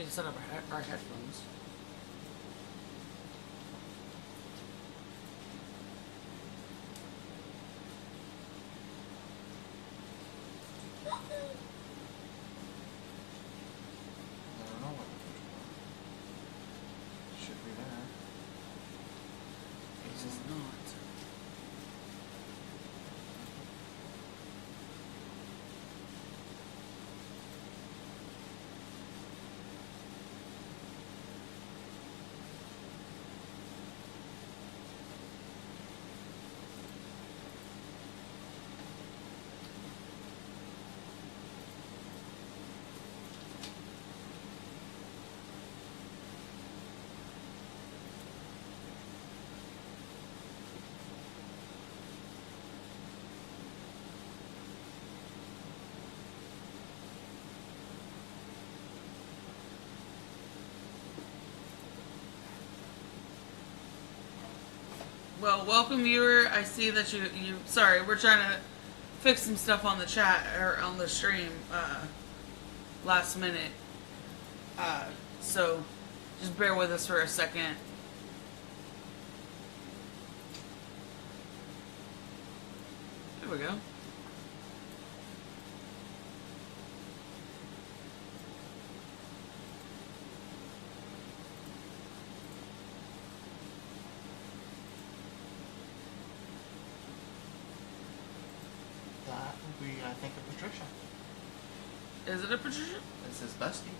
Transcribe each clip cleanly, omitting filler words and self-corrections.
need to set up our headphones. I don't know what should be there. It is not. Well, welcome viewer. I see that you sorry, we're trying to fix some stuff on the chat or on the stream last minute. So just bear with us for a second. There we go. That would be, I think, a Patricia. Is it a Patricia? It's his bestie.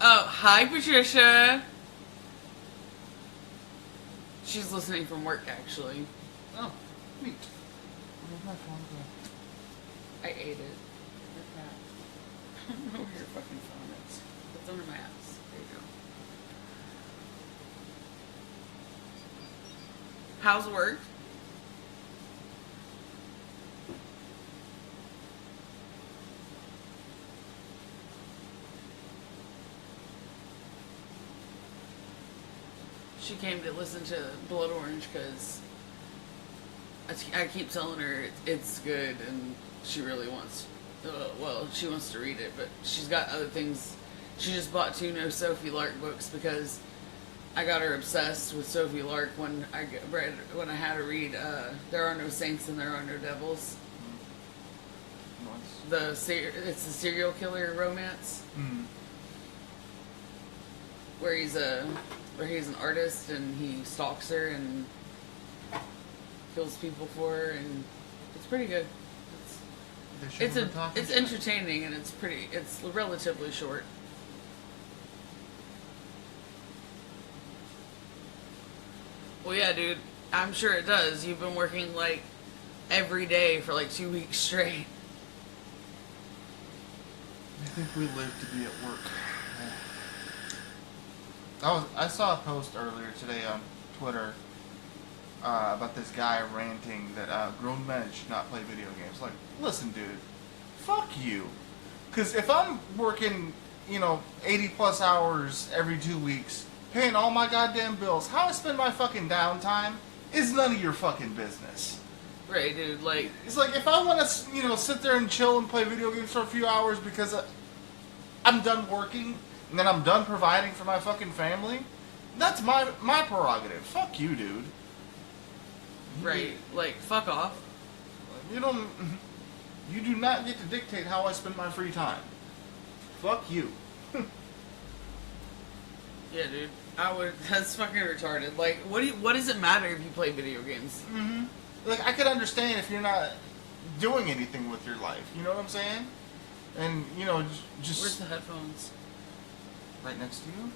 Oh, hi Patricia. She's listening from work actually. Oh, neat. Where's my phone go? I ate it. I don't know where your fucking phone is. It's under my ass. There you go. How's work? She came to listen to Blood Orange because I keep telling her it's good and she really wants, well, she wants to read it, but she's got other things. She just bought 2 No Sophie Lark books because I got her obsessed with Sophie Lark when I had her read There Are No Saints and There Are No Devils. Nice. It's the serial killer romance Mm. where he's an artist and he stalks her and kills people for her, and it's pretty good. It's entertaining and it's relatively short. Well, yeah, dude, I'm sure it does. You've been working like every day for like 2 weeks straight. I think we live to be at work. I saw a post earlier today on Twitter about this guy ranting that grown men should not play video games. Like, listen, dude, fuck you. Because if I'm working, 80 plus hours every 2 weeks, paying all my goddamn bills, how I spend my fucking downtime is none of your fucking business. Right, dude, like... It's like, if I want to, sit there and chill and play video games for a few hours because I'm done working, and then I'm done providing for my fucking family, that's my prerogative. Fuck you, dude. Right, like, fuck off. You do not get to dictate how I spend my free time. Fuck you. Yeah, dude. That's fucking retarded. Like, what does it matter if you play video games? Mm-hmm. Like, I could understand if you're not doing anything with your life. You know what I'm saying? And, just... Where's the headphones? Right next to you?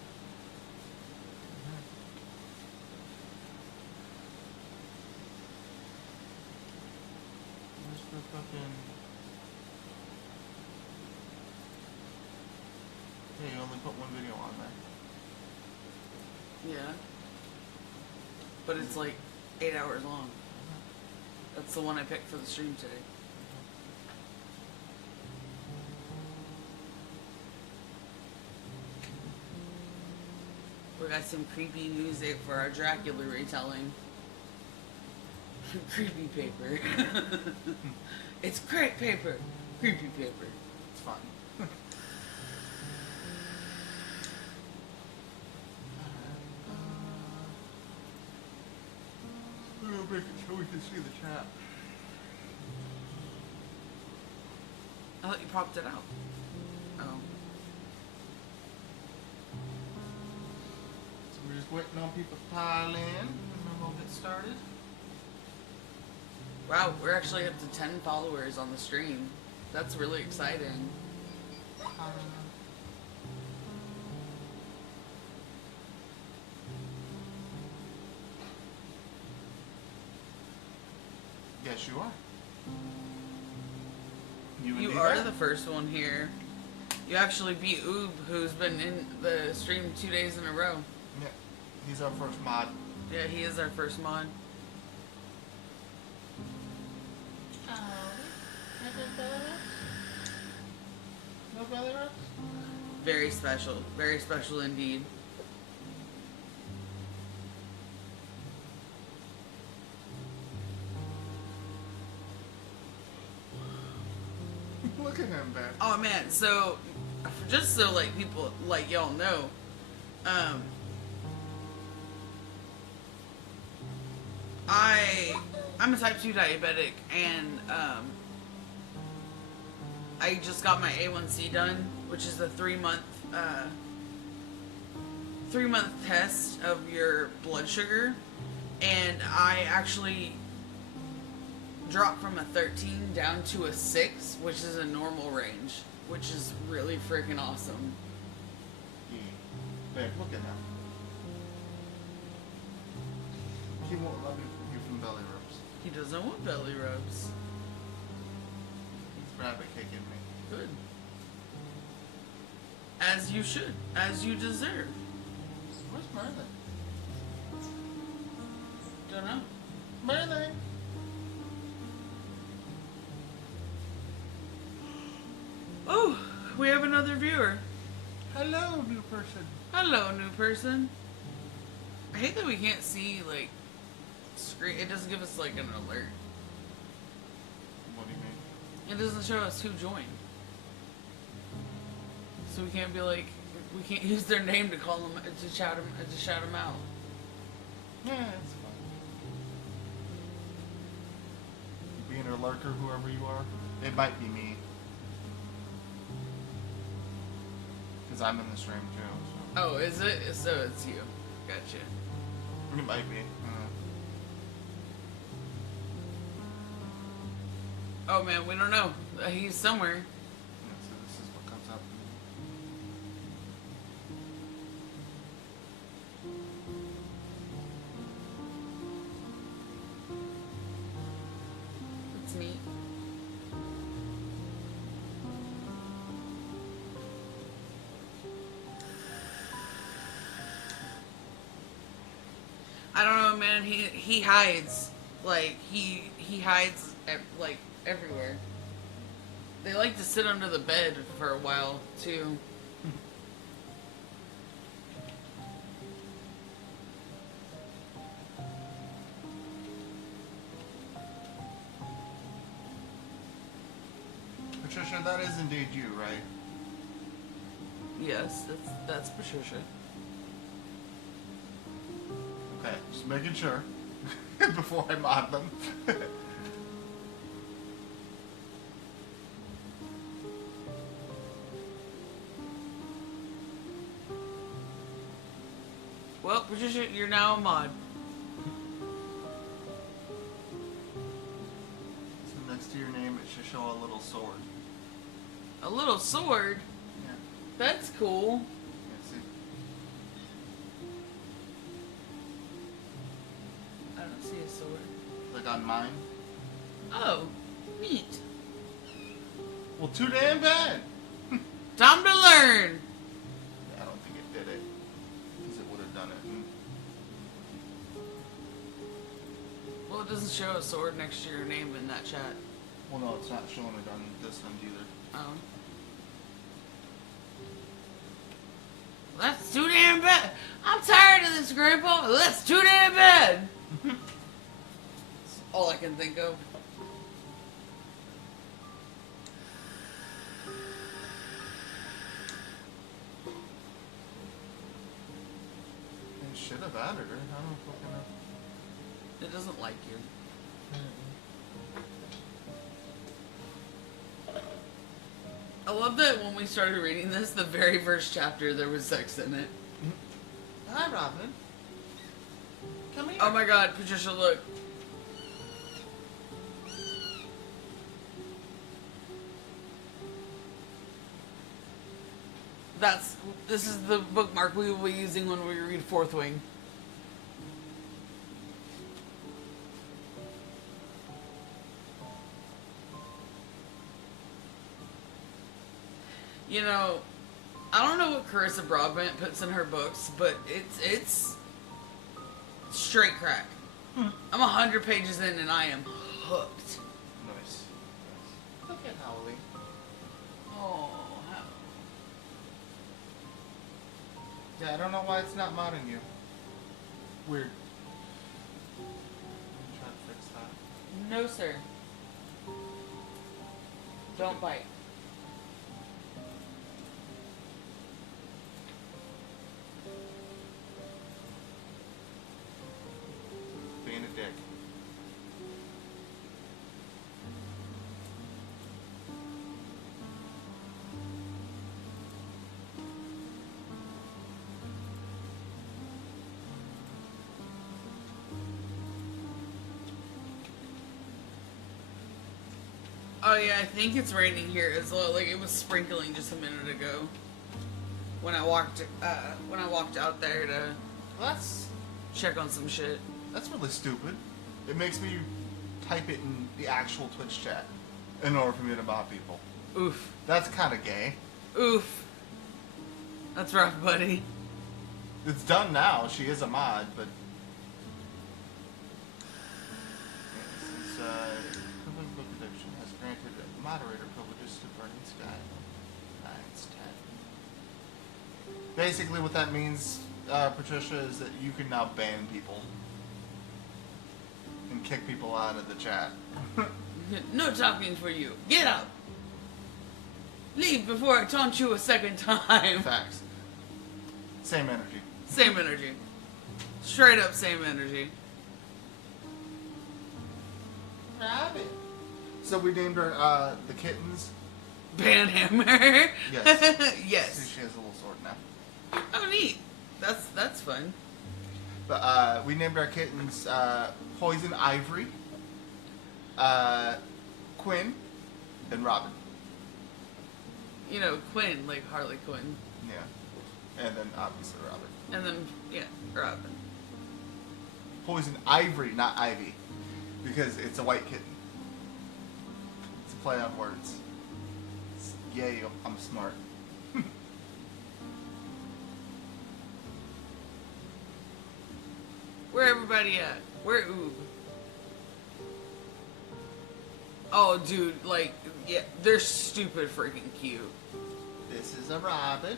Where's the fucking... Yeah, you only put one video on there. Yeah. But it's like 8 hours long. That's the one I picked for the stream today. We got some creepy music for our Dracula retelling. Creepy paper. It's great paper. Creepy paper. It's fine. make it so we can see the chat. I thought you popped it out. Oh. So we're just waiting on people to pile in, and then we'll get started. Wow, we're actually up to 10 followers on the stream. That's really exciting. Yes, you are. You are the first one here. You actually beat Oob, who's been in the stream 2 days in a row. Yeah, he's our first mod. Yeah, he is our first mod. No belly rubs? Very special indeed. Look at him, man. Oh man, so just so like people like y'all know, I'm a type 2 diabetic, and I just got my A1C done, which is a 3-month test of your blood sugar, and I actually dropped from a 13 down to a 6, which is a normal range, which is really freaking awesome. Yeah. Babe, look at him. He won't let you from belly rubs. He doesn't want belly rubs. He's rabbit kicking me. Good. As you should. As you deserve. Where's Merlin? Don't know. Merlin! Oh, we have another viewer. Hello, new person. Hello, new person. I hate that we can't see, like, screen. It doesn't give us, like, an alert. What do you mean? It doesn't show us who joined. So we can't be like, we can't use their name to call them, to shout them out. Yeah, it's fine. Being a lurker, whoever you are, it might be me. Because I'm in the stream too. So. Oh, is it? So it's you. Gotcha. It might be. Oh man, we don't know. He's somewhere. Yeah, so this is what comes up. It's neat. I don't know, man. He hides. Like he hides like everywhere. They like to sit under the bed for a while too. Patricia, that is indeed you, right? Yes, that's Patricia. Okay, just making sure before I mod them. Well, Patricia, you're now a mod. So next to your name, it should show a little sword. A little sword? Yeah. That's cool. Yeah, see? I don't see a sword. Like on mine. Oh, neat. Well, too damn bad. Time to learn. I don't think it did it. Because it would have done it. Well, it doesn't show a sword next to your name in that chat. Well, no, it's not showing it on this end either. Oh. That's too damn bad. I'm tired of this, Grandpa. That's too damn bad. That's all I can think of. They should have added her. I don't fucking know. It doesn't like you. I love that when we started reading this, the very first chapter, there was sex in it. Hi, Robin. Come here. Oh my god, Patricia, look. This is the bookmark we will be using when we read Fourth Wing. You know, I don't know what Carissa Broadbent puts in her books, but it's straight crack. I'm 100 pages in and I am hooked. Nice. Look at Howley. Oh, how... Yeah, I don't know why it's not modding you. Weird. I'm trying to fix that. No, sir. Don't bite. Being a dick. Oh yeah, I think it's raining here as well. Like it was sprinkling just a minute ago when I walked out there to Well, check on some shit. that's really stupid. It makes me type it in the actual Twitch chat in order for me to mod people. Oof. That's kind of gay. Oof. That's rough, buddy. It's done now. She is a mod, but since Privilege Book Addiction has granted moderator privileges to Burning Sky. 9's 10. Basically, what that means, Patricia, is that you can now ban people and kick people out of the chat. No talking for you. Get out. Leave before I taunt you a second time. Facts. Same energy. Same energy. Straight up same energy. Rabbit. So we named her the kittens. Banhammer. Yes. Yes. See, she has a little sword now. Oh, neat. That's fun. But we named our kittens Poison Ivory, Quinn, and Robin. You know, Quinn, like Harley Quinn. Yeah. And then obviously Robin. And then, yeah, Robin. Poison Ivory, not Ivy. Because it's a white kitten. It's a play on words. Yay, I'm smart. Where everybody at? Where Oob? Oh, dude, like, yeah, they're stupid freaking cute. This is a Robin.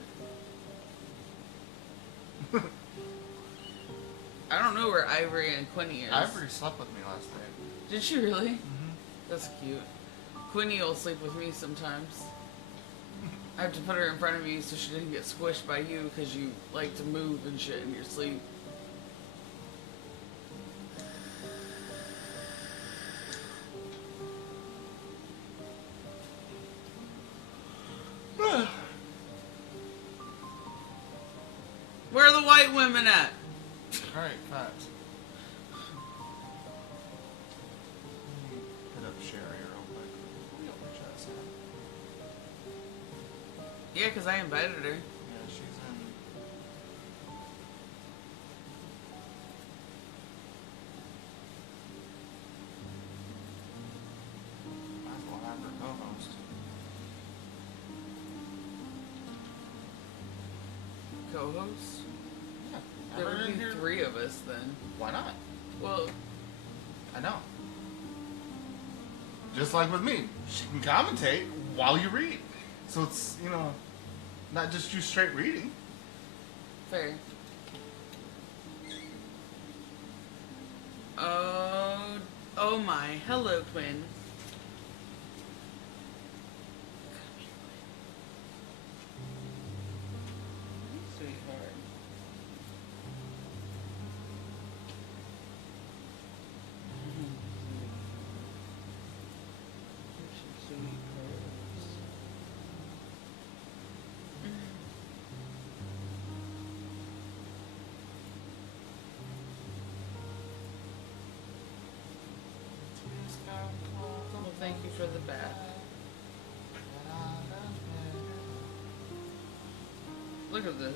I don't know where Ivory and Quinny is. Ivory slept with me last night. Did she really? Mm-hmm. That's cute. Quinny will sleep with me sometimes. I have to put her in front of you so she didn't get squished by you because you like to move and shit in your sleep. Where are the white women at? Alright, facts. Hit up Sherry real quick. We don't reach out to her. Yeah, because I invited her. Yeah, she's in. Might as well have her co-host. Co-host? Yeah. There have her would in be here. 3 of us then. Why not? Well, I know. Just like with me, she can commentate while you read. So it's, you know, not just you straight reading. fair. Oh my. Hello, Quinn. Sweetheart. for the bat. Look at this.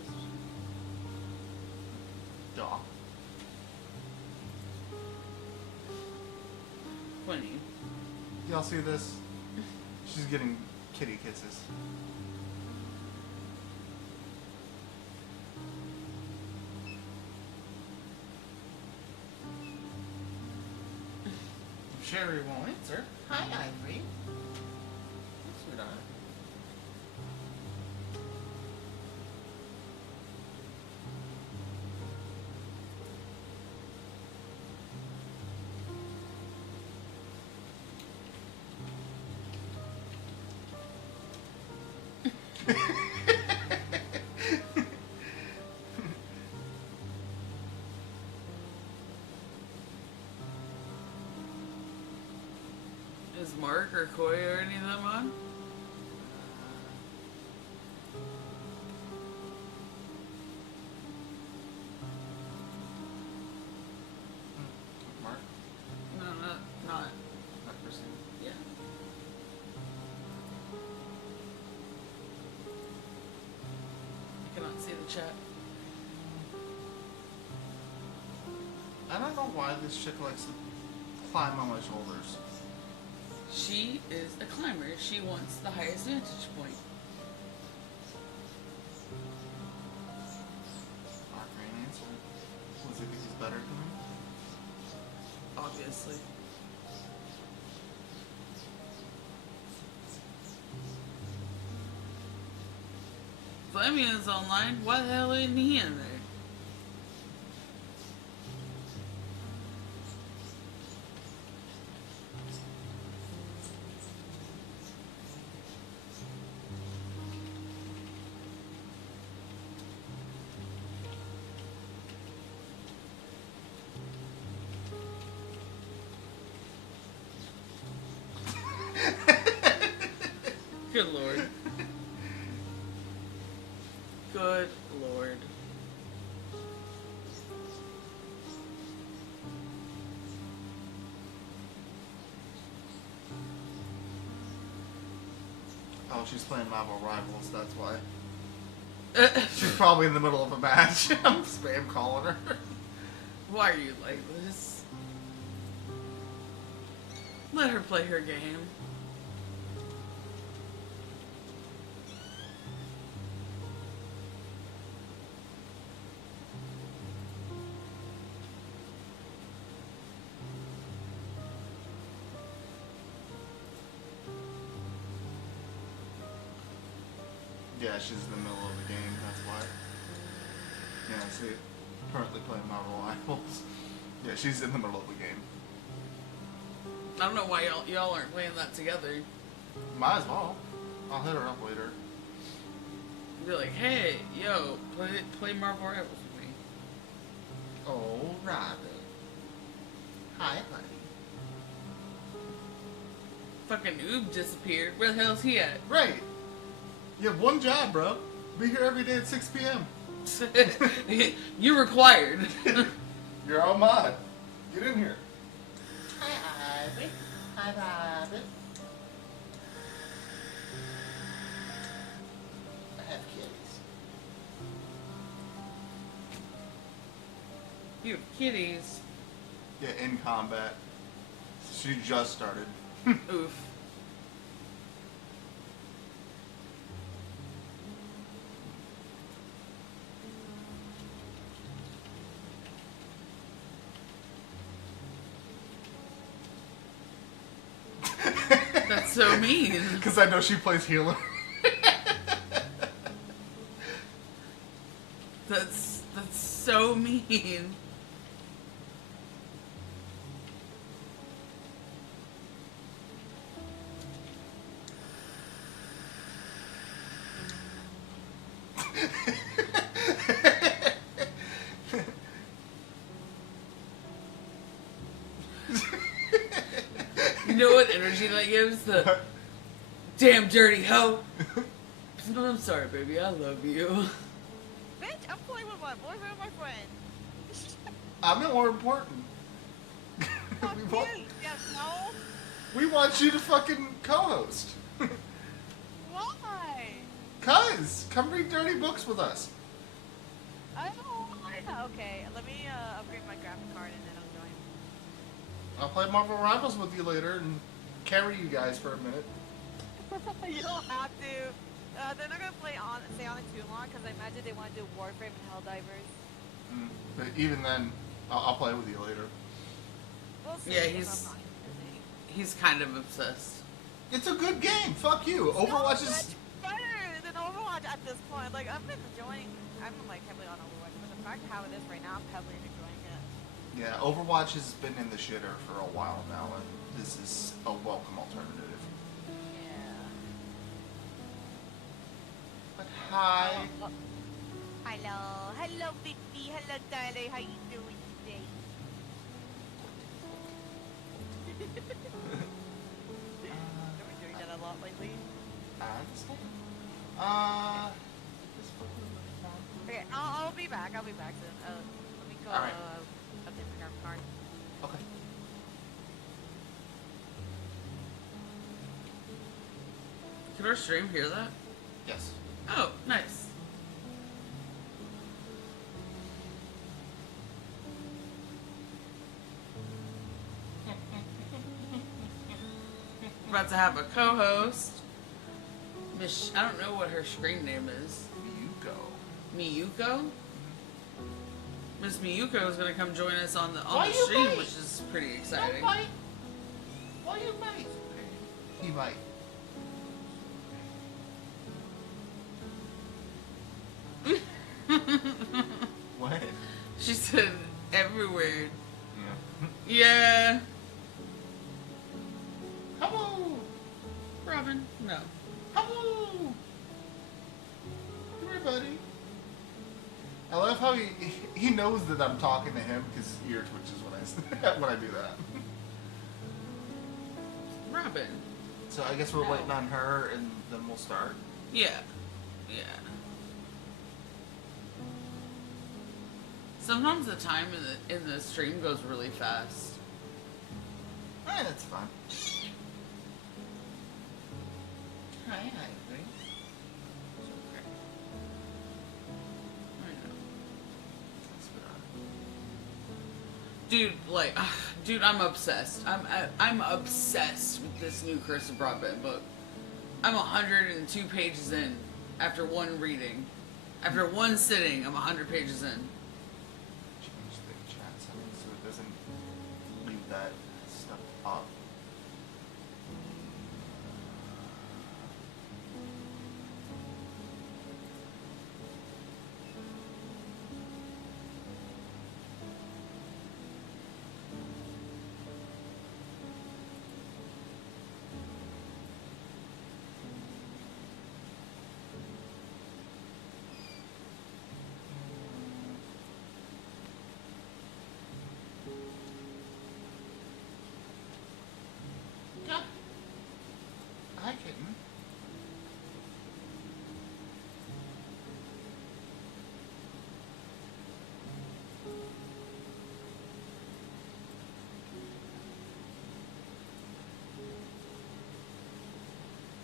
Jaw. 20. Y'all see this? She's getting kitty kisses. Sherry won't answer. Hi, Ivory. Sweetheart. Is Mark or Coy or any of them on? Mark? No, not. Not Christine. Yeah. I cannot see the chat. I don't know why this chick likes to climb on my shoulders. She is a climber. She wants the highest vantage point. Mark Rain answer? Was it because he's better than me? Obviously. Flamian's online. Why the hell isn't he in there? Good lord. Good lord. Oh, she's playing Marvel Rivals, that's why. She's probably in the middle of a match. I'm spam calling her. Why are you like this? Let her play her game. Yeah, she's in the middle of the game, that's why. Yeah, see, currently playing Marvel Rivals. Yeah, she's in the middle of the game. I don't know why y'all aren't playing that together. Might as well. I'll hit her up later. Be like, hey, yo, play Marvel Rivals with me. Oh, Robin. Hi, buddy. Fucking Oob disappeared. Where the hell's he at? Right. You have one job, bro. Be here every day at 6 p.m. You're required. You're all mine. Get in here. Hi, Ivy. Hi, Robin. I have kitties. You have kitties. Yeah, in combat. She just started. Oof. That's so mean. Because I know she plays healer. That's so mean. You know what energy that gives? The damn dirty hoe. I'm sorry, baby. I love you. Bitch, I'm playing with my boyfriend and my friend. I'm more important. Fuck We you, both- yes, no. We want you to fucking co-host. Why? Cuz, come read dirty books with us. Okay, let me upgrade my graphic card and then I'll join. I'll play Marvel Rivals with you later and carry you guys for a minute. You don't have to. They're not gonna stay on it too long because I imagine they want to do Warframe and Helldivers. But even then, I'll play with you later. We'll see. Yeah, if I'm not busy. he's kind of obsessed. It's a good game. Fuck you. Overwatch So is. much better than Overwatch at this point. Like I've been enjoying. I'm like heavily on Overwatch, but the fact how it is right now, I'm heavily enjoying it. Yeah, Overwatch has been in the shitter for a while now, and this is a welcome alternative. Yeah. But hi. Hello, Bippy. Hello, darling. How you doing today? I've been doing that a lot lately. Okay, I'll be back. I'll be back soon. Let me go Alright. update my graphic card. Okay. Can our stream hear that? Yes. Oh, nice. About to have a co-host. I don't know what her screen name is. Miyuko. Miyuko? Miss Miyuko is gonna come join us on the Why you stream, bite? which is pretty exciting. Why you bite? He might. What? She said everywhere. Yeah. Yeah. Hello. Robin, no. Hello. Come here, buddy. I love how he knows that I'm talking to him because his ear twitches when I do that. Robin. So I guess we're waiting on her and then we'll start. Yeah. Yeah. Sometimes the time in the stream goes really fast. That's fine. Hi, Ivory. I know. That's Dude, like, dude, I'm obsessed. I'm obsessed with this new Curse of Broadbent book. I'm 102 pages in after one reading. After one sitting, I'm 100 pages in. Change the chat settings so it doesn't leave that stuff up. Hi, kitten.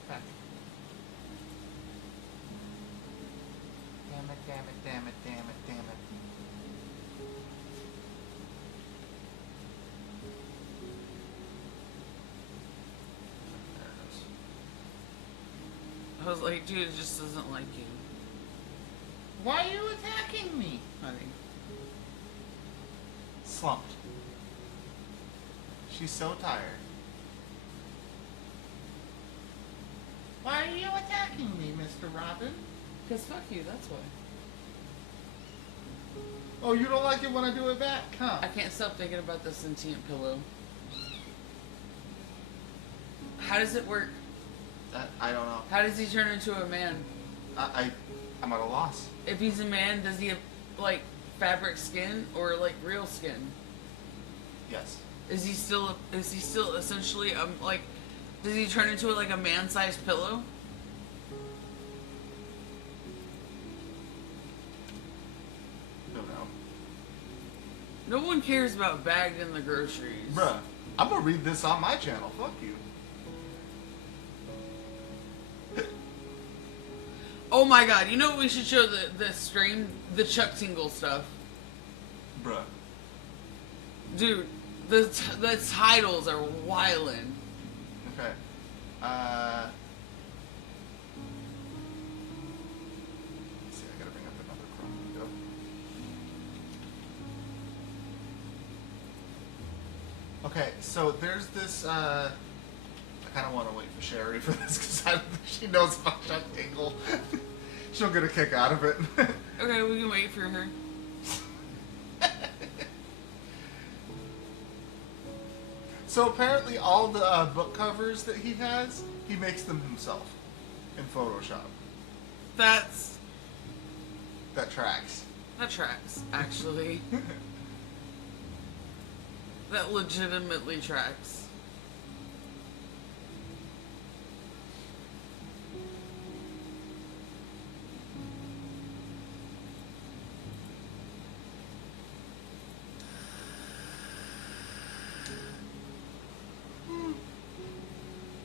Back. Damn it, damn it, damn it, damn it, damn it. There it is. I was like, dude, it just doesn't like you, Why are you attacking me? honey. Slumped. She's so tired. Why are you attacking me, Mr. Robin? Because fuck you, that's why. Oh, you don't like it when I do it back, huh? I can't stop thinking about the sentient pillow. How does it work? I don't know. How does he turn into a man? I'm at a loss. If he's a man, does he have, like, fabric skin or, like, real skin? Yes. Is he still essentially, like, does he turn into, like, a man-sized pillow? Don't know. No one cares about bagged in the groceries. Bruh. I'm gonna read this on my channel. Fuck you. Oh my god, you know what we should show the stream? The Chuck Tingle stuff. Bruh. Dude, the titles are wildin'. Okay. Let's see, I gotta bring up another Chrome window. Okay, so there's this, I kind of want to wait for Sherry for this because I don't think she knows about Chuck Tingle. She'll get a kick out of it. Okay, we can wait for her. So apparently all the book covers that he has, he makes them himself in Photoshop. That tracks. That tracks, actually. That legitimately tracks.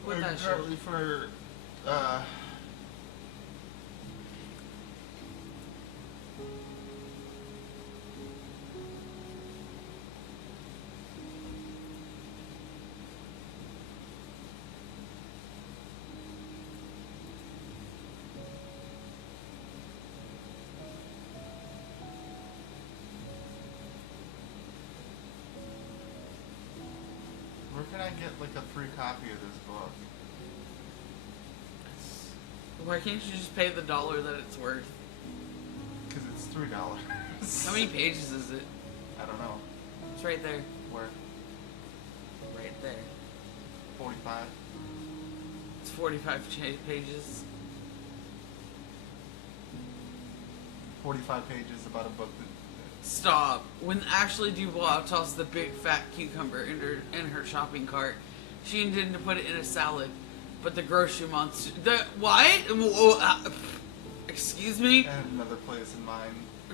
What that shit? Partly for, where can I get like a free copy of this book? Why can't you just pay the $1 that it's worth? Because it's $3. How many pages is it? I don't know. It's right there. Where? Right there. 45? It's 45 pages. 45 pages about a book that... Stop. When Ashley Dubois tossed the big fat cucumber in her shopping cart, she intended to put it in a salad. But the grocery monster... What? Excuse me? I had another place in mind.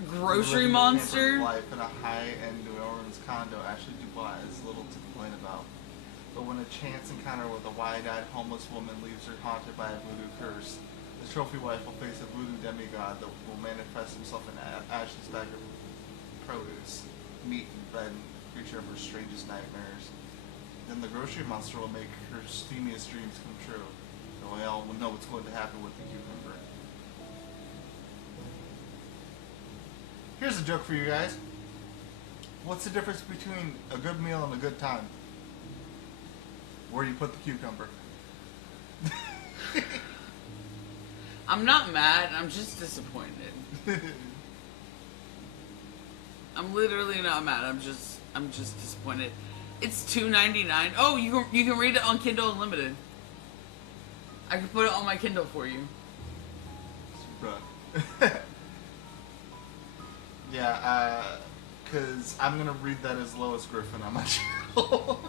Grocery Living a monster? pampered life in a high-end New Orleans condo, Ashley Dubois has little to complain about. But when a chance encounter with a wide-eyed homeless woman leaves her haunted by a voodoo curse, the trophy wife will face a voodoo demigod that will manifest himself in Ashley's bag of produce, meat, and bread, creature of her strangest nightmares. Then the grocery monster will make her steamiest dreams come true. And we all will know what's going to happen with the cucumber. Here's a joke for you guys. What's the difference between a good meal and a good time? Where you put the cucumber. I'm not mad. I'm just disappointed. I'm literally not mad. I'm just disappointed. It's $2.99. Oh, you can read it on Kindle Unlimited. I can put it on my Kindle for you. Bruh. Yeah, because I'm going to read that as Lois Griffin on my channel.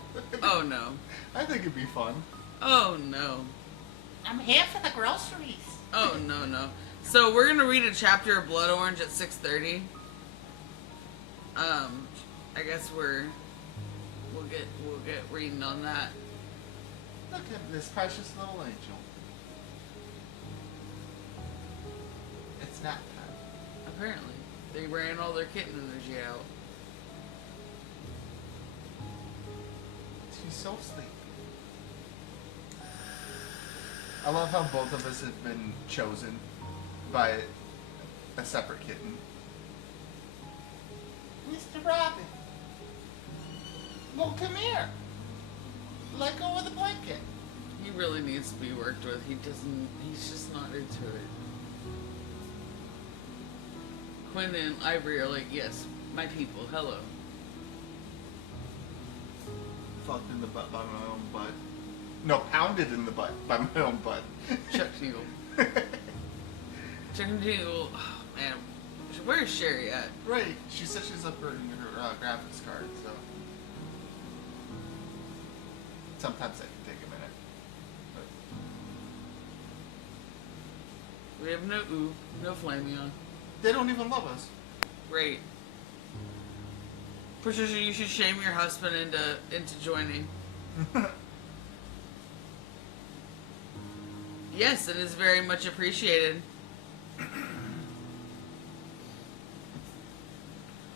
Oh, no. I think it'd be fun. Oh, no. I'm here for the groceries. Oh, no, no. So, we're going to read a chapter of Blood Orange at 6:30. I guess we'll get reading on that. Look at this precious little angel. It's nap time. Apparently. They ran all their kitten energy out. She's so sleepy. I love how both of us have been chosen by a separate kitten. Mr. Robin. Well, come here. Let go of the blanket. He really needs to be worked with. He's just not into it. Quinn and Ivory are like, yes, my people, hello. Fucked in the butt by my own butt. No, pounded in the butt by my own butt. Chuck Tingle. Chuck Tingle, oh, man. Where's Sherry at? Right. She said she's upgrading her graphics card, so. Sometimes that can take a minute. But We have no no Flameon. they don't even love us. Great. Patricia, you should shame your husband into joining. Yes, it is very much appreciated.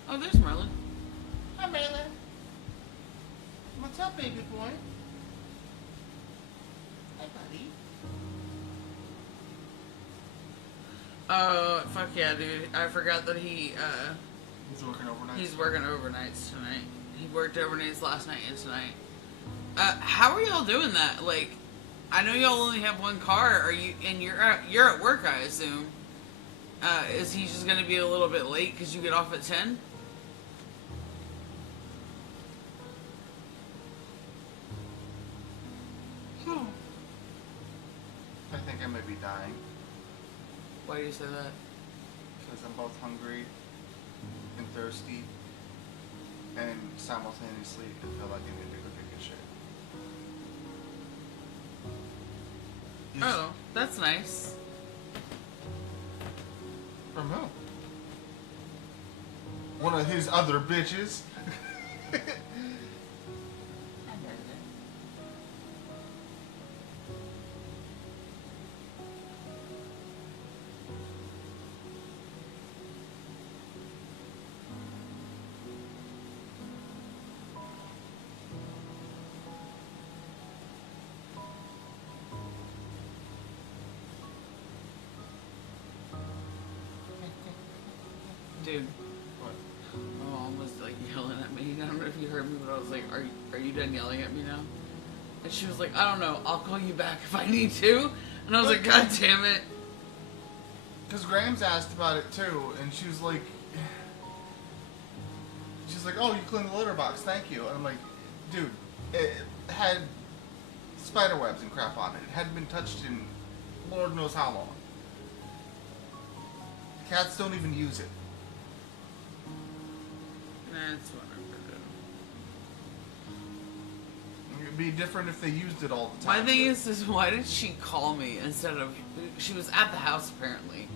Oh, there's Merlin. Hi, Maylin. What's up, baby boy? Hi, buddy. Oh, fuck yeah, dude. I forgot that He's working overnight. he's working overnights tonight. He worked overnights last night and tonight. How are y'all doing that? Like, I know y'all only have one car. Are you? And you're at work, I assume. Is he just gonna be a little bit late because you get off at 10? I think I might be dying Why do you say that? because I'm both hungry and thirsty, and simultaneously I feel like I need to go take a shit. Oh, that's nice. From who? One of his other bitches. Hi, Maylin. Dude, What? my mom was like yelling at me. I don't know if you heard me, but I was like, are you done yelling at me now? And she was like, I don't know, I'll call you back if I need to. And I was like, God damn it. Because Grams asked about it too, and she was like, oh, you cleaned the litter box, thank you. And I'm like, dude, it had spider webs and crap on it. It hadn't been touched in Lord knows how long. Cats don't even use it. That's whatever, It'd be different if they used it all the dude. time. My thing is why did she call me instead of... She was at the house, apparently.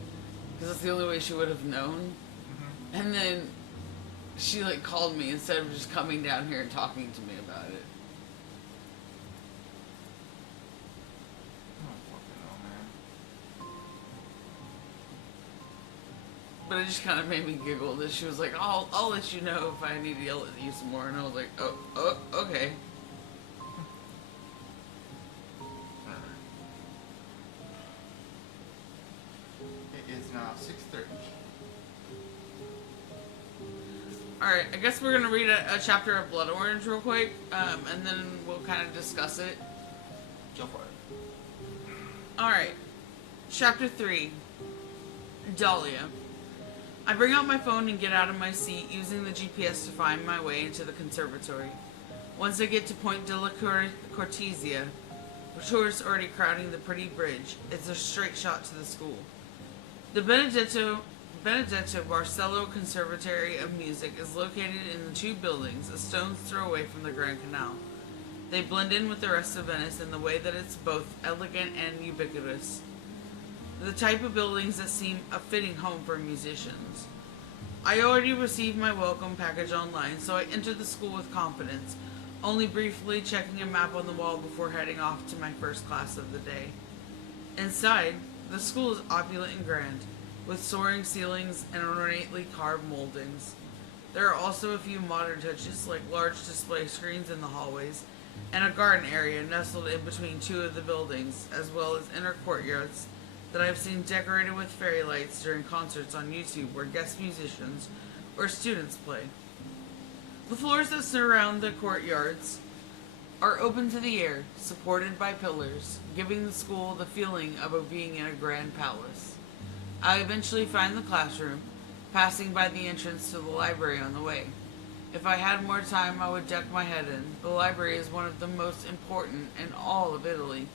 Because that's the only way she would have known. Mhm. And then she, like, called me instead of just coming down here and talking to me about it. I don't fucking know, man. But it just kind of made me giggle that she was like, I'll let you know if I need to yell at you some more. And I was like, oh, okay. It is now 6:30. Alright, I guess we're going to read a chapter of Blood Orange real quick, and then we'll kind of discuss it. Go for it. Alright, Chapter 3, Dahlia. I bring out my phone and get out of my seat, using the GPS to find my way into the conservatory. Once I get to Point de la Cortesia, tourists already crowding the pretty bridge, it's a straight shot to the school. The Benedetto Barcelo Conservatory of Music is located in the two buildings, a stone's throw away from the Grand Canal. They blend in with the rest of Venice in the way that it's both elegant and ubiquitous. The type of buildings that seem a fitting home for musicians. I already received my welcome package online, so I entered the school with confidence, only briefly checking a map on the wall before heading off to my first class of the day. Inside, the school is opulent and grand, with soaring ceilings and ornately carved moldings. There are also a few modern touches, like large display screens in the hallways, and a garden area nestled in between two of the buildings, as well as inner courtyards that I've seen decorated with fairy lights during concerts on YouTube where guest musicians or students play. The floors that surround the courtyards are open to the air, supported by pillars, giving the school the feeling of being in a grand palace. I eventually find the classroom, passing by the entrance to the library on the way. If I had more time, I would duck my head in. The library is one of the most important in all of Italy,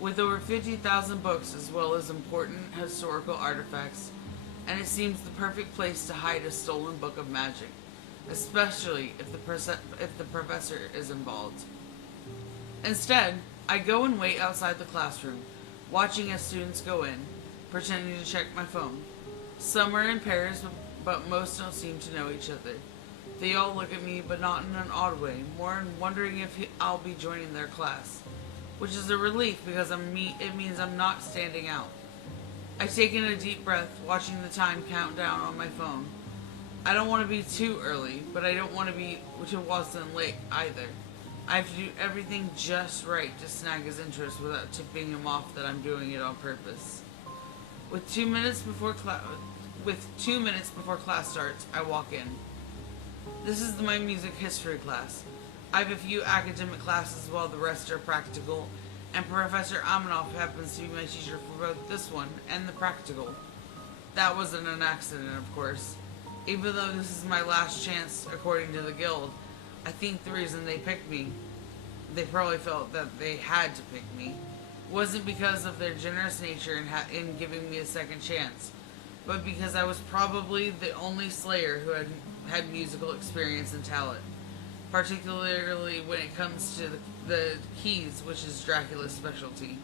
with over 50,000 books as well as important historical artifacts, and it seems the perfect place to hide a stolen book of magic, especially if the professor is involved. Instead, I go and wait outside the classroom, watching as students go in, pretending to check my phone. Some are in pairs, but most don't seem to know each other. They all look at me, but not in an odd way, more in wondering if I'll be joining their class. Which is a relief because it means I'm not standing out. I take in a deep breath, watching the time count down on my phone. I don't want to be too early, but I don't want to be too late either. I have to do everything just right to snag his interest without tipping him off that I'm doing it on purpose. With 2 minutes before class starts, I walk in. This is my music history class. I have a few academic classes while the rest are practical, and Professor Amanoff happens to be my teacher for both this one and the practical. That wasn't an accident, of course. Even though this is my last chance, according to the guild, I think the reason they picked me, they probably felt that they had to pick me, wasn't because of their generous nature in giving me a second chance, but because I was probably the only Slayer who had musical experience and talent, particularly when it comes to the keys, which is Dracula's specialty.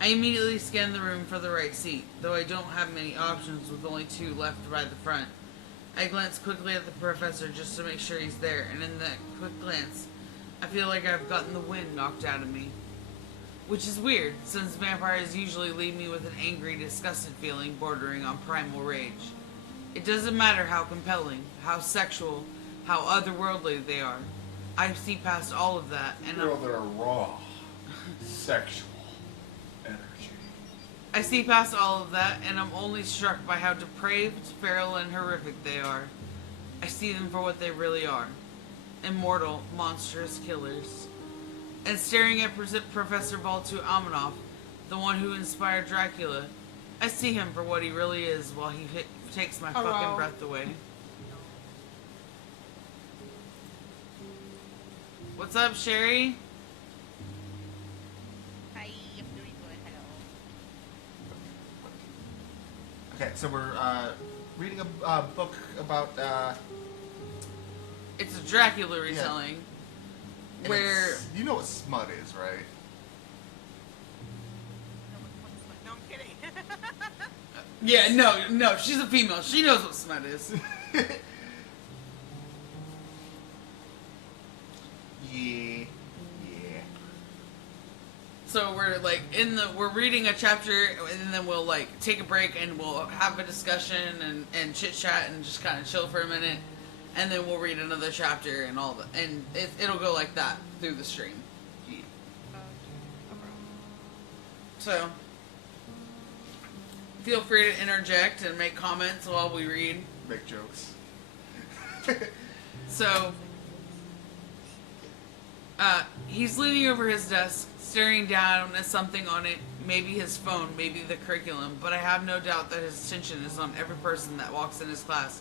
I immediately scan the room for the right seat, though I don't have many options with only 2 left by the front. I glance quickly at the professor just to make sure he's there, and in that quick glance, I feel like I've gotten the wind knocked out of me. Which is weird, since vampires usually leave me with an angry, disgusted feeling bordering on primal rage. It doesn't matter how compelling, how sexual, how otherworldly they are. I see past all of that, and They're raw, sexual energy. I see past all of that, and I'm only struck by how depraved, feral, and horrific they are. I see them for what they really are. Immortal, monstrous killers. And staring at Professor Baltu Amanoff, the one who inspired Dracula, I see him for what he really is while he takes my fucking breath away. What's up, Sherry? Hi, I'm doing good. Hello. Okay, so we're reading a book about It's a Dracula retelling. and Where you know what smut is, right? No, I'm kidding. yeah, no, she's a female. She knows what smut is. Yeah. So we're reading a chapter, and then we'll take a break and we'll have a discussion and chit chat and just kind of chill for a minute, and then we'll read another chapter and it'll go like that through the stream. Yeah. So feel free to interject and make comments while we read. Make jokes. So he's leaning over his desk, staring down at something on it, maybe his phone, maybe the curriculum, but I have no doubt that his attention is on every person that walks in his class,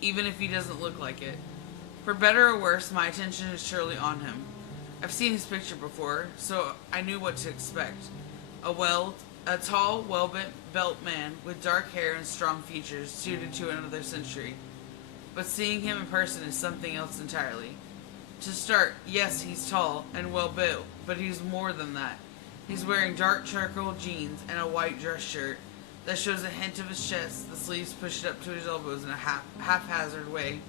even if he doesn't look like it. For better or worse, my attention is surely on him. I've seen his picture before, so I knew what to expect. A tall, well-built man with dark hair and strong features suited to another century. But seeing him in person is something else entirely. To start, yes, he's tall and well-built, but he's more than that. He's wearing dark charcoal jeans and a white dress shirt that shows a hint of his chest, the sleeves pushed up to his elbows in a haphazard way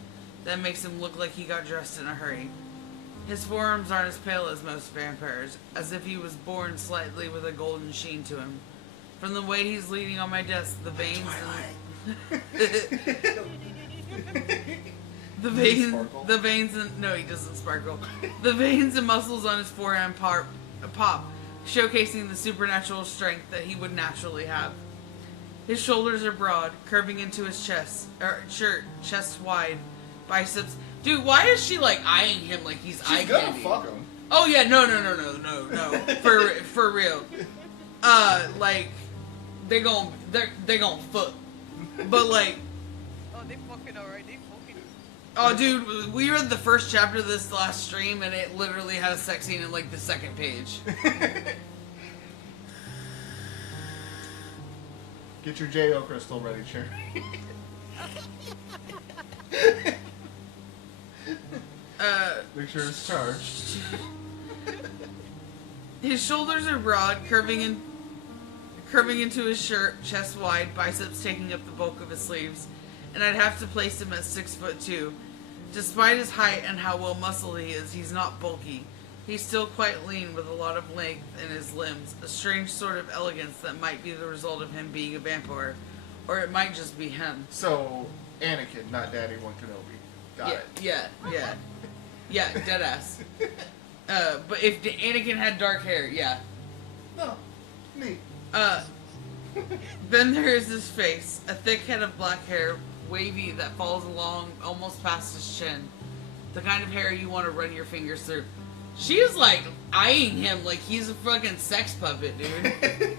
that makes him look like he got dressed in a hurry. His forearms aren't as pale as most vampires, as if he was born slightly with a golden sheen to him. From the way he's leaning on my desk, the veins no, he doesn't sparkle. The veins and muscles on his forearm pop, showcasing the supernatural strength that he would naturally have. His shoulders are broad, curving into his chest wide, biceps. Dude, why is she eyeing him like he's eye She's gonna candy? fuck him. Oh yeah, no, for real. They gon' fuck, but Oh, they fucking alright. They fucking. oh, dude, we read the first chapter of this last stream, and it literally had a sex scene in the second page. Get your J.O. crystal ready, Cherry. Make sure it's charged. His shoulders are broad, curving into his shirt, chest wide, biceps taking up the bulk of his sleeves, and I'd have to place him at 6'2", Despite his height and how well muscled he is, he's not bulky. He's still quite lean with a lot of length in his limbs, a strange sort of elegance that might be the result of him being a vampire, or it might just be him. So, Anakin, not Daddy One Kenobi. Got it. Yeah, deadass. But if Anakin had dark hair, yeah. No. Neat. Then there is his face, a thick head of black hair, wavy that falls along almost past his chin. The kind of hair you want to run your fingers through. She is like eyeing him like he's a fucking sex puppet, dude.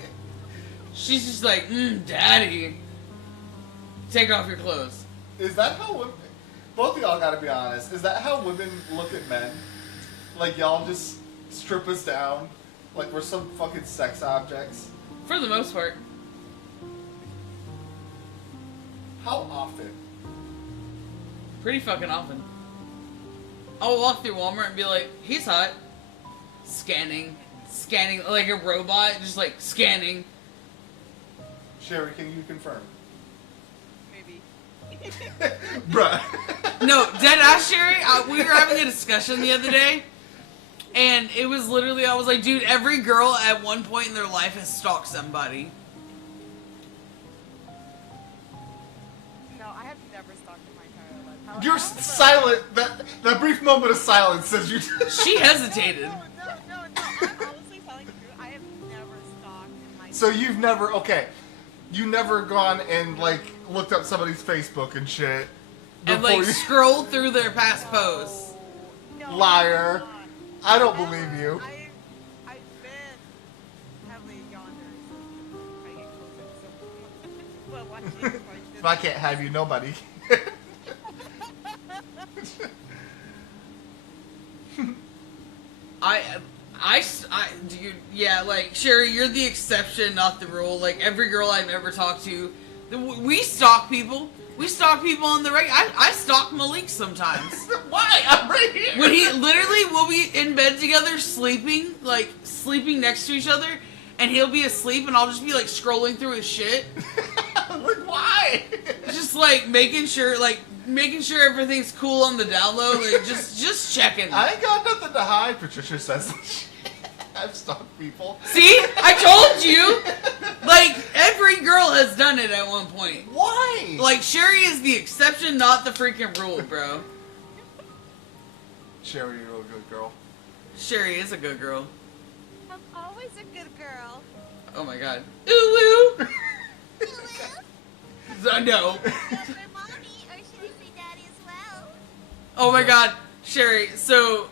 She's just like, daddy. Take off your clothes. Is that how women... Both of y'all gotta be honest. Is that how women look at men? Like, y'all just strip us down? Like we're some fucking sex objects? For the most part. How often? Pretty fucking often. I'll walk through Walmart and be like, he's hot. Scanning like a robot, just like scanning. Sherry, can you confirm? Maybe. Bruh. No, dead ass Sherry, we were having a discussion the other day, and it was literally, I was like, dude, every girl at one point in their life has stalked somebody. No, I have never stalked in my entire life. You're silent. That brief moment of silence says you... She hesitated. No. I'm honestly telling you, I have never stalked in my. So you've never... Okay. You never gone and, like, looked up somebody's Facebook and shit. And before like you- scrolled through their past posts. No, Liar. I don't Never. believe you. I've been heavily yonder. I get closer to someone. But watching If I can't have you, nobody. Dude, yeah, like, Sherry, you're the exception, not the rule. Like, every girl I've ever talked to, we stalk people. We stalk people on the regular. I stalk Malik sometimes. Why? I'm right here. When he literally, we'll be in bed together, sleeping next to each other, and he'll be asleep, and I'll just be, like, scrolling through his shit. Like, why? Just, like, making sure everything's cool on the download, like, just checking. I ain't got nothing to hide, Patricia says. I've stalked people. See? I told you! Like, every girl has done it at one point. Why? Like, Sherry is the exception, not the freaking rule, bro. Sherry, you're a good girl. Sherry is a good girl. I'm always a good girl. Oh my god. Ooh woo! No. Love my mommy, or should I say daddy as well? Oh my god, Sherry, so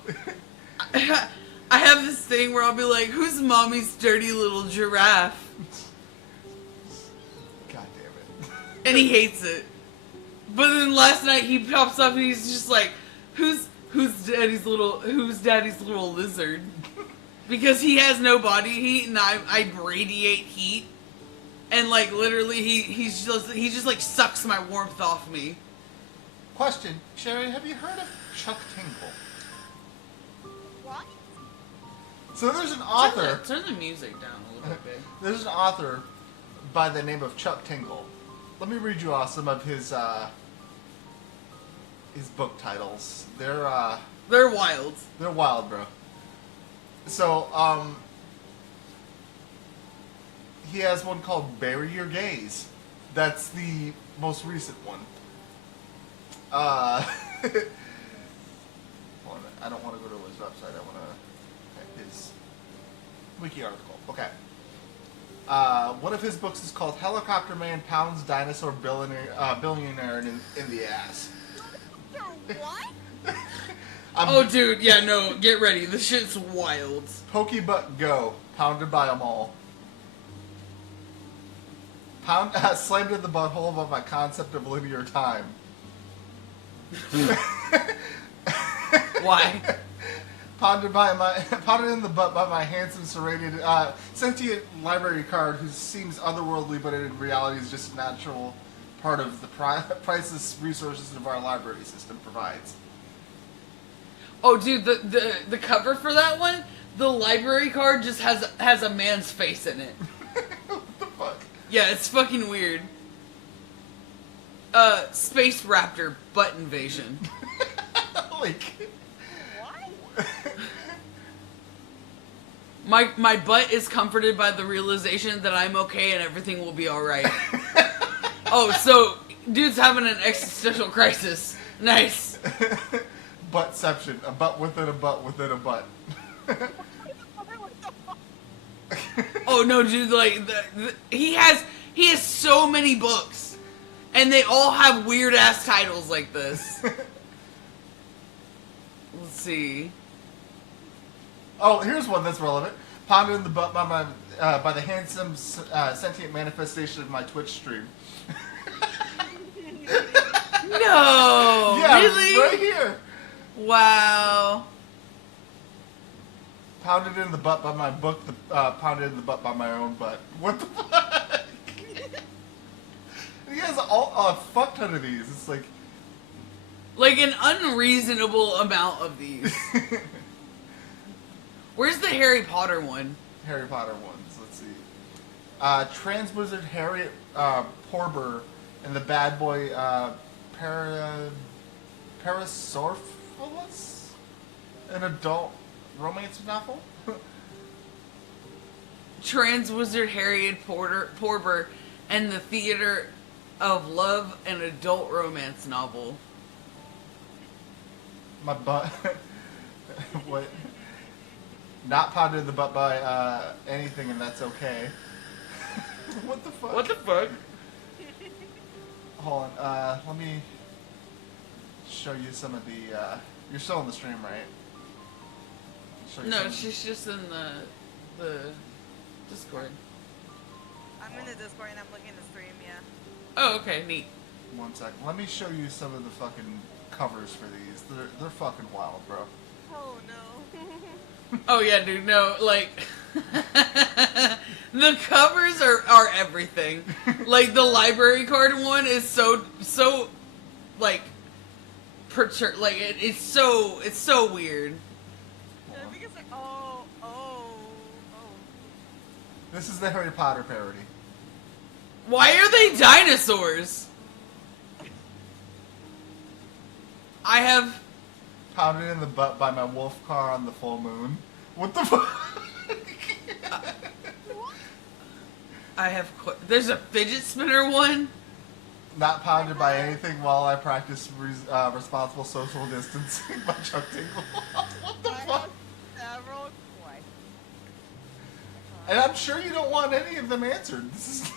I have this thing where I'll be like, who's mommy's dirty little giraffe? God damn it. And he hates it. But then last night he pops up and he's just like, who's daddy's little lizard? Because he has no body heat and I radiate heat. And like literally he just like sucks my warmth off me. Question, Sherry, have you heard of Chuck Tingle? What? So there's an author. Turn the music down a little bit. There's an author by the name of Chuck Tingle. Let me read you off some of his book titles. They're wild. they're wild, bro. So he has one called Bury Your Gaze. That's the most recent one. Hold on, I don't want to go to his website. I want to his wiki article. Okay. One of his books is called Helicopter Man Pounds Dinosaur Billionaire in the Ass. What? Oh dude, yeah, no, get ready. This shit's wild. Pokebutt Go, pounded by them all. Slammed in the butthole about my concept of linear time. Why? Pounded in the butt by my handsome, serrated, sentient library card who seems otherworldly, but in reality is just a natural part of the priceless resources of our library system provides. Oh, dude, the cover for that one, the library card just has a man's face in it. What the fuck? Yeah, it's fucking weird. Space Raptor butt invasion. Like, What? My butt is comforted by the realization that I'm okay and everything will be alright. Oh, so dude's having an existential crisis. Nice. Buttception. A butt within a butt within a butt. Oh no, dude! Like he has so many books, and they all have weird ass titles like this. Let's see. Oh, here's one that's relevant. Pounded in the butt by the handsome sentient manifestation of my Twitch stream. No, Yeah, really? right here. Wow. Pounded in the butt by my book. Pounded in the butt by my own butt. What the fuck? He has a fuck ton of these. It's like an unreasonable amount of these. Where's the Harry Potter one? Harry Potter ones. Let's see. Trans wizard Harriet Porber and the bad boy Parasorphalus, an adult romance novel. Trans Wizard Harriet Porber and the Theater of Love, an adult romance novel. My butt. What? Not pounded in the butt by anything, and that's okay. What the fuck? What the fuck? Hold on. Let me show you some of the. You're still on the stream, right? Show you No, some- she's just in the Discord. I'm in the Discord and I'm looking at the stream, yeah. Oh, okay, neat. One second. Let me show you some of the fucking covers for these. They're fucking wild, bro. Oh no. Oh yeah, dude. No, like the covers are everything. Like the library card one is so like like it's so weird. I think it's like, oh. This is the Harry Potter parody. Why are they dinosaurs? I have. Pounded in the butt by my wolf car on the full moon. What the fuck? There's a fidget spinner one. Not pounded by anything while I practice responsible social distancing by Chuck Tingle. What the I fuck? have several questions. And I'm sure you don't want any of them answered. This is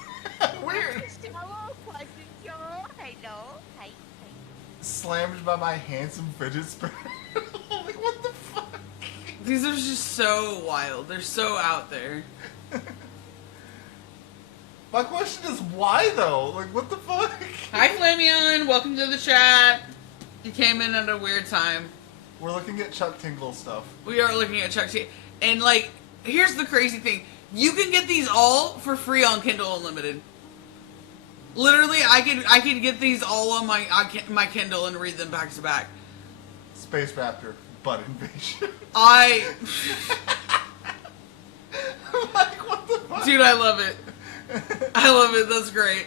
weird. Several questions, y'all. Hello. Hi. Slammed by my handsome fidget spinner. Like, what the fuck? These are just so wild. They're so out there. My question is why though? Like, what the fuck? Hi, Flamion. Welcome to the chat. You came in at a weird time. We're looking at Chuck Tingle stuff. We are looking at Chuck T. And, like, here's the crazy thing. You can get these all for free on Kindle Unlimited. Literally, I could get these all on my Kindle and read them back to back. Space Raptor, butt invasion. Like, what the fuck? Dude, I love it. I love it. That's great.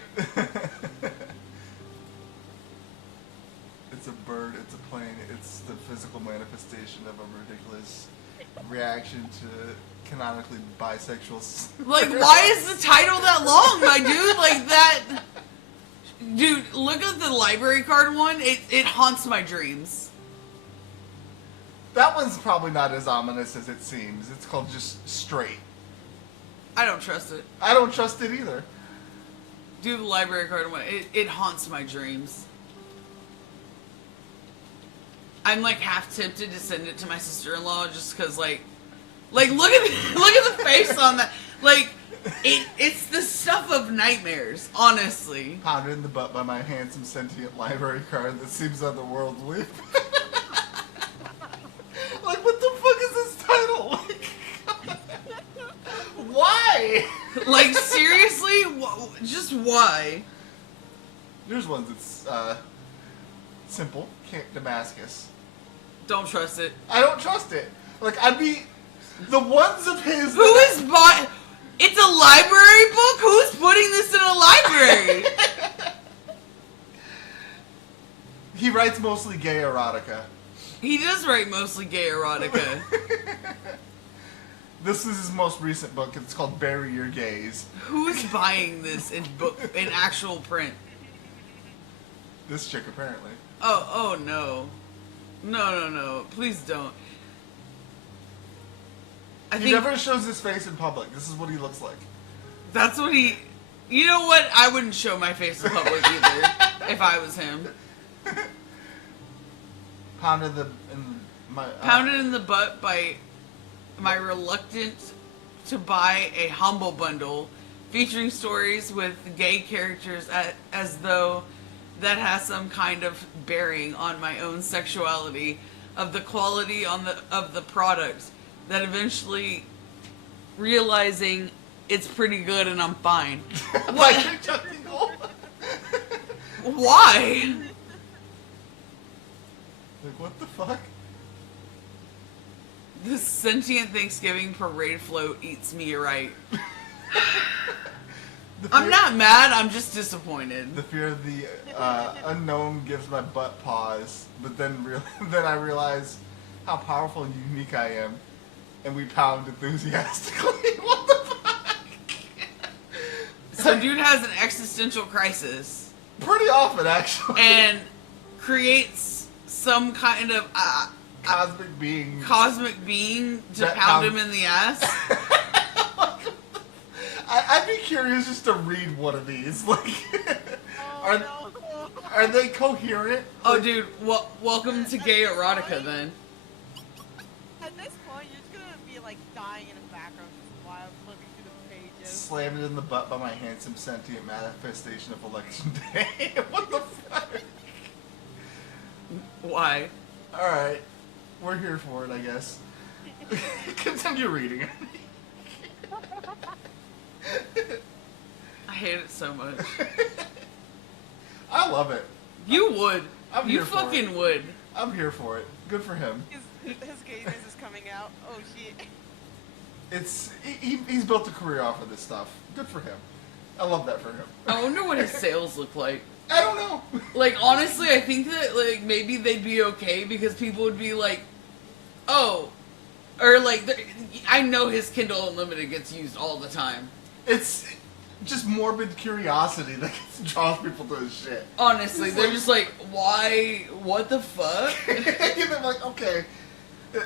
It's a bird, it's a plane, it's the physical manifestation of a ridiculous reaction to canonically bisexual. Like, why is the title that long, my dude? Like, that... Dude, look at the library card one. It haunts my dreams. That one's probably not as ominous as it seems. It's called just straight. I don't trust it. I don't trust it either. Do the library card one. It haunts my dreams. I'm like half tempted to send it to my sister-in-law just because like look at the face on that. Like it's the stuff of nightmares, honestly. Pounded in the butt by my handsome sentient library card that seems otherworldly. Like, what the fuck is this title? Why? Like seriously, just why? Here's one that's simple. Camp Damascus. Don't trust it. I don't trust it. Like, I'd be the ones of his. Who is bought? It's a library book. Who's putting this in a library? He writes mostly gay erotica. He does write mostly gay erotica. This is his most recent book. It's called Bury Your Gaze. Who's buying this in actual print? This chick, apparently. Oh no. No. Please don't. He never shows his face in public. This is what he looks like. That's what he... You know what? I wouldn't show my face in public either if I was him. Pounded in the butt by my reluctant to buy a Humble Bundle featuring stories with gay characters as though that has some kind of bearing on my own sexuality, of the quality of the product, that eventually realizing it's pretty good and I'm fine. What? Why? Like, what the fuck? This sentient Thanksgiving parade float eats me right. I'm not mad, I'm just disappointed. The fear of the unknown gives my butt pause, but then I realize how powerful and unique I am, and we pound enthusiastically. What the fuck? So dude has an existential crisis. Pretty often, actually. And creates some kind of cosmic being to pound him in the ass. I'd be curious just to read one of these. Like, are they coherent? Oh, dude, welcome to gay erotica then. At this point, you're just gonna be like dying in the background just while flipping through the pages. Slammed it in the butt by my handsome sentient manifestation of election day. What the fuck? Why? Alright. We're here for it, I guess. Continue reading. I hate it so much. I love it. You would. I'm you here for fucking it. would. I'm here for it. Good for him. His gayness is coming out. Oh shit. He's built a career off of this stuff. Good for him. I love that for him. I wonder what his sales look like. I don't know. Like, honestly, I think that, like, maybe they'd be okay because people would be like, oh, or like, I know his Kindle Unlimited gets used all the time. It's just morbid curiosity that draws people to his shit. Honestly, It's they're like- just like, why, what the fuck? And they're like, okay.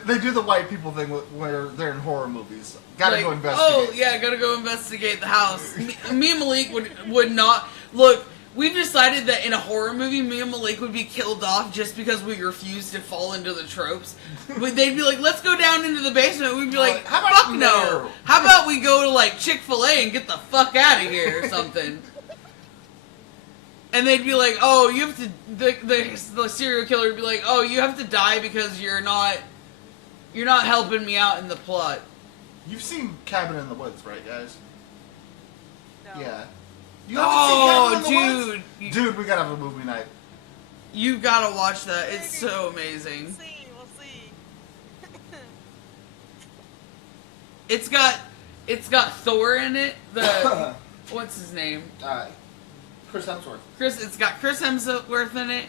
They do the white people thing where they're in horror movies. Gotta Like, go investigate. oh, yeah, gotta go investigate the house. Me and Malik would not, look, we've decided that in a horror movie, me and Malik would be killed off just because we refuse to fall into the tropes. They'd be like, let's go down into the basement. We'd be like, How about fuck no. no? How about we go to, like, Chick-fil-A and get the fuck out of here or something? And they'd be like, oh, you have to, the serial killer would be like, oh, you have to die because you're not helping me out in the plot. You've seen Cabin in the Woods, right, guys? No. Yeah. You Oh, haven't seen Cabin in the Woods? dude. Dude, we gotta have a movie night. You gotta watch that. It's so amazing. We'll see. It's got Thor in it. The what's his name? Chris Hemsworth. It's got Chris Hemsworth in it.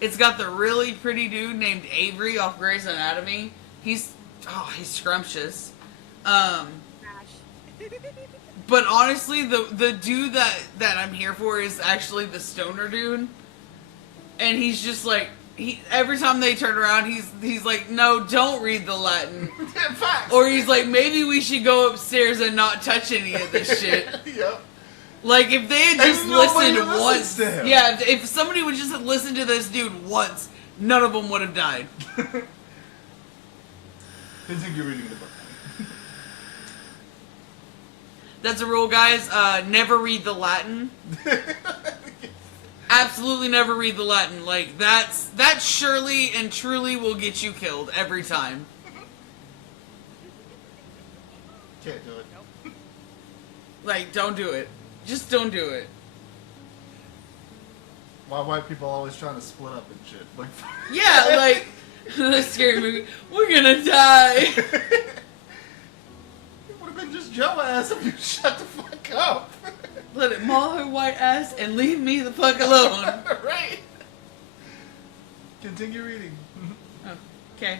It's got the really pretty dude named Avery off Grey's Anatomy. He's scrumptious. Smash. But honestly, the dude that I'm here for is actually the stoner dude, and he's just like every time they turn around, he's like, no, don't read the Latin, Facts. or he's like, maybe we should go upstairs and not touch any of this shit. Yep. Like, if they had just nobody listened listens once, to him. yeah, if somebody would just have listened to this dude once, none of them would have died. Continue reading the book. That's a rule, guys. Never read the Latin. Absolutely never read the Latin. Like, that surely and truly will get you killed every time. Can't do it. Nope. Like, don't do it. Just don't do it. Why white people always trying to split up and shit? Like, Yeah, like, the scary movie. We're gonna die. It would have been just Joe ass if you shut the fuck up. Let it maul her white ass and leave me the fuck alone. Right. Continue reading. Oh. Okay.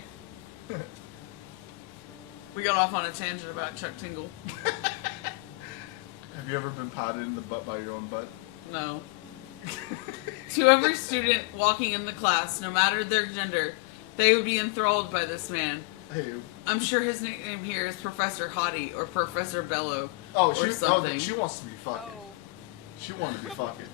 We got off on a tangent about Chuck Tingle. Have you ever been potted in the butt by your own butt? No. To every student walking in the class, no matter their gender, they would be enthralled by this man. Hey. I'm sure his nickname here is Professor Hottie or Professor Bellow Oh, or something. she wants to be fucking. Oh. She wanted to be fucking.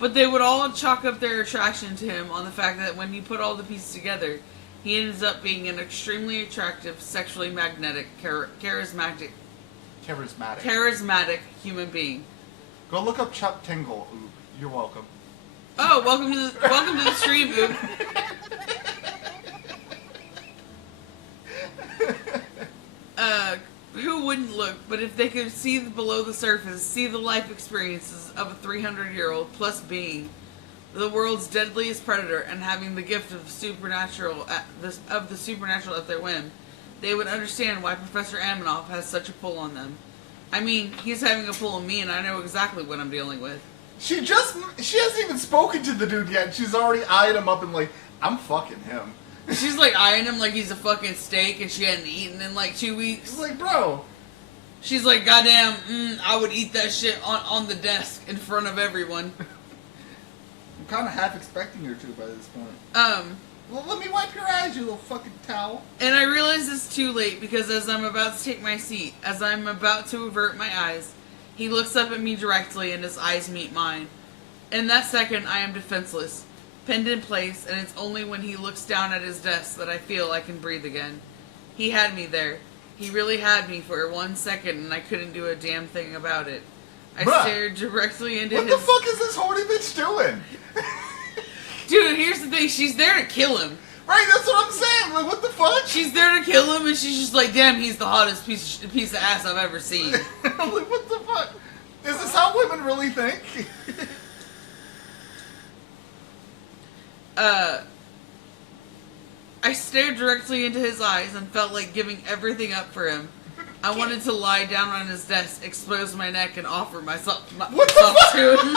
But they would all chalk up their attraction to him on the fact that when you put all the pieces together, he ends up being an extremely attractive, sexually magnetic, charismatic human being. Go look up Chuck Tingle. Ooh, you're welcome. Oh, welcome to the stream, Oop. Who wouldn't look? But if they could see below the surface, see the life experiences of a 300-year-old plus being, the world's deadliest predator, and having the gift of the supernatural at their whim, they would understand why Professor Aminoff has such a pull on them. I mean, he's having a pull on me, and I know exactly what I'm dealing with. She hasn't even spoken to the dude yet. She's already eyed him up and like, I'm fucking him. She's like eyeing him like he's a fucking steak, and she hadn't eaten in like 2 weeks. She's like, bro. She's like, goddamn, I would eat that shit on the desk in front of everyone. I'm kind of half expecting her to by this point. Well, let me wipe your eyes, you little fucking towel. And I realize it's too late because as I'm about to take my seat, as I'm about to avert my eyes, he looks up at me directly and his eyes meet mine. In that second, I am defenseless, pinned in place, and it's only when he looks down at his desk that I feel I can breathe again. He had me there. He really had me for 1 second, and I couldn't do a damn thing about it. I stared directly into What his... the fuck is this horny bitch doing? Dude, here's the thing. She's there to kill him. Right, that's what I'm saying. Like, what the fuck? She's there to kill him, and she's just like, damn, he's the hottest piece of ass I've ever seen. I'm like, what the fuck? Is this how women really think? I stared directly into his eyes and felt like giving everything up for him. I wanted to lie down on his desk, expose my neck, and offer myself to him.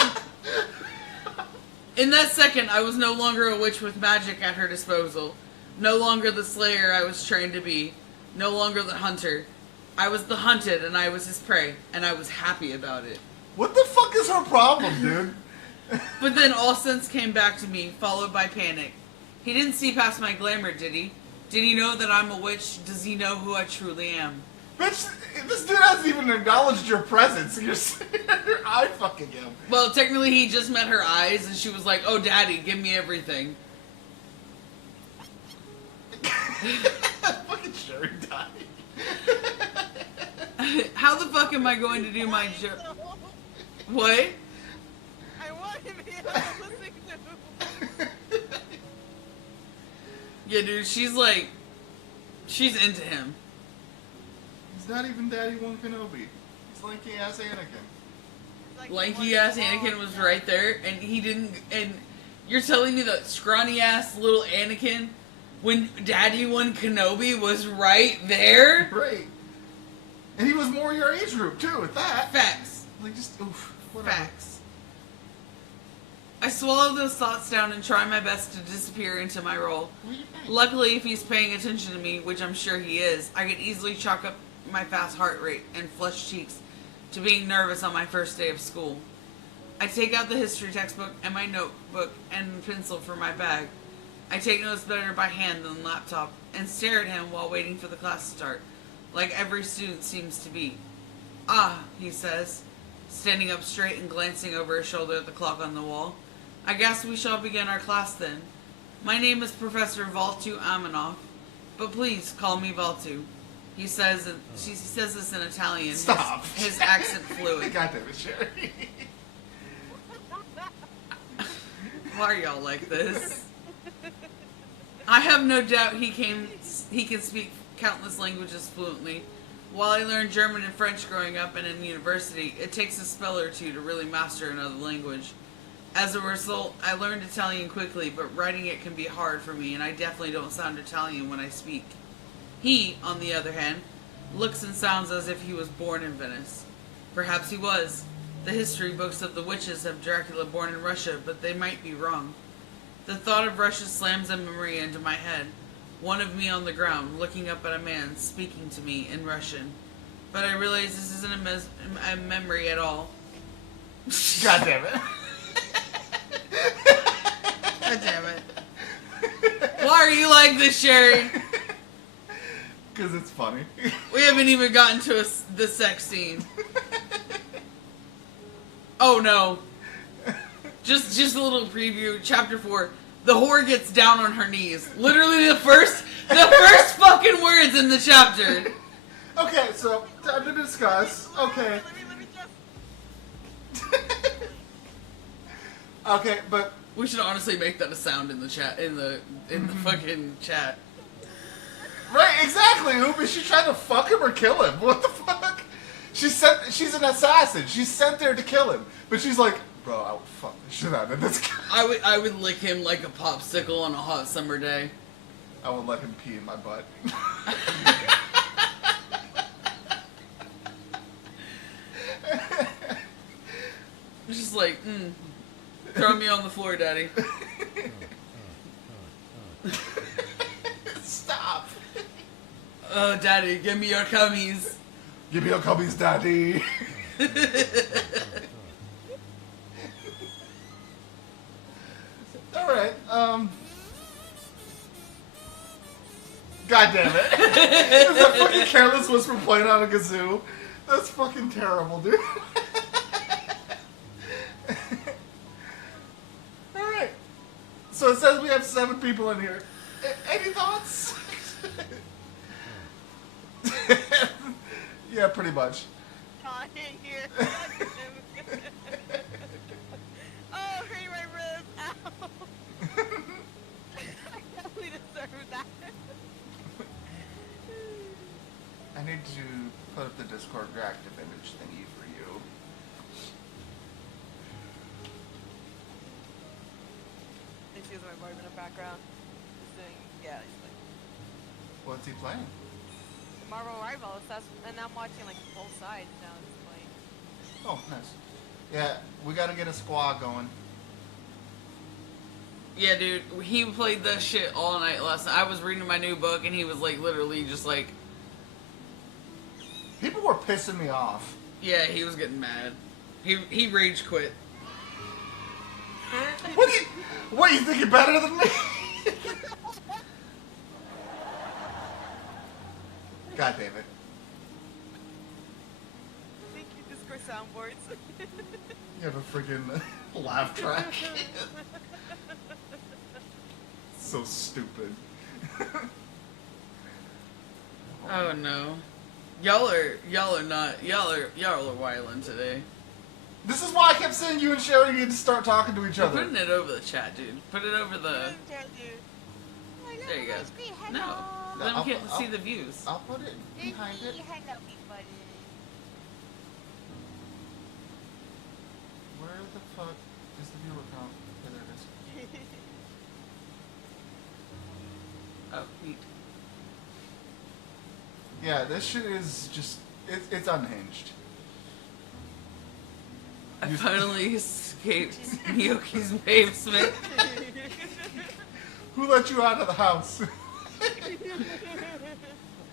In that second, I was no longer a witch with magic at her disposal. No longer the slayer I was trained to be. No longer the hunter. I was the hunted, and I was his prey, and I was happy about it. What the fuck is her problem, dude? But then all sense came back to me, followed by panic. He didn't see past my glamour, did he? Did he know that I'm a witch? Does he know who I truly am? Bitch, this dude hasn't even acknowledged your presence. You're sitting at her eye fucking him. Well, technically he just met her eyes, and she was like, oh, daddy, give me everything. Fucking Sherry died. How the fuck am I going to do my job? What? I want him here listening to. Yeah, dude, she's into him. He's not even Daddy One Kenobi. He's lanky ass Anakin. Like, Lanky ass Anakin was right there, and he didn't. And you're telling me that scrawny ass little Anakin, when Daddy One Kenobi was right there? Right. And he was more your age group too. At that. Facts. Like just oof. Whatever. Facts. I swallow those thoughts down and try my best to disappear into my role. Luckily, if he's paying attention to me, which I'm sure he is, I could easily chalk up my fast heart rate and flushed cheeks to being nervous on my first day of school. I take out the history textbook and my notebook and pencil from my bag. I take notes better by hand than laptop and stare at him while waiting for the class to start, like every student seems to be. Ah, he says, standing up straight and glancing over his shoulder at the clock on the wall. I guess we shall begin our class then. My name is Professor Valtu Aminoff, but please call me Valtu. He says this in Italian. Stop. His accent fluid. God damn it, Sherry. Why are y'all like this? I have no doubt he can speak countless languages fluently. While I learned German and French growing up and in university, it takes a spell or two to really master another language. As a result, I learned Italian quickly, but writing it can be hard for me, and I definitely don't sound Italian when I speak. He, on the other hand, looks and sounds as if he was born in Venice. Perhaps he was. The history books of the witches have Dracula born in Russia, but they might be wrong. The thought of Russia slams a memory into my head. one of me on the ground, looking up at a man speaking to me in Russian. But I realize this isn't a memory at all. God damn it. God damn it. Why are you like this, Sherry? Because it's funny. We haven't even gotten to the sex scene. Oh no. Just a little preview. Chapter 4. The whore gets down on her knees. Literally the first fucking words in the chapter. Okay, so time to discuss. Okay. Let me just. Okay, but We should honestly make that a sound in the chat, in the fucking chat. right, exactly. Oop, is she trying to fuck him or kill him? What the fuck? She's an assassin. She's sent there to kill him, but she's like, bro, I would fuck the shit out of this guy. I would lick him like a popsicle on a hot summer day. I would let him pee in my butt. It's just like, throw me on the floor, daddy. Stop. Oh, daddy, give me your cummies. Give me your cubbies, daddy. Alright, God damn it. Is that fucking Careless Whisper playing on a kazoo? That's fucking terrible, dude. Alright. So it says we have 7 people in here. Any thoughts? Yeah, pretty much. Not in here. Oh, hurry my ribs. Ow. I definitely deserve that. I need to put up the Discord reactive image thingy for you. Excuse my boyfriend in the background. He's doing, yeah, he's like What's he playing? Marvel Rivals. That's, and I'm watching like both sides now at this point. Oh, nice. Yeah, we gotta get a squad going. Yeah, dude, he played that shit all night last night. I was reading my new book, and he was like, literally just like, People were pissing me off. yeah, he was getting mad. He rage quit. What, you think you're better than me? God damn it. Thank you, Discord soundboards. You have a freaking laugh track. So stupid. Oh no. Y'all are wildin' today. This is why I kept saying you and Sherry need to start talking to each You're other. putting it over the chat, dude. Put it over the. There you go. No. No, Let I'll them get put- to see I'll- the views. I'll put it behind it. Hello, everybody. Where the fuck is the viewer count? Okay, there it is. Oh, neat. Yeah, this shit is just, it's unhinged. I finally escaped Miyoki's basement. Who let you out of the house?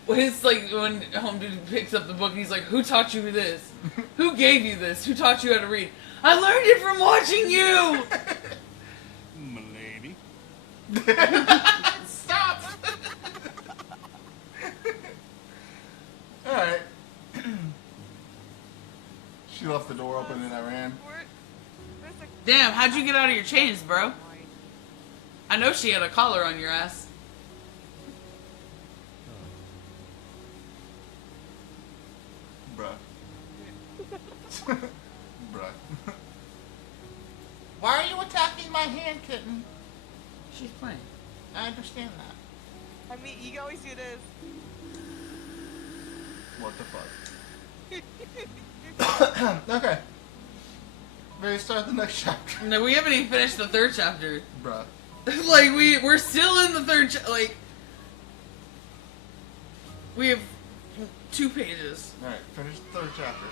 Well, it's like when Home Dude picks up the book and he's like, "Who taught you this? Who gave you this? Who taught you how to read?" I learned it from watching you. Milady. Stop! Alright. She left the door open and I ran. Damn, how'd you get out of your chains, bro? I know she had a collar on your ass. Bruh. Bruh. Why are you attacking my hand, kitten? She's playing. I understand that. I mean, you always do this. What the fuck? Okay. Ready to start the next chapter? No, we haven't even finished the third chapter. Bruh. Like, we're still in the third like, we have 2 pages. Alright, finish the third chapter.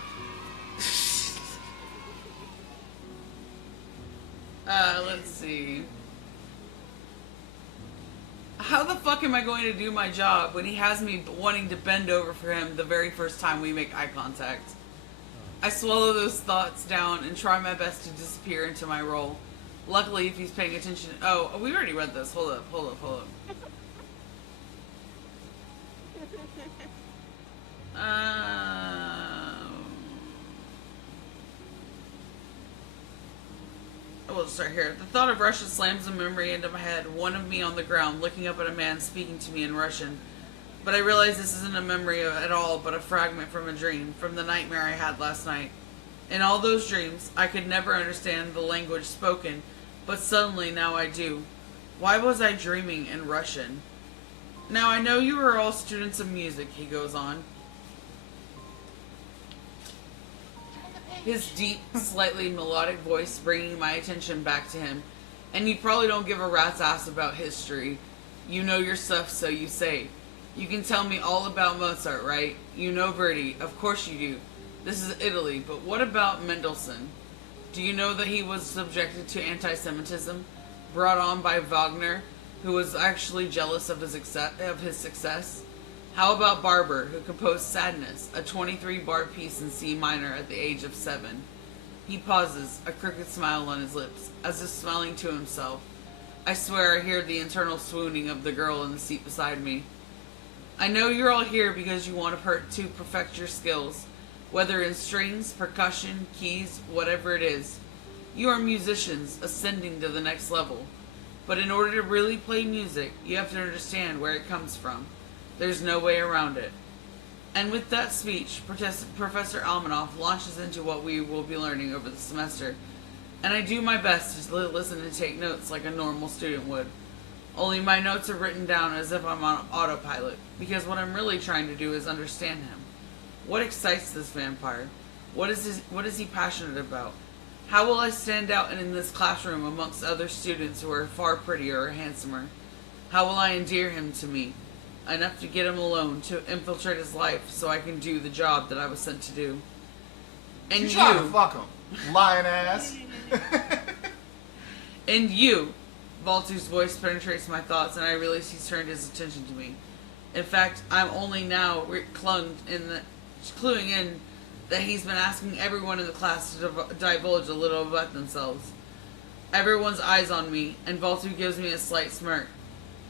Let's see. How the fuck am I going to do my job when he has me wanting to bend over for him the very first time we make eye contact? I swallow those thoughts down and try my best to disappear into my role. Luckily, if he's paying attention... Oh, we already read this. Hold up. We'll start here. The thought of Russia slams a memory into my head, one of me on the ground, looking up at a man speaking to me in Russian. But I realize this isn't a memory at all, but a fragment from a dream, from the nightmare I had last night. In all those dreams, I could never understand the language spoken, but suddenly now I do. Why was I dreaming in Russian? Now I know you are all students of music, he goes on. His deep, slightly melodic voice bringing my attention back to him. And you probably don't give a rat's ass about history. You know your stuff, so you say. You can tell me all about Mozart, right? You know Verdi. Of course you do. This is Italy, but what about Mendelssohn? Do you know that he was subjected to anti-Semitism, brought on by Wagner, who was actually jealous of his success? How about Barber, who composed Sadness, a 23-bar piece in C minor at the age of 7? He pauses, a crooked smile on his lips, as if smiling to himself. I swear I hear the internal swooning of the girl in the seat beside me. I know you're all here because you want to perfect your skills, whether in strings, percussion, keys, whatever it is. You are musicians ascending to the next level. But in order to really play music, you have to understand where it comes from. There's no way around it. And with that speech, Professor Almanoff launches into what we will be learning over the semester. And I do my best to listen and take notes like a normal student would. Only my notes are written down as if I'm on autopilot, because what I'm really trying to do is understand him. What excites this vampire? What is he passionate about? How will I stand out in this classroom amongst other students who are far prettier or handsomer? How will I endear him to me? Enough to get him alone, to infiltrate his life, so I can do the job that I was sent to do. And you trying to fuck him, lying ass. And you, Valtu's voice penetrates my thoughts, and I realize he's turned his attention to me. In fact, I'm only now cluing in that he's been asking everyone in the class to divulge a little about themselves. Everyone's eyes on me, and Valtu gives me a slight smirk.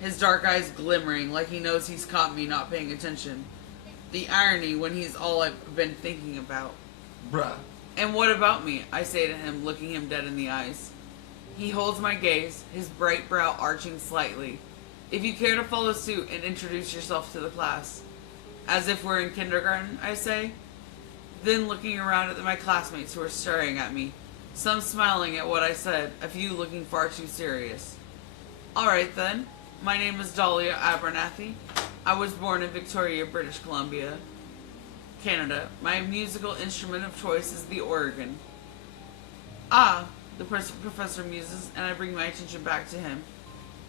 His dark eyes glimmering like he knows he's caught me not paying attention. The irony when he's all I've been thinking about. Bruh. And what about me? I say to him, looking him dead in the eyes. He holds my gaze, his bright brow arching slightly. If you care to follow suit and introduce yourself to the class. As if we're in kindergarten, I say. Then looking around at my classmates who are staring at me. Some smiling at what I said, a few looking far too serious. Alright then. My name is Dahlia Abernathy. I was born in Victoria, British Columbia, Canada. My musical instrument of choice is the organ. Ah, the professor muses, and I bring my attention back to him.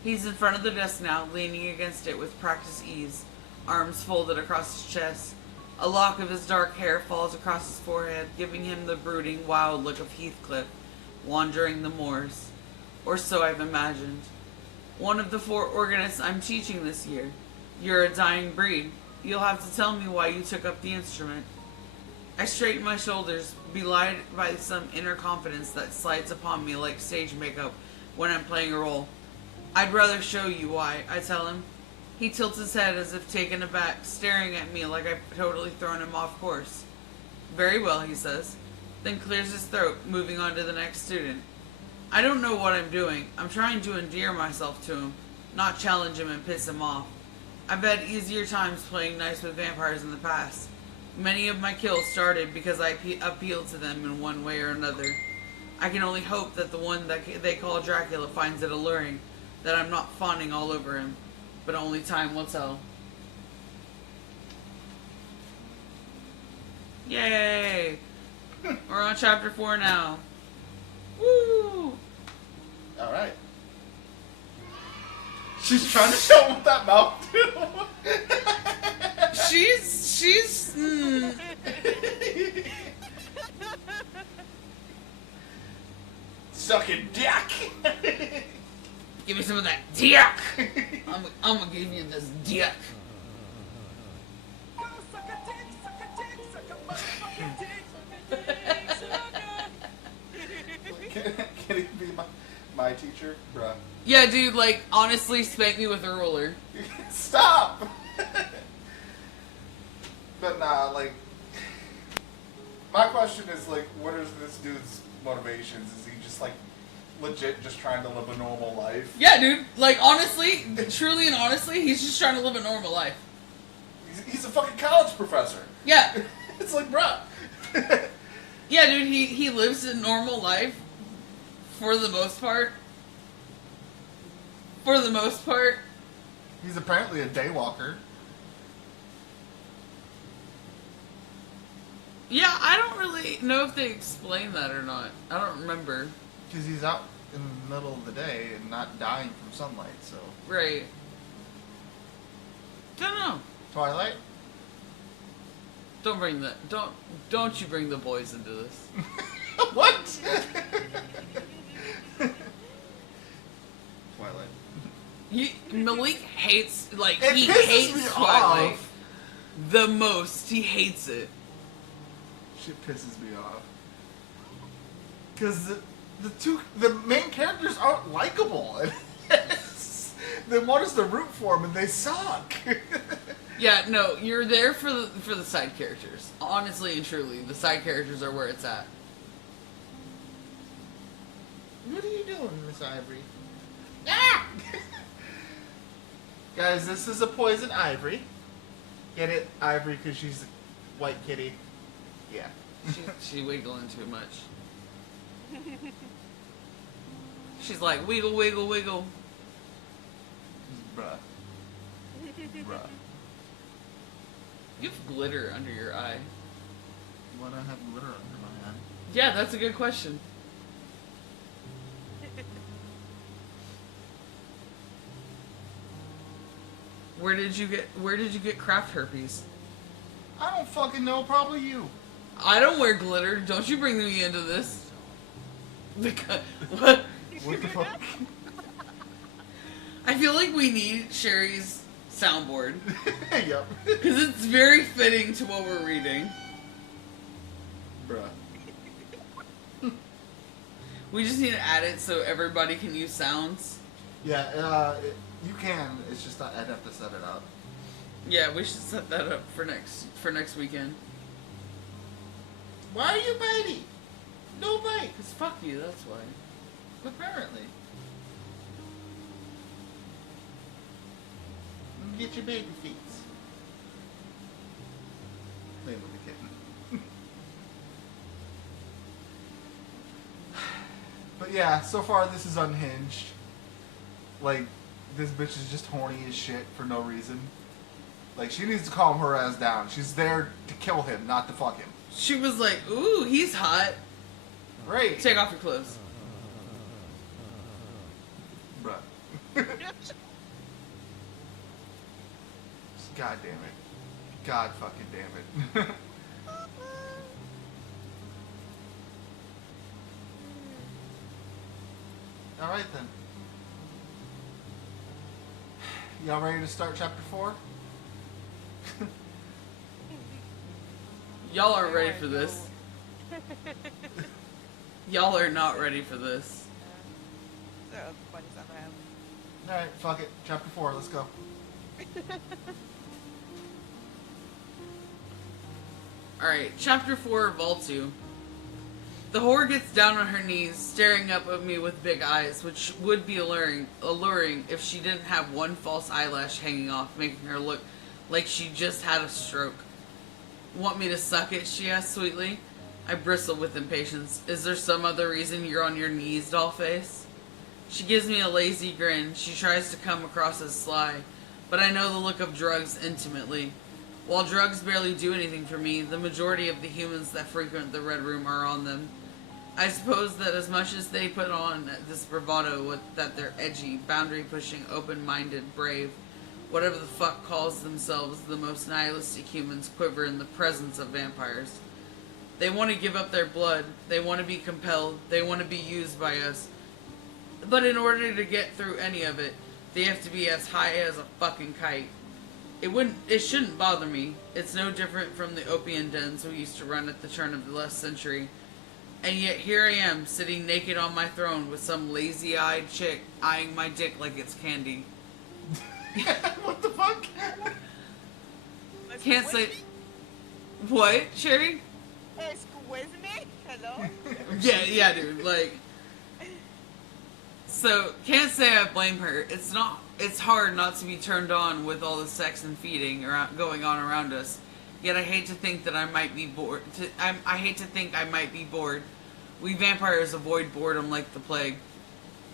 He's in front of the desk now, leaning against it with practiced ease, arms folded across his chest. A lock of his dark hair falls across his forehead, giving him the brooding, wild look of Heathcliff, wandering the moors. Or so I've imagined. One of the 4 organists I'm teaching this year. You're a dying breed. You'll have to tell me why you took up the instrument. I straighten my shoulders, belied by some inner confidence that slides upon me like stage makeup when I'm playing a role. I'd rather show you why, I tell him. He tilts his head as if taken aback, staring at me like I've totally thrown him off course. Very well, he says, then clears his throat, moving on to the next student. I don't know what I'm doing. I'm trying to endear myself to him, not challenge him and piss him off. I've had easier times playing nice with vampires in the past. Many of my kills started because I appealed to them in one way or another. I can only hope that the one that they call Dracula finds it alluring, that I'm not fawning all over him. But only time will tell. Yay! We're on chapter 4 now. Woo! Alright. She's trying to show him what that mouth do. She's Sucking dick. Give me some of that dick. I'm gonna give you this dick. Can he be my teacher? Bruh. Yeah, dude, like, honestly, spank me with a ruler. Stop! But nah, like, my question is, like, what is this dude's motivations? Is he just, like, legit just trying to live a normal life? Yeah, dude, like, honestly, truly and honestly, he's just trying to live a normal life. He's a fucking college professor. Yeah. It's like, bruh. Yeah, dude, he lives a normal life for the most part. For the most part. He's apparently a daywalker. Yeah, I don't really know if they explain that or not. I don't remember. Because he's out in the middle of the day and not dying from sunlight, so. Right. Don't know. Twilight? Don't bring that. Don't you bring the boys into this. What? Twilight. Malik hates, like, It he pisses hates me Twilight off. the most. He hates it. Shit pisses me off. Because the main characters aren't likable. They want us to root for them and they suck. Yeah, no, you're there for the side characters. Honestly and truly, the side characters are where it's at. What are you doing, Miss Ivory? Ah! Guys, this is a poison ivory. Get it? Ivory because she's a white kitty. Yeah. She wiggling too much. She's like, wiggle, wiggle, wiggle. Bruh. Bruh. You have glitter under your eye. Why do I have glitter under my eye? Yeah, that's a good question. Where did you get craft herpes? I don't fucking know. Probably you. I don't wear glitter. Don't you bring me into this. What? What the fuck? I feel like we need Sherry's soundboard. Yep. Because it's very fitting to what we're reading. Bruh. We just need to add it so everybody can use sounds. Yeah, you can. It's just I'd have to set it up. Yeah, we should set that up for next weekend. Why are you biting? No bite. Cause fuck you, that's why. Apparently. Let me get your baby feet. Playing with the kitten. But yeah, so far this is unhinged. Like, this bitch is just horny as shit for no reason. Like, she needs to calm her ass down. She's there to kill him, not to fuck him. She was like, ooh, he's hot. Right. Take off your clothes. Bruh. God damn it. God fucking damn it. Alright then. Y'all ready to start chapter 4? Y'all aren't ready for this. Y'all are not ready for this. So, funny stuff I have. Alright, fuck it. Chapter 4, let's go. Alright, chapter 4 of Vaultu. The whore gets down on her knees, staring up at me with big eyes, which would be alluring if she didn't have one false eyelash hanging off, making her look like she just had a stroke. Want me to suck it? She asked sweetly. I bristle with impatience. Is there some other reason you're on your knees, dollface? She gives me a lazy grin. She tries to come across as sly, but I know the look of drugs intimately. While drugs barely do anything for me, the majority of the humans that frequent the Red Room are on them. I suppose that as much as they put on this bravado that they're edgy, boundary-pushing, open-minded, brave, whatever the fuck calls themselves, the most nihilistic humans quiver in the presence of vampires. They want to give up their blood, they want to be compelled, they want to be used by us. But in order to get through any of it, They have to be as high as a fucking kite. It shouldn't bother me. It's no different from the opium dens we used to run at the turn of the last century. And yet here I am, sitting naked on my throne with some lazy-eyed chick eyeing my dick like it's candy. What the fuck? Can't say... What, Sherry? Excuse me? Hello? Yeah, dude, like... So, can't say I blame her. It's hard not to be turned on with all the sex and feeding going on around us. Yet I hate to think that I might be bored. I hate to think I might be bored. We vampires avoid boredom like the plague.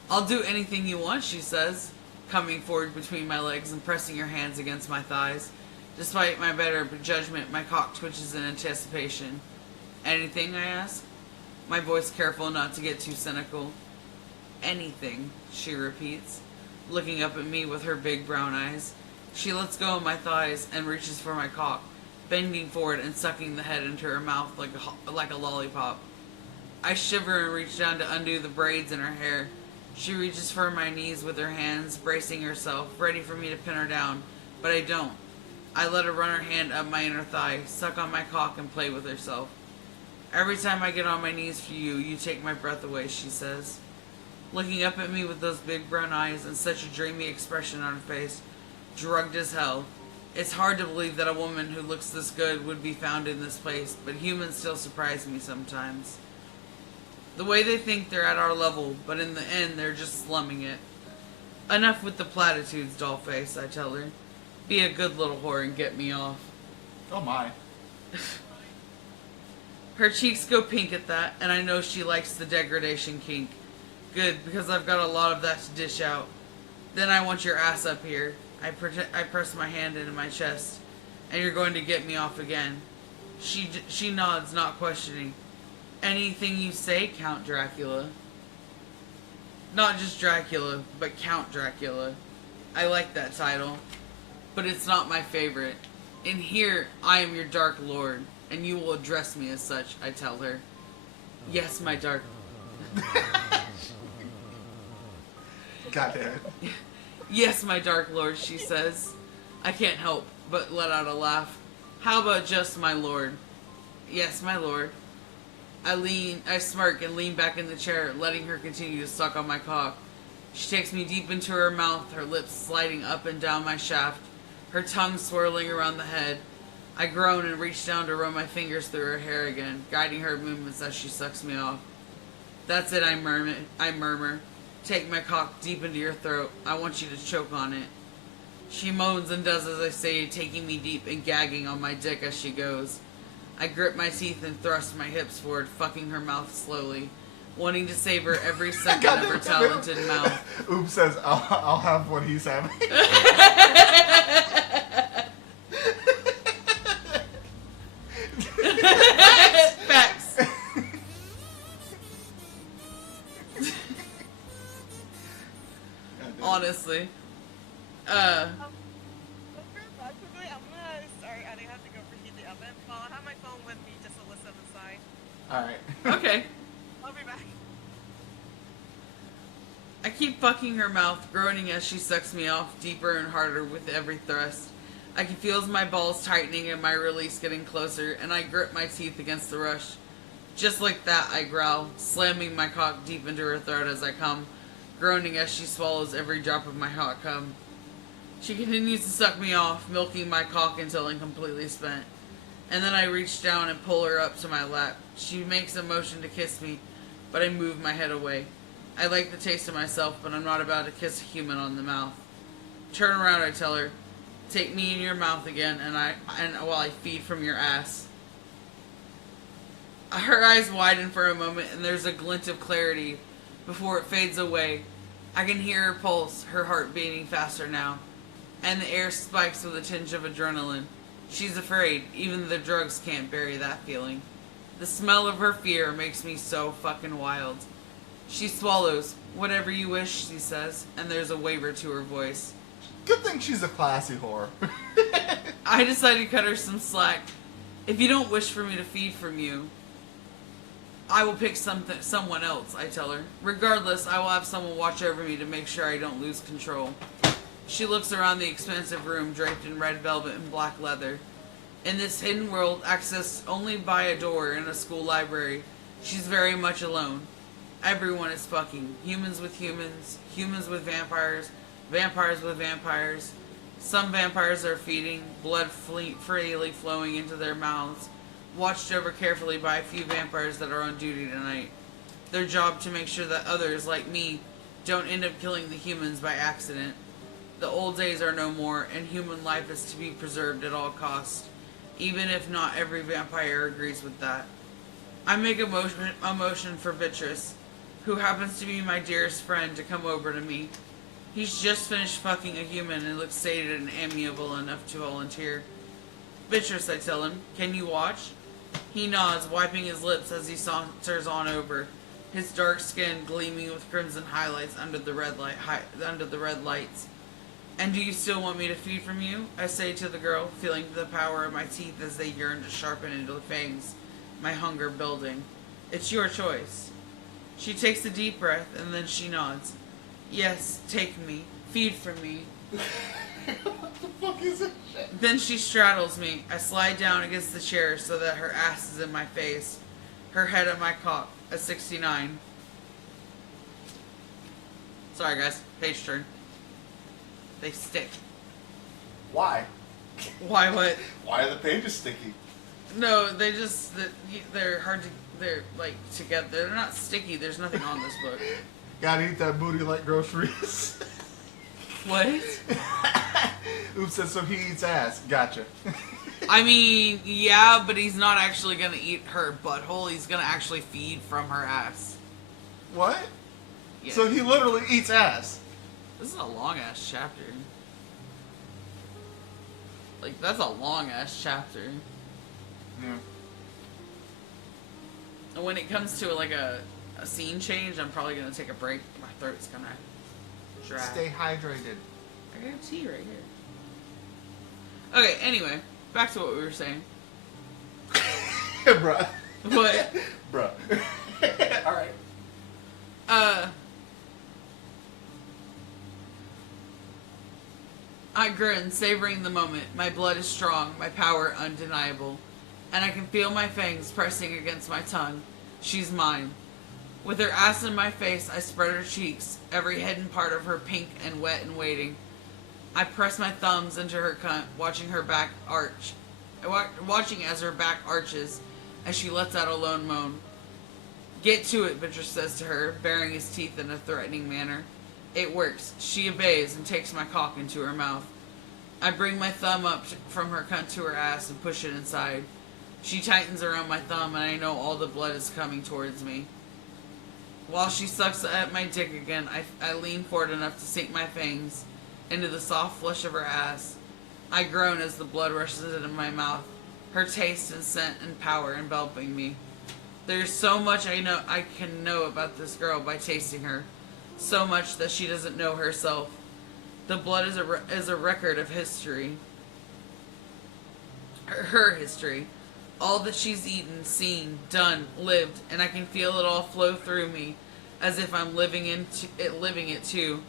I'll do anything you want, she says, coming forward between my legs and pressing her hands against my thighs. Despite my better judgment, my cock twitches in anticipation. Anything, I ask? My voice careful not to get too cynical. Anything, she repeats, looking up at me with her big brown eyes. She lets go of my thighs and reaches for my cock, bending forward and sucking the head into her mouth like a lollipop. I shiver and reach down to undo the braids in her hair. She reaches for my knees with her hands, bracing herself, ready for me to pin her down, but I don't. I let her run her hand up my inner thigh, suck on my cock, and play with herself. Every time I get on my knees for you, you take my breath away, she says. Looking up at me with those big brown eyes and such a dreamy expression on her face, drugged as hell. It's hard to believe that a woman who looks this good would be found in this place, but humans still surprise me sometimes. The way they think they're at our level, but in the end they're just slumming it. Enough with the platitudes, dollface, I tell her. Be a good little whore and get me off. Oh my. Her cheeks go pink at that, and I know she likes the degradation kink. Good, because I've got a lot of that to dish out. Then I want your ass up here. I press my hand into my chest. And you're going to get me off again. She nods, not questioning. Anything you say, Count Dracula. Not just Dracula, but Count Dracula. I like that title. But it's not my favorite. In here, I am your Dark Lord, and you will address me as such, I tell her. Yes, my Dark... God damn it. Yes, my Dark Lord, she says. I can't help but let out a laugh. How about just my lord? Yes, my lord. I smirk and lean back in the chair, letting her continue to suck on my cock. She takes me deep into her mouth, her lips sliding up and down my shaft, her tongue swirling around the head. I groan and reach down to run my fingers through her hair again, guiding her movements as she sucks me off. That's it, I murmur. Take my cock deep into your throat. I want you to choke on it. She moans and does as I say, taking me deep and gagging on my dick as she goes. I grip my teeth and thrust my hips forward, fucking her mouth slowly, wanting to savor every second of her talented mouth. Oops says, I'll have what he's having. Facts. Honestly. Sorry, I have to go preheat the oven. Well, I have my phone with me just to listen inside. Alright. Okay. I'll be back. I keep fucking her mouth, groaning as she sucks me off deeper and harder with every thrust. I can feel my balls tightening and my release getting closer, and I grip my teeth against the rush. Just like that, I growl, slamming my cock deep into her throat as I come, groaning as she swallows every drop of my hot cum. She continues to suck me off, milking my cock until I'm completely spent. And then I reach down and pull her up to my lap. She makes a motion to kiss me, but I move my head away. I like the taste of myself, but I'm not about to kiss a human on the mouth. Turn around, I tell her. Take me in your mouth again, and while I feed from your ass. Her eyes widen for a moment, and there's a glint of clarity before it fades away. I can hear her pulse, her heart beating faster now, and the air spikes with a tinge of adrenaline. She's afraid, even the drugs can't bury that feeling. The smell of her fear makes me so fucking wild. She swallows. Whatever you wish, she says, and there's a waver to her voice. Good thing she's a classy whore. I decide to cut her some slack. If you don't wish for me to feed from you, I will pick someone else, I tell her. Regardless, I will have someone watch over me to make sure I don't lose control. She looks around the expansive room draped in red velvet and black leather. In this hidden world, accessed only by a door in a school library, she's very much alone. Everyone is fucking. Humans with humans, humans with vampires, vampires with vampires. Some vampires are feeding, blood freely flowing into their mouths, watched over carefully by a few vampires that are on duty tonight. Their job to make sure that others, like me, don't end up killing the humans by accident. The old days are no more, and human life is to be preserved at all costs, even if not every vampire agrees with that. I make a motion for Beatrice, who happens to be my dearest friend, to come over to me. He's just finished fucking a human and looks sated and amiable enough to volunteer. Beatrice, I tell him, can you watch? He nods, wiping his lips as he saunters on over, his dark skin gleaming with crimson highlights under the red lights. And do you still want me to feed from you? I say to the girl, feeling the power of my teeth as they yearn to sharpen into fangs, my hunger building. It's your choice. She takes a deep breath, and then she nods. Yes, take me. Feed from me. What the fuck is this shit? Then she straddles me. I slide down against the chair so that her ass is in my face, her head at my cock, a 69. Sorry guys, page turn. They stick. Why? Why what? Why are the pages sticky? No, they're hard to, they're like together. They're not sticky, there's nothing on this book. Gotta eat that booty like groceries. What? Oops said so he eats ass. Gotcha. I mean, yeah, but he's not actually gonna eat her butthole. He's gonna actually feed from her ass. What? Yeah. So he literally eats ass. This is a long ass chapter. Like, that's a long ass chapter. Yeah. And when it comes to like a scene change, I'm probably gonna take a break. My throat's gonna dry. Stay hydrated. I got tea right here. Okay, anyway, back to what we were saying. Bruh. What? Bruh. Alright. I grin, savoring the moment. My blood is strong, my power undeniable, and I can feel my fangs pressing against my tongue. She's mine. With her ass in my face, I spread her cheeks, every hidden part of her pink and wet and waiting. I press my thumbs into her cunt, watching as her back arches, as she lets out a lone moan. Get to it, Beatrice says to her, baring his teeth in a threatening manner. It works. She obeys and takes my cock into her mouth. I bring my thumb up from her cunt to her ass and push it inside. She tightens around my thumb and I know all the blood is coming towards me. While she sucks at my dick again, I lean forward enough to sink my fangs into the soft flesh of her ass. I groan as the blood rushes into my mouth, her taste and scent and power enveloping me. There's so much I can know about this girl by tasting her. So much that she doesn't know herself. The blood is a record of history. Her history. All that she's eaten, seen, done, lived, and I can feel it all flow through me, as if I'm living it too,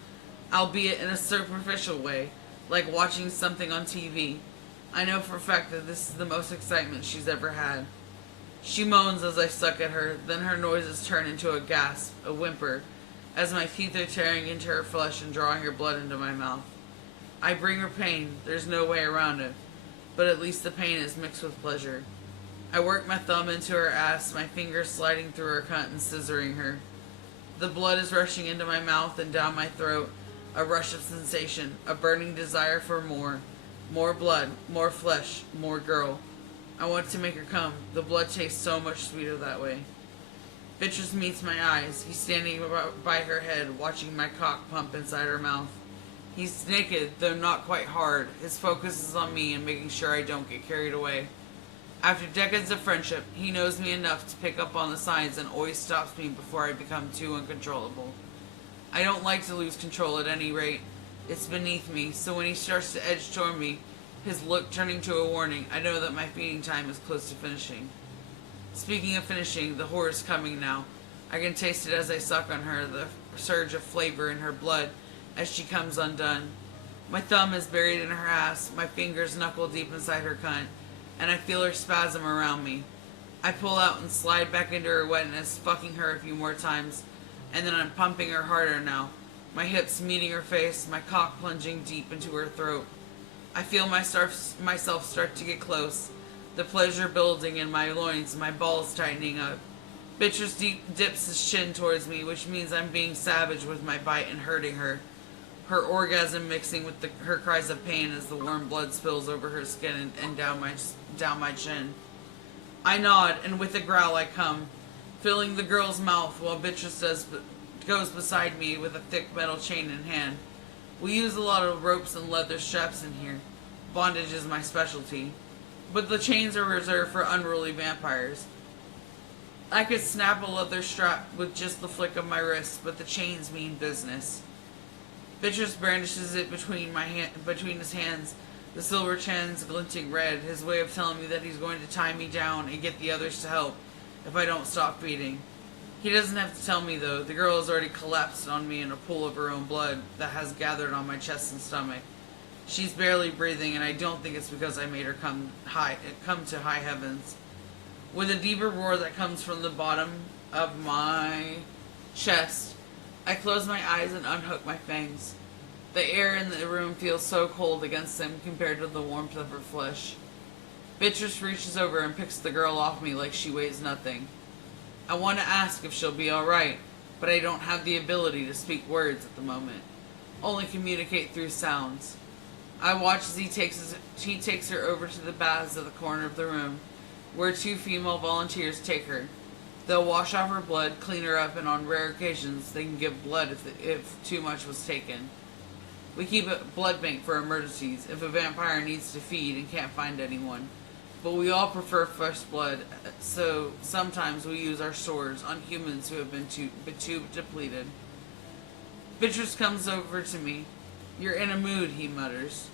albeit in a superficial way, like watching something on TV. I know for a fact that this is the most excitement she's ever had. She moans as I suck at her, then her noises turn into a gasp, a whimper, as my teeth are tearing into her flesh and drawing her blood into my mouth. I bring her pain, there's no way around it, but at least the pain is mixed with pleasure. I work my thumb into her ass, my fingers sliding through her cunt and scissoring her. The blood is rushing into my mouth and down my throat, a rush of sensation, a burning desire for more. More blood, more flesh, more girl. I want to make her come. The blood tastes so much sweeter that way. Beatrice meets my eyes. He's standing by her head, watching my cock pump inside her mouth. He's naked, though not quite hard. His focus is on me and making sure I don't get carried away. After decades of friendship, he knows me enough to pick up on the signs and always stops me before I become too uncontrollable. I don't like to lose control at any rate. It's beneath me, so when he starts to edge toward me, his look turning to a warning, I know that my feeding time is close to finishing. Speaking of finishing, the horror is coming now. I can taste it as I suck on her, the surge of flavor in her blood as she comes undone. My thumb is buried in her ass, my fingers knuckle deep inside her cunt, and I feel her spasm around me. I pull out and slide back into her wetness, fucking her a few more times, and then I'm pumping her harder now, my hips meeting her face, my cock plunging deep into her throat. I feel myself start to get close, the pleasure building in my loins, my balls tightening up. Bitches dips his chin towards me, which means I'm being savage with my bite and hurting her. Her orgasm mixing with her cries of pain as the warm blood spills over her skin and down my chin. I nod, and with a growl I come, filling the girl's mouth while Beatrice goes beside me with a thick metal chain in hand. We use a lot of ropes and leather straps in here. Bondage is my specialty. But the chains are reserved for unruly vampires. I could snap a leather strap with just the flick of my wrist, but the chains mean business. Beatrice brandishes it between his hands, the silver chains glinting red, his way of telling me that he's going to tie me down and get the others to help if I don't stop beating. He doesn't have to tell me, though. The girl has already collapsed on me in a pool of her own blood that has gathered on my chest and stomach. She's barely breathing, and I don't think it's because I made her come to high heavens. With a deeper roar that comes from the bottom of my chest, I close my eyes and unhook my fangs. The air in the room feels so cold against them compared to the warmth of her flesh. Beatrice reaches over and picks the girl off me like she weighs nothing. I want to ask if she'll be alright, but I don't have the ability to speak words at the moment. Only communicate through sounds. I watch as he takes her over to the baths at the corner of the room, where 2 female volunteers take her. They'll wash off her blood, clean her up, and on rare occasions they can give blood if too much was taken. We keep a blood bank for emergencies if a vampire needs to feed and can't find anyone. But we all prefer fresh blood, so sometimes we use our swords on humans who have been too depleted. Beatrice comes over to me. "You're in a mood," he mutters.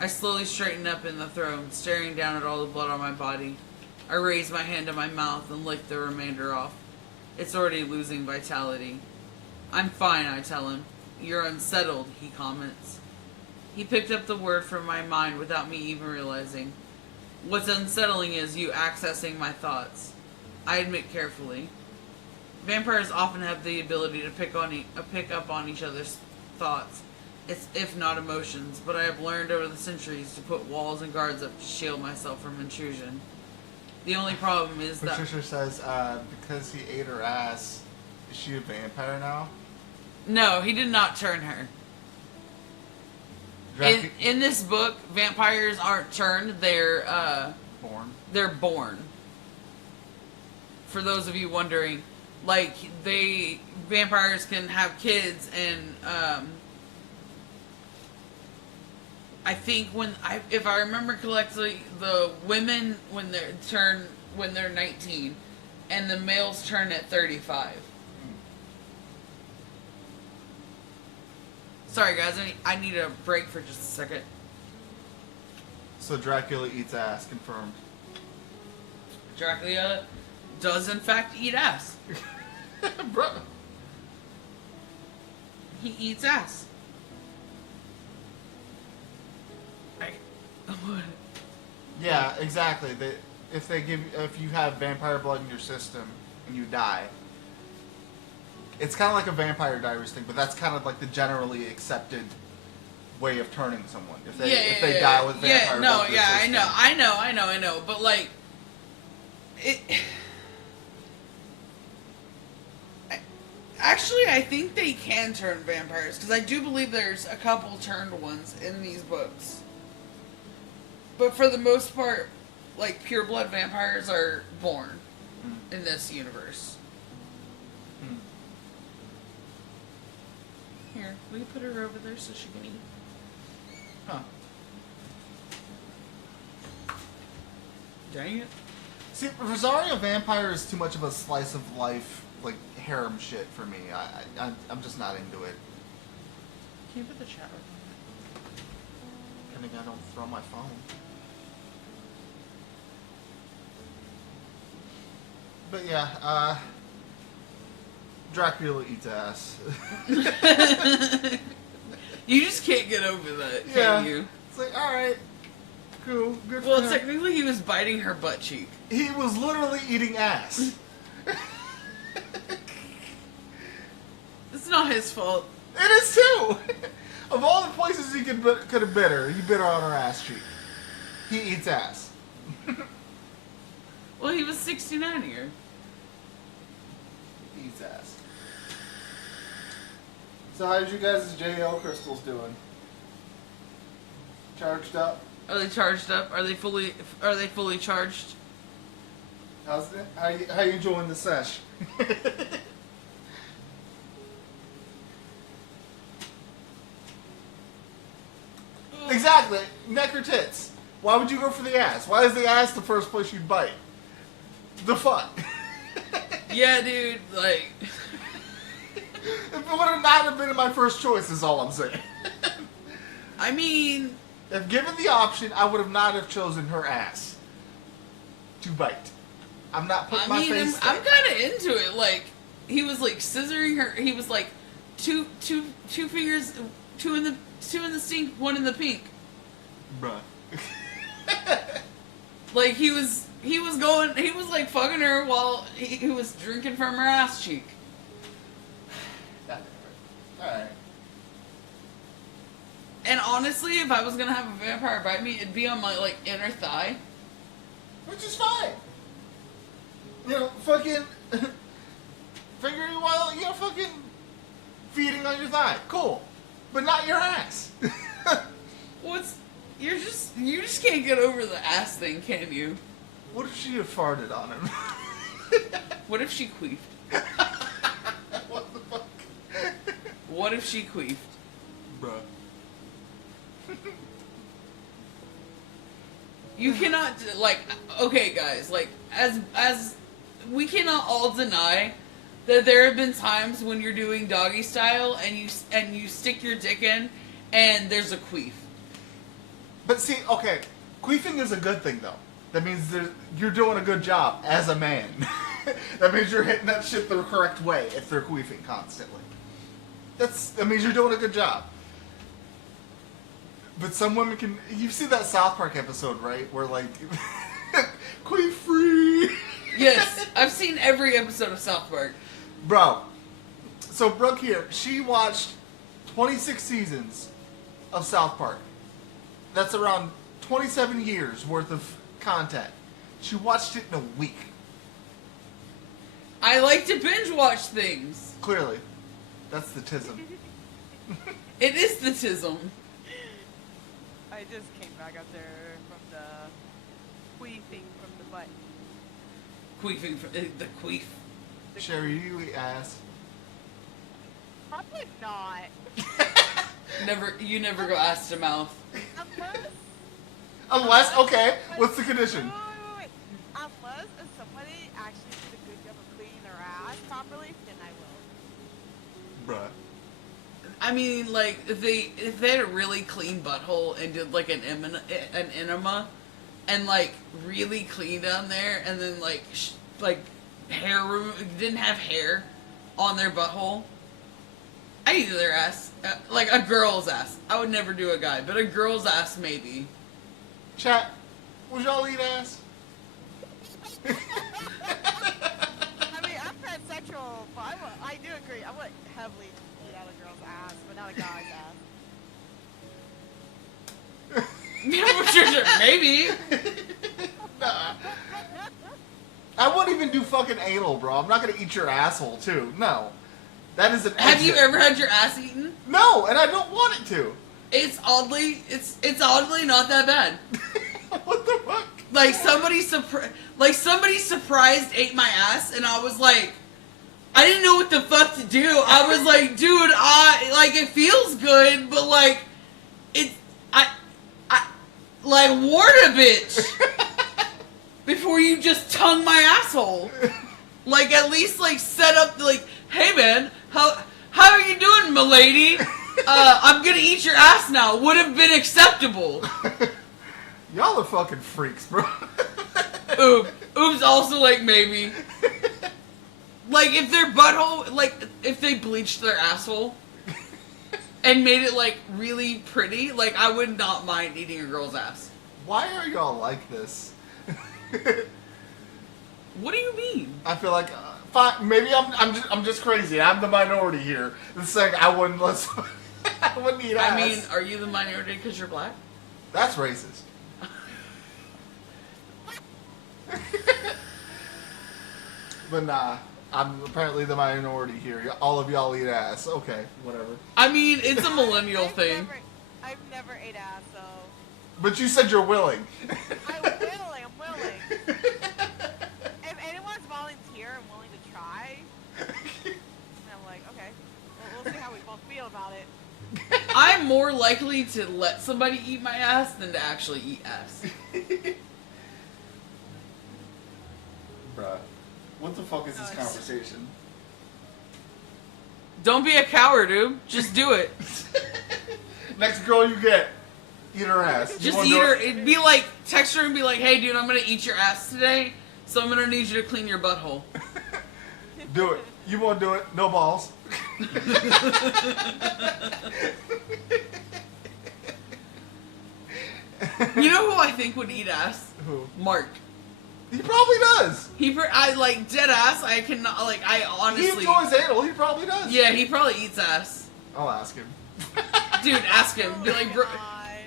I slowly straighten up in the throne, staring down at all the blood on my body. I raise my hand to my mouth and lick the remainder off. It's already losing vitality. "I'm fine," I tell him. "You're unsettled," he comments. He picked up the word from my mind without me even realizing. "What's unsettling is you accessing my thoughts," I admit carefully. Vampires often have the ability to pick up on each other's thoughts, if not emotions, but I have learned over the centuries to put walls and guards up to shield myself from intrusion. The only problem is that... Patricia says, because he ate her ass, is she a vampire now? No, he did not turn her. In this book, vampires aren't turned, they're, born. They're born. For those of you wondering, like, vampires can have kids, and, I think if I remember correctly, the women, when they're 19, and the males turn at 35. Sorry guys, I need a break for just a second. So Dracula eats ass, confirmed. Dracula does in fact eat ass. Bro. He eats ass. Yeah, exactly. If you have vampire blood in your system and you die, it's kind of like a Vampire Diaries thing, but that's kind of like the generally accepted way of turning someone. If they die with vampire blood in their system. I know, but like actually, I think they can turn vampires because I do believe there's a couple turned ones in these books. But for the most part, like, pure blood vampires are born in this universe. Here, will you put her over there so she can eat? Huh. Dang it. See, Rosario Vampire is too much of a slice of life, like, harem shit for me. I'm just not into it. Can you put the chat on? I think I don't throw my phone. But yeah, Dracula eats ass. You just can't get over that, Yeah. can you? It's like, alright, cool, good for Well, him. technically he was biting her butt cheek. He was literally eating ass. It's not his fault. It is too! Of all the places he could have bit her, he bit her on her ass cheek. He eats ass. Well, he was 69 here. He eats ass. So how's you guys' JL crystals doing? Charged up? Are they charged up? Are they fully charged? How's it? How you enjoying the sesh? Exactly. Neck or tits. Why would you go for the ass? Why is the ass the first place you'd bite? The fuck? Yeah, dude, like... If it would have not have been my first choice is all I'm saying. I mean... If given the option, I would have not have chosen her ass to bite. I'm not putting my face I'm there. kind of into it. Like, he was like scissoring her. He was like, two fingers, two in the sink, one in the pink. Bruh. Like he was like fucking her while he was drinking from her ass cheek. Alright. And honestly, if I was gonna have a vampire bite me, it'd be on my like inner thigh. Which is fine. You know, fucking fingering while, you know, fucking feeding on your thigh. Cool. But not your ass. You just can't get over the ass thing, can you? What if she had farted on him? What if she queefed? What the fuck? What if she queefed? Bruh. You cannot, like, okay guys, like, as we cannot all deny that there have been times when you're doing doggy style and you stick your dick in and there's a queef. But see, okay, queefing is a good thing though. That means you're doing a good job as a man. That means you're hitting that shit the correct way if they're queefing constantly. That means you're doing a good job. But some women can... You've seen that South Park episode, right? Where, like... queef free! Yes, I've seen every episode of South Park. Bro. So, Brooke here, she watched 26 seasons of South Park. That's around 27 years worth of content. She watched it in a week. I like to binge watch things. Clearly. That's the tism. It is the tism. I just came back up there from the queefing from the butt. Queefing, the queef. Sherry, you eat ass. Probably not. You never go ass to mouth. Unless, okay, what's the condition? Wait. Unless if somebody actually did a good job of cleaning their ass properly, then I will. Bruh. I mean, like, if they had a really clean butthole and did, like, an enema, and, like, really clean down there, and then, like, hair didn't have hair on their butthole, I'd eat their ass. Like, a girl's ass. I would never do a guy, but a girl's ass, maybe. Chat, would y'all eat ass? I mean, I'm pansexual, but I do agree. I would heavily eat out a girl's ass, but not a guy's ass. Yeah, sure, maybe. Nah. I wouldn't even do fucking anal, bro. I'm not gonna eat your asshole, too. No. That is an exit. Have you ever had your ass eaten? No, and I don't want it to. It's oddly not that bad. What the fuck? Like somebody surprised ate my ass, and I was like, I didn't know what the fuck to do. I was like, dude, it feels good, but like, like ward a bitch before you just tongue my asshole. Like at least like set up like, hey man, how are you doing, m'lady? I'm gonna eat your ass now. Would have been acceptable. Y'all are fucking freaks, bro. Oops, also like maybe. Like if their butthole, like if they bleached their asshole, and made it like really pretty, like I would not mind eating a girl's ass. Why are y'all like this? What do you mean? I feel like fine, maybe I'm just crazy. I'm the minority here. It's like I wouldn't I wouldn't eat ass. I mean, are you the minority because you're black? That's racist. But nah, I'm apparently the minority here. All of y'all eat ass. Okay, whatever. I mean, it's a millennial thing. I've never ate ass, so. But you said you're willing. I'm willing. If anyone's volunteer and willing to try, I'm like, okay, we'll see how we both feel about it. I'm more likely to let somebody eat my ass than to actually eat ass. Bruh, what the fuck is this conversation? Don't be a coward, dude. Just do it. Next girl you get, eat her ass. You Just wanna eat do her. it? It'd be like, text her and be like, hey, dude, I'm gonna eat your ass today, so I'm gonna need you to clean your butthole. Do it. You won't do it. No balls. You know who I think would eat ass? Who? Mark. He probably does. I like dead ass. I cannot like. I He honestly. enjoys anal. He probably does. Yeah, he probably eats ass. I'll ask him. Dude, ask him. Be like, bro.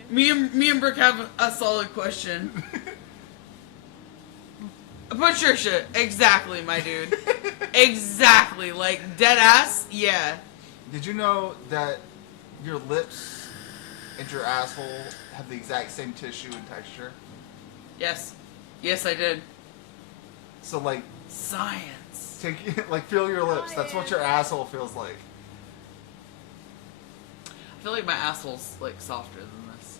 Me and Brooke have a solid question. Patricia, exactly, my dude. Exactly, like dead ass. Yeah. Did you know that your lips and your asshole have the exact same tissue and texture? Yes. Yes, I did. So like, Science. feel your lips. That's what your asshole feels like. I feel like my asshole's like softer than this.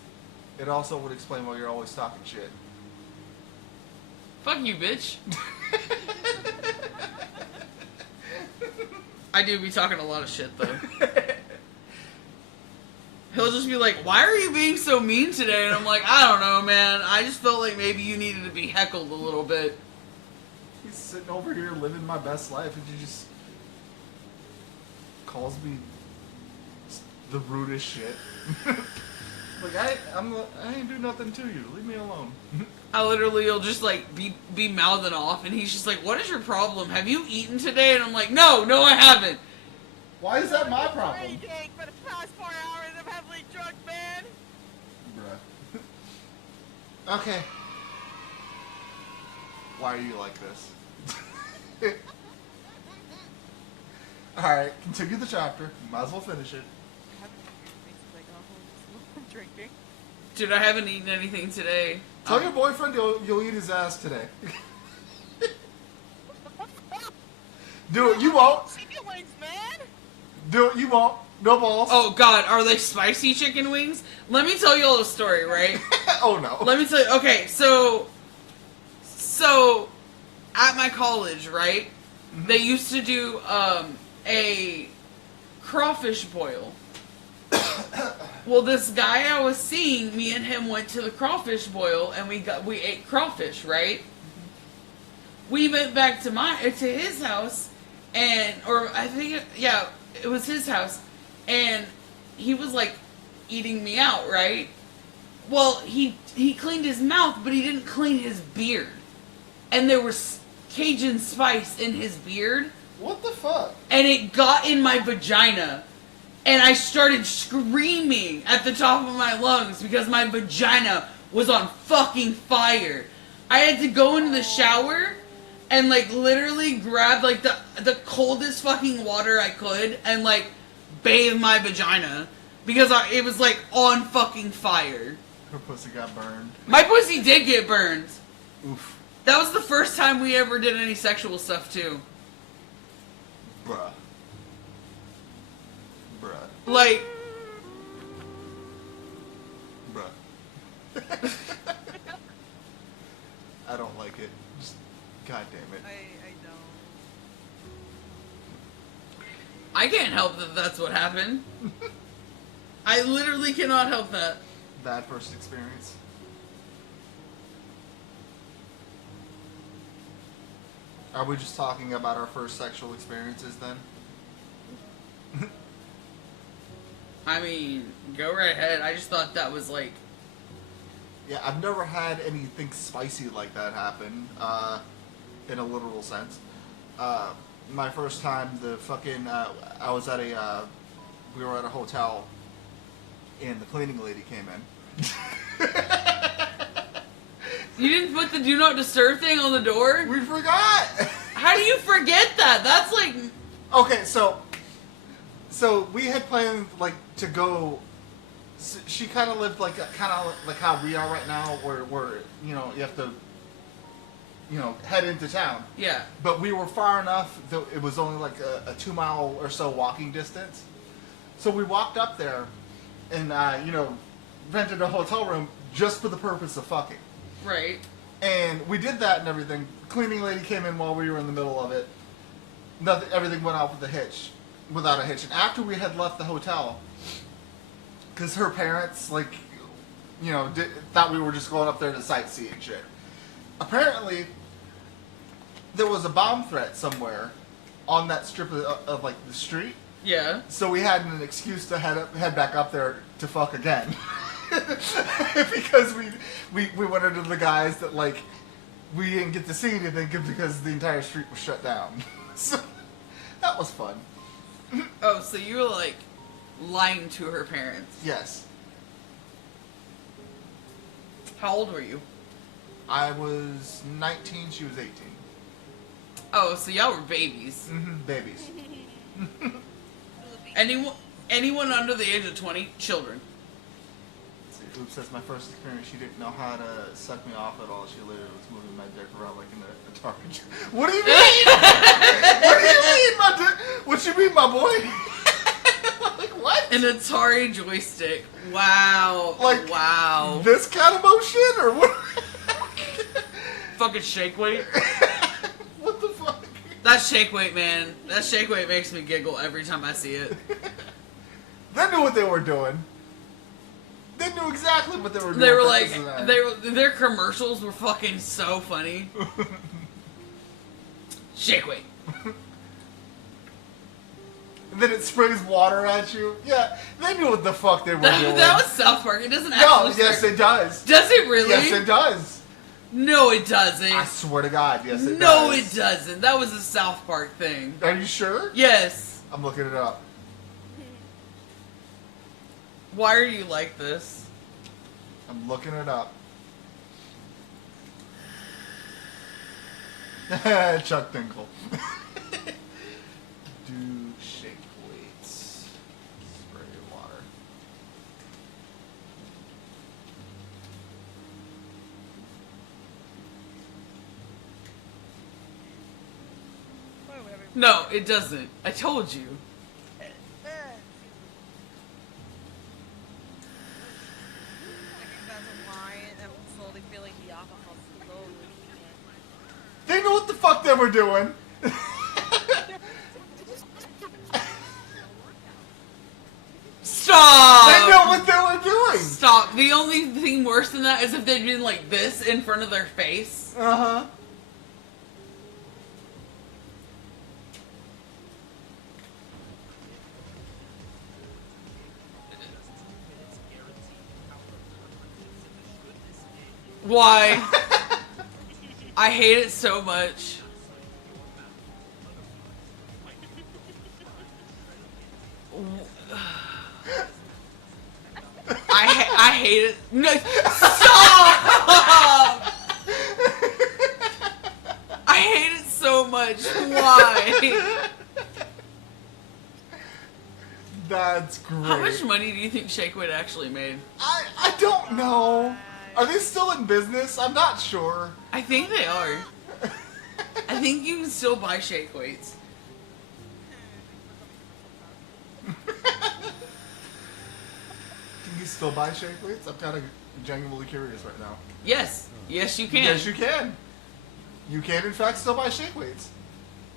It also would explain why you're always talking shit. Fuck you, bitch. I do be talking a lot of shit though. He'll just be like, why are you being so mean today? And I'm like, I don't know, man. I just felt like maybe you needed to be heckled a little bit. He's sitting over here living my best life, and he just calls me the rudest shit. Like I ain't do nothing to you. Leave me alone. I literally will just like be mouthing off, and he's just like, what is your problem? Have you eaten today? And I'm like, no, I haven't. Why is that my problem? Drinking for the past 4 hours of heavily drunk, man. Bruh. Okay. Why are you like this? Alright, continue the chapter. Might as well finish it. I haven't eaten like I'm drinking. Dude, I haven't eaten anything today. Tell your boyfriend you'll eat his ass today. Do it, you won't. Chicken wings, man. Do it, you won't. No balls. Oh God, are they spicy chicken wings? Let me tell you all a story, right? Oh no. Let me tell you. Okay, so at my college, right? Mm-hmm. They used to do a crawfish boil. Well, this guy I was seeing, me and him went to the crawfish boil, and we ate crawfish, right? We went back to his house, or I think it was his house, and he was like eating me out, right? Well, he cleaned his mouth, but he didn't clean his beard, and there was Cajun spice in his beard. What the fuck? And it got in my vagina. And I started screaming at the top of my lungs because my vagina was on fucking fire. I had to go into the shower and like literally grab like the coldest fucking water I could and like bathe my vagina because it was like on fucking fire. Her pussy got burned. My pussy did get burned. Oof. That was the first time we ever did any sexual stuff too. Bruh. Like, bruh. I don't like it. Just, god damn it. I don't. I can't help that that's what happened. I literally cannot help that. Bad first experience. Are we just talking about our first sexual experiences then? I mean, go right ahead. I just thought that was like... Yeah, I've never had anything spicy like that happen, in a literal sense. My first time, I was at we were at a hotel, and the cleaning lady came in. You didn't put the do not disturb thing on the door? We forgot! How do you forget that? That's like... Okay, so we had planned, like, to go... She kind of lived like how we are right now, where you know, you have to, you know, head into town. Yeah. But we were far enough that it was only like a 2 mile or so walking distance. So we walked up there and, you know, rented a hotel room just for the purpose of fucking. Right. And we did that and everything. Cleaning lady came in while we were in the middle of it. Everything went out without a hitch. And after we had left the hotel, because her parents, like, you know, thought we were just going up there to sightsee and shit. Apparently, there was a bomb threat somewhere on that strip of like, the street. Yeah. So we had an excuse to head back up there to fuck again. Because we went into the guys that, like, we didn't get to see anything because the entire street was shut down. So that was fun. Oh, so you were, like, lying to her parents. Yes. How old were you? I was 19, she was 18. Oh, so y'all were babies. Mm-hmm, babies. Anyone under the age of 20? Children. Let's see, Oops, that's my first experience. She didn't know how to suck me off at all. She literally was moving my dick around like in a target. What do you mean? What do you mean, my dick? What you mean, my boy? Like, what? An Atari joystick. Wow. Like, wow. This kind of motion, or what? Fucking shake weight. What the fuck? That shake weight, man. That shake weight makes me giggle every time I see it. They knew what they were doing. They knew exactly what they were doing. They were like, their commercials were fucking so funny. Shake weight. And then it sprays water at you. Yeah, they knew what the fuck they were doing. That was South Park. It doesn't No, actually. yes, it does. Does it really? Yes, it does. No, it doesn't. I swear to God, yes, it does. No, it doesn't. That was a South Park thing. Are you sure? Yes. I'm looking it up. Why are you like this? I'm looking it up. Chuck Dinkle. Do shake weights. Spray water. No, it doesn't. I told you. They knew what the fuck they were doing. Stop! They know what they were doing. Stop. The only thing worse than that is if they'd been like this in front of their face. Uh-huh. Why? I hate it so much. I hate it. No, stop! I hate it so much. Why? That's great. How much money do you think Shake Weight actually made? I don't know. Are they still in business? I'm not sure. I think they are. I think you can still buy Shake Weights. Can you still buy shake weights? I'm kind of genuinely curious right now. Yes. Yes, you can. Yes, you can. You can, in fact, still buy shake weights.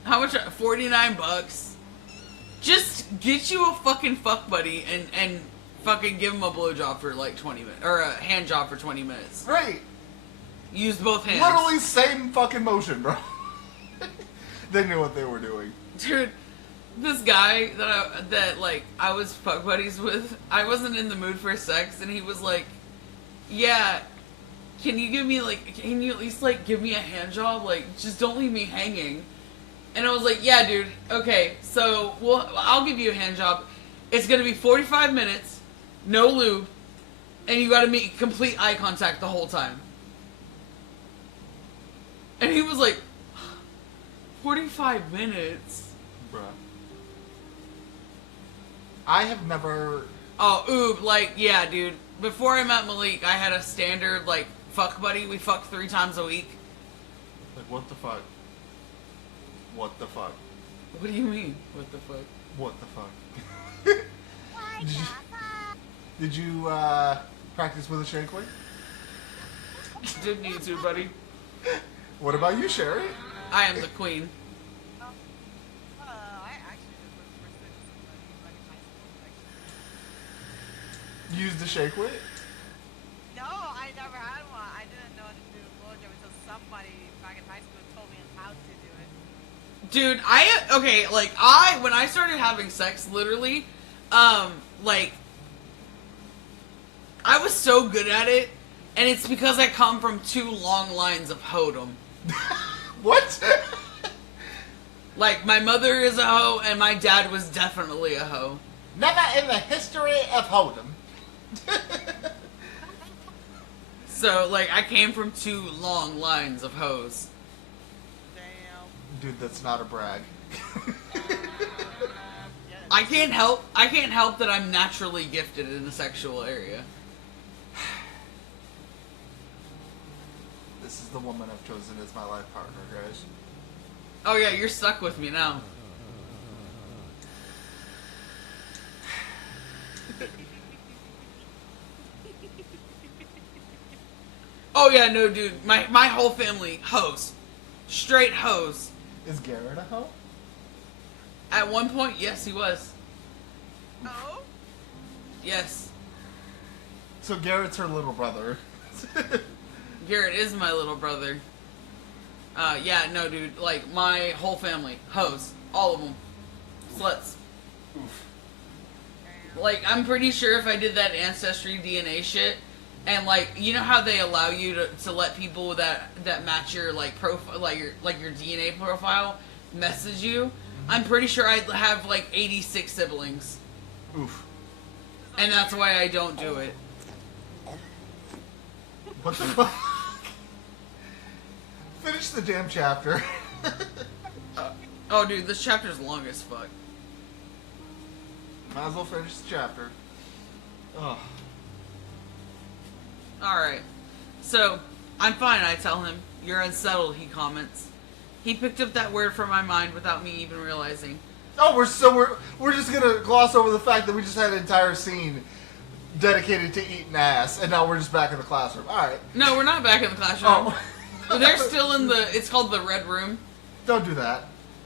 How much? $49. Just get you a fucking fuck buddy and fucking give him a blowjob for like 20 minutes. Or a hand job for 20 minutes. Right. Use both hands. Literally same fucking motion, bro. They knew what they were doing. Dude, this guy that I was fuck buddies with, I wasn't in the mood for sex, and he was like, "Yeah, can you at least like give me a hand job? Like, just don't leave me hanging." And I was like, "Yeah, dude. Okay, so I'll give you a hand job. It's gonna be 45 minutes, no lube, and you gotta make complete eye contact the whole time." And he was like, 45 minutes? Bruh. I have never... Oh, like, yeah, dude. Before I met Malik, I had a standard, like, fuck buddy. We fucked 3 times a week. Like, what the fuck? What the fuck? What do you mean? What the fuck? What the fuck? Did you practice with a shake weight? Didn't need to, buddy. What about you, Sherry? I am the queen. I actually just was pursuing somebody back in high school. Used the shake weight? No, I never had one. I didn't know how to do a blowjob until somebody back in high school told me how to do it. Dude, when I started having sex, literally, like, I was so good at it, and it's because I come from 2 long lines of hoedom. What? Like, my mother is a hoe, and my dad was definitely a hoe. Never in the history of Hold'em. So, like, I came from 2 long lines of hoes. Damn. Dude, that's not a brag. I can't help that I'm naturally gifted in the sexual area. This is the woman I've chosen as my life partner, guys. Oh yeah, you're stuck with me now. Oh yeah, no dude, my whole family, hoes. Straight hoes. Is Garrett a hoe? At one point, yes he was. Oh? Yes. So Garrett's her little brother. Garrett is my little brother. Yeah, no dude, like my whole family, hoes. All of them. Sluts. Oof. Damn. I'm pretty sure if I did that ancestry DNA shit, and you know how they allow you to let people that match your profile, your DNA profile, message you. I'm pretty sure I'd have 86 siblings, Oof. and that's why I don't do it. What the fuck? Finish the damn chapter. Oh, dude, this chapter's long as fuck. Might as well finish the chapter. Ugh. Alright. So, I'm fine, I tell him. You're unsettled, he comments. He picked up that word from my mind without me even realizing. Oh, we're just gonna gloss over the fact that we just had an entire scene dedicated to eating ass, and now we're just back in the classroom. All right. No, we're not back in the classroom. Oh. They're still in it's called the Red Room. Don't do that.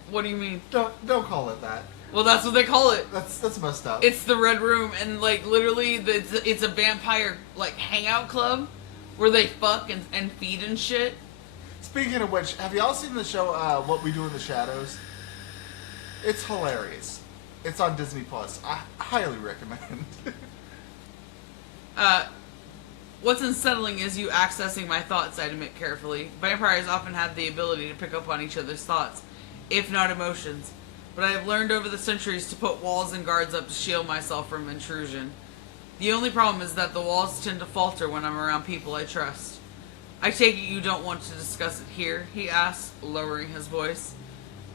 What do you mean? Don't call it that. Well, that's what they call it. That's messed up. It's the Red Room, and literally, it's a vampire hangout club where they fuck and feed and shit. Speaking of which, have y'all seen the show What We Do in the Shadows? It's hilarious. It's on Disney Plus. I highly recommend. What's unsettling is you accessing my thoughts, I admit carefully. Vampires often have the ability to pick up on each other's thoughts, if not emotions. But I have learned over the centuries to put walls and guards up to shield myself from intrusion. The only problem is that the walls tend to falter when I'm around people I trust. I take it you don't want to discuss it here, he asks, lowering his voice.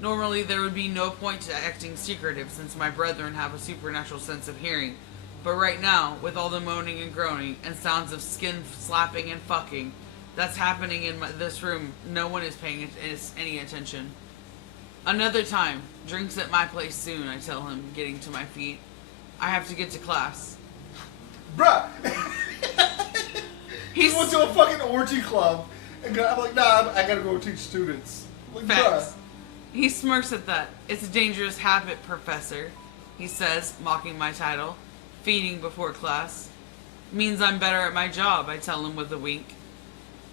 Normally there would be no point to acting secretive since my brethren have a supernatural sense of hearing. But right now, with all the moaning and groaning and sounds of skin slapping and fucking that's happening in this room, no one is paying any attention. Another time. Drinks at my place soon, I tell him, getting to my feet. I have to get to class. Bruh! He went to a fucking orgy club, and I'm like, nah, I gotta go teach students. Like, Facts. bruh. He smirks at that. It's a dangerous habit, Professor, he says, mocking my title. Feeding before class. Means I'm better at my job, I tell him with a wink.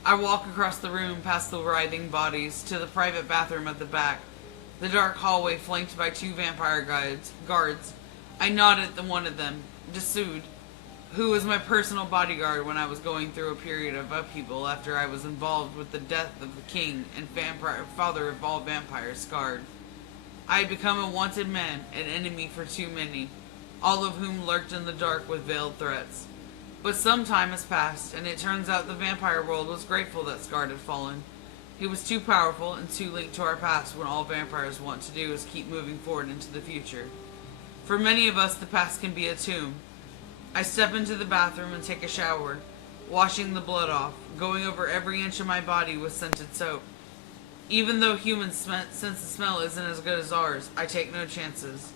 I walk across the room past the writhing bodies to the private bathroom at the back. the dark hallway flanked by two vampire guards. I nodded at one of them, Dasood, who was my personal bodyguard when I was going through a period of upheaval after I was involved with the death of the king and father of all vampires, Scarred. I had become a wanted man, an enemy for too many, all of whom lurked in the dark with veiled threats. But some time has passed, and it turns out the vampire world was grateful that Scarred had fallen. He was too powerful and too linked to our past when all vampires want to do is keep moving forward into the future. For many of us, the past can be a tomb. I step into the bathroom and take a shower, washing the blood off, going over every inch of my body with scented soap. Even though human sense of smell isn't as good as ours, I take no chances.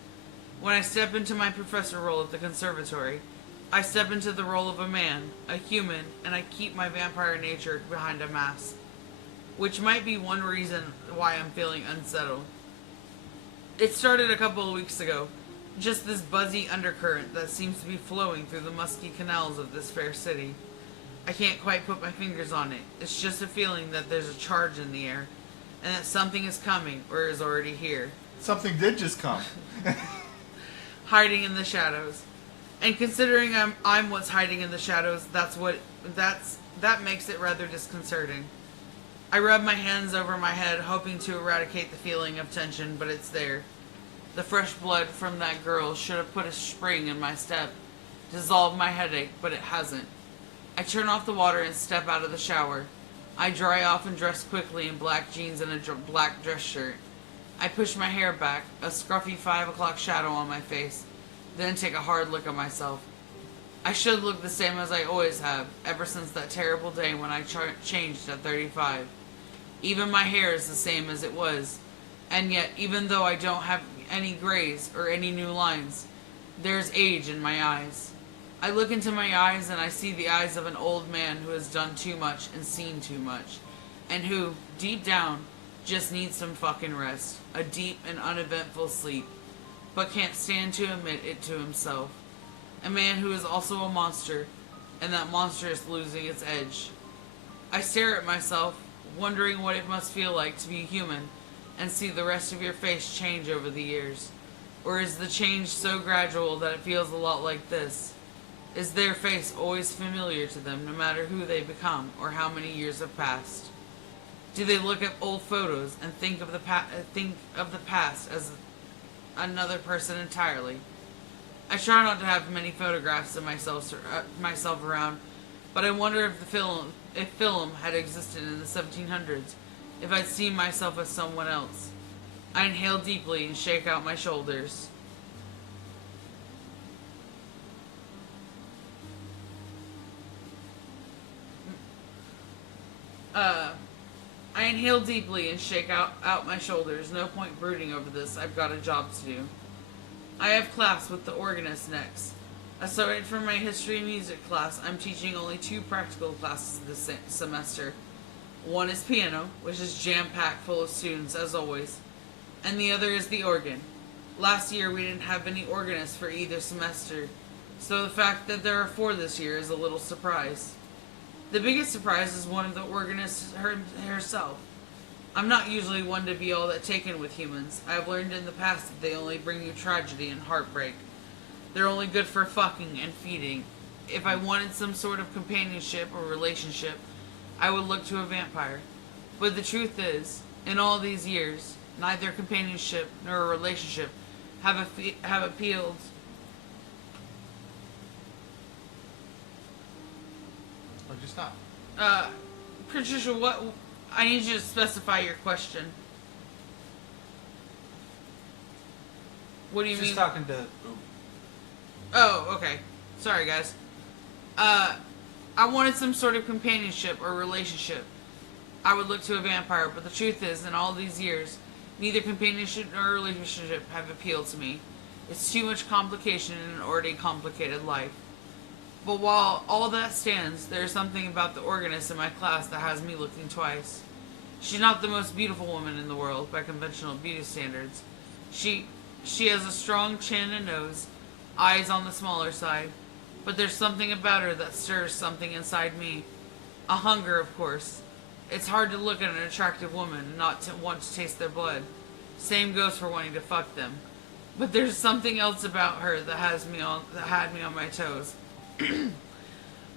When I step into my professor role at the conservatory, I step into the role of a man, a human, and I keep my vampire nature behind a mask. Which might be one reason why I'm feeling unsettled. It started a couple of weeks ago. Just this buzzy undercurrent that seems to be flowing through the musky canals of this fair city. I can't quite put my fingers on it. It's just a feeling that there's a charge in the air, and that something is coming, or is already here. Something did just come. Hiding in the shadows. And considering I'm what's hiding in the shadows, that makes it rather disconcerting. I rub my hands over my head, hoping to eradicate the feeling of tension, but it's there. The fresh blood from that girl should have put a spring in my step, dissolved my headache, but it hasn't. I turn off the water and step out of the shower. I dry off and dress quickly in black jeans and a black dress shirt. I push my hair back, a scruffy 5 o'clock shadow on my face, then take a hard look at myself. I should look the same as I always have, ever since that terrible day when I changed at 35. Even my hair is the same as it was, and yet, even though I don't have any grays or any new lines, there's age in my eyes. I look into my eyes and I see the eyes of an old man who has done too much and seen too much, and who, deep down, just needs some fucking rest, a deep and uneventful sleep, but can't stand to admit it to himself. A man who is also a monster, and that monster is losing its edge. I stare at myself, wondering what it must feel like to be human, and see the rest of your face change over the years. Or is the change so gradual that it feels a lot like this? Is their face always familiar to them, no matter who they become, or how many years have passed? Do they look at old photos and think of the past as another person entirely? I try not to have many photographs of myself around, but I wonder if film had existed in the 1700s, if I'd seen myself as someone else. I inhale deeply and shake out my shoulders. I inhale deeply and shake out my shoulders. No point brooding over this. I've got a job to do. I have class with the organist next. Aside from my history and music class, I'm teaching only 2 practical classes this semester. One is piano, which is jam-packed full of students, as always, and the other is the organ. Last year we didn't have any organists for either semester, so the fact that there are 4 this year is a little surprise. The biggest surprise is one of the organists herself. I'm not usually one to be all that taken with humans. I've learned in the past that they only bring you tragedy and heartbreak. They're only good for fucking and feeding. If I wanted some sort of companionship or relationship, I would look to a vampire. But the truth is, in all these years, neither companionship nor a relationship have appealed. Why'd you stop? Patricia, what? I need you to specify your question. What do you mean? She's talking to. Oh, okay. Sorry, guys. I wanted some sort of companionship or relationship. I would look to a vampire, but the truth is, in all these years, neither companionship nor relationship have appealed to me. It's too much complication in an already complicated life. But while all that stands, there is something about the organist in my class that has me looking twice. She's not the most beautiful woman in the world by conventional beauty standards. She has a strong chin and nose, eyes on the smaller side, but there's something about her that stirs something inside me. A hunger, of course. It's hard to look at an attractive woman and not to want to taste their blood. Same goes for wanting to fuck them. But there's something else about her that had me on my toes.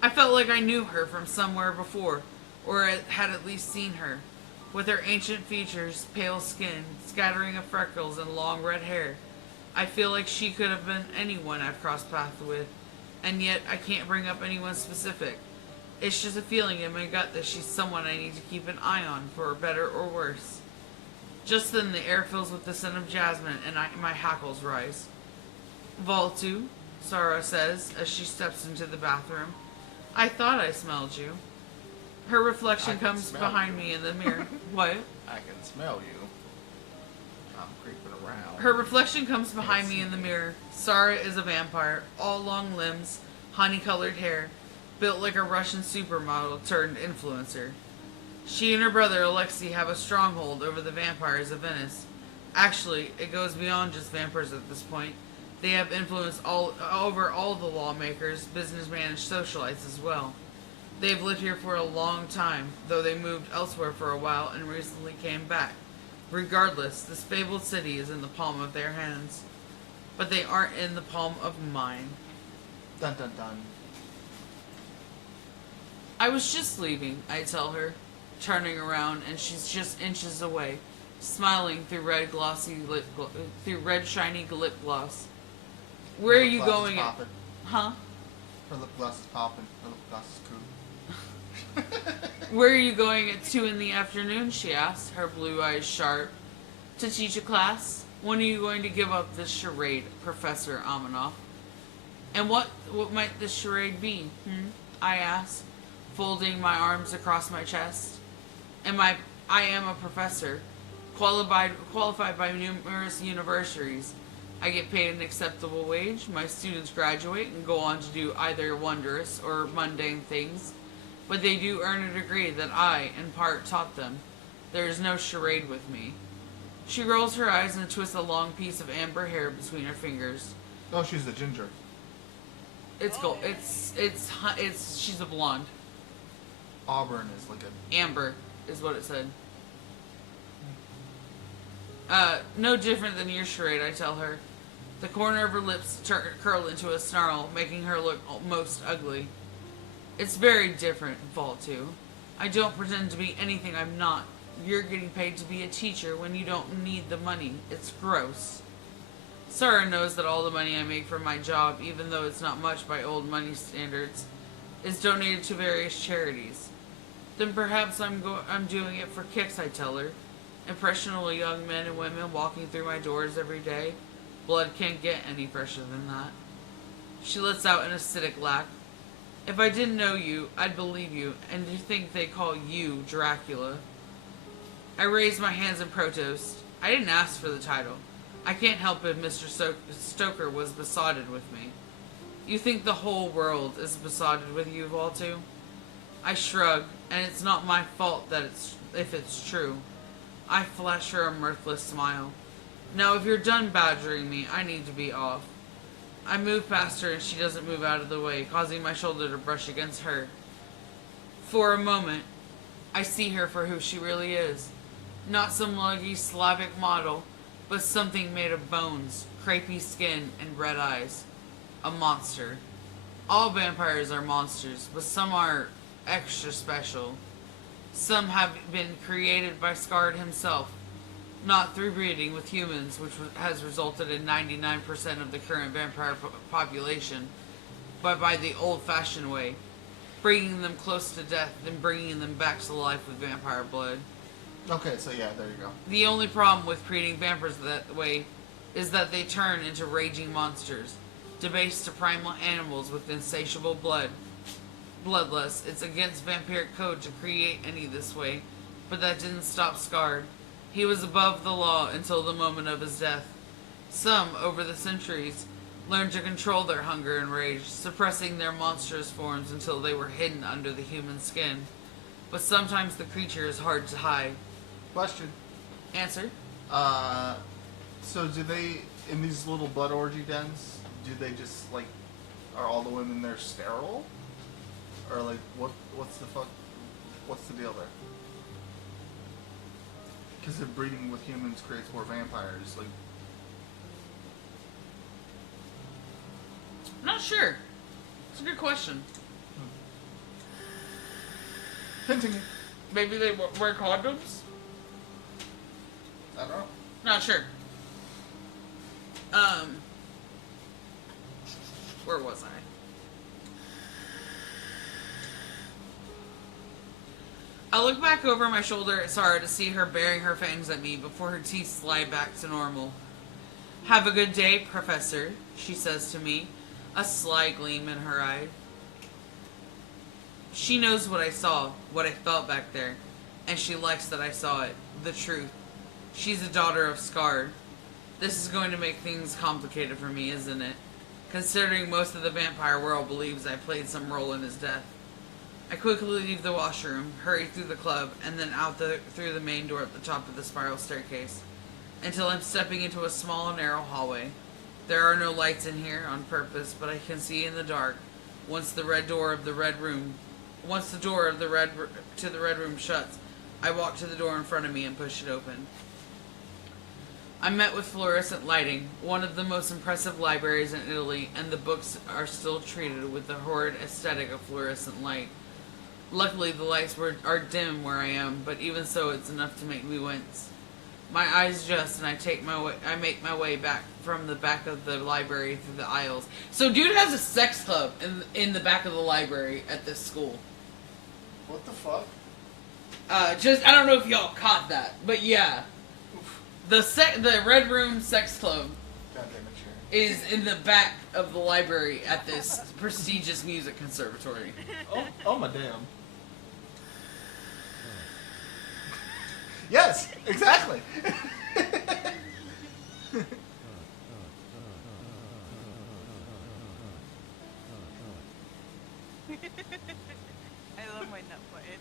I felt like I knew her from somewhere before, or had at least seen her. With her ancient features, pale skin, scattering of freckles, and long red hair, I feel like she could have been anyone I've crossed paths with, and yet I can't bring up anyone specific. It's just a feeling in my gut that she's someone I need to keep an eye on, for better or worse. Just then the air fills with the scent of jasmine, and my hackles rise. Voltu, Sarah says as she steps into the bathroom. I thought I smelled you. Her reflection comes behind me in the mirror. What? I can smell you. I'm creeping around. Her reflection comes behind me in the mirror. Sarah is a vampire, all long limbs, honey-colored hair, built like a Russian supermodel turned influencer. She and her brother Alexei have a stronghold over the vampires of Venice. Actually, it goes beyond just vampires at this point. They have influence over all the lawmakers, businessmen, and socialites as well. They've lived here for a long time, though they moved elsewhere for a while and recently came back. Regardless, this fabled city is in the palm of their hands. But they aren't in the palm of mine. Dun dun dun. I was just leaving, I tell her, turning around, and she's just inches away, smiling through red shiny lip gloss. Where are you going? Huh? Her lip gloss is popping. Her lip gloss is cool. Where are you going at 2 in the afternoon? She asks, her blue eyes sharp. To teach a class? When are you going to give up this charade, Professor Amanoff? And what might this charade be? I ask, folding my arms across my chest. I am a professor, qualified by numerous universities. I get paid an acceptable wage. My students graduate and go on to do either wondrous or mundane things, but they do earn a degree that I, in part, taught them. There is no charade with me. She rolls her eyes and twists a long piece of amber hair between her fingers. Oh, she's the ginger. It's gold. She's a blonde. Auburn is like a... Amber is what it said. No different than your charade, I tell her. The corner of her lips curl into a snarl, making her look most ugly. It's very different, Voltu. I don't pretend to be anything I'm not. You're getting paid to be a teacher when you don't need the money. It's gross. Sarah knows that all the money I make from my job, even though it's not much by old money standards, is donated to various charities. Then perhaps I'm doing it for kicks, I tell her. Impressionable young men and women walking through my doors every day. Blood can't get any fresher than that. She lets out an acidic laugh. If I didn't know you, I'd believe you, and you think they call you Dracula. I raise my hands in protest. I didn't ask for the title. I can't help if Mr. Stoker was besotted with me. You think the whole world is besotted with you, Voltu? I shrug, and it's not my fault that if it's true. I flash her a mirthless smile. Now, if you're done badgering me, I need to be off. I move past her and she doesn't move out of the way, causing my shoulder to brush against her. For a moment, I see her for who she really is. Not some luggy Slavic model, but something made of bones, crepey skin, and red eyes. A monster. All vampires are monsters, but some are extra special. Some have been created by Scarred himself, not through breeding with humans, which has resulted in 99% of the current vampire population, but by the old-fashioned way, bringing them close to death, then bringing them back to life with vampire blood. Okay, so yeah, there you go. The only problem with creating vampires that way is that they turn into raging monsters, debased to primal animals with insatiable blood. Bloodless, it's against vampiric code to create any this way, but that didn't stop Scarred. He was above the law until the moment of his death. Some, over the centuries, learned to control their hunger and rage, suppressing their monstrous forms until they were hidden under the human skin. But sometimes the creature is hard to hide. Question. Answer. So do they, in these little blood orgy dens, do they just, like, are all the women there sterile? Or, like, what's the deal there? Because if breeding with humans creates more vampires, like... I'm not sure. It's a good question. Continue. Maybe they wear condoms? I don't know. Not sure. Where was I? I look back over my shoulder at Sarah to see her baring her fangs at me before her teeth slide back to normal. "Have a good day, Professor," she says to me, a sly gleam in her eye. She knows what I saw, what I felt back there, and she likes that I saw it, the truth. She's a daughter of Scar. This is going to make things complicated for me, isn't it? Considering most of the vampire world believes I played some role in his death. I quickly leave the washroom, hurry through the club, and then out through the main door at the top of the spiral staircase, until I'm stepping into a small, narrow hallway. There are no lights in here on purpose, but I can see in the dark. Once the door of the red room shuts, I walk to the door in front of me and push it open. I'm met with fluorescent lighting, one of the most impressive libraries in Italy, and the books are still treated with the horrid aesthetic of fluorescent light. Luckily, the lights are dim where I am, but even so, it's enough to make me wince. My eyes adjust, and I make my way back from the back of the library through the aisles. So, dude has a sex club in the back of the library at this school. What the fuck? I don't know if y'all caught that, but yeah. The Red Room Sex Club is in the back of the library at this prestigious music conservatory. Oh my damn. Yes, exactly. I love my nut button.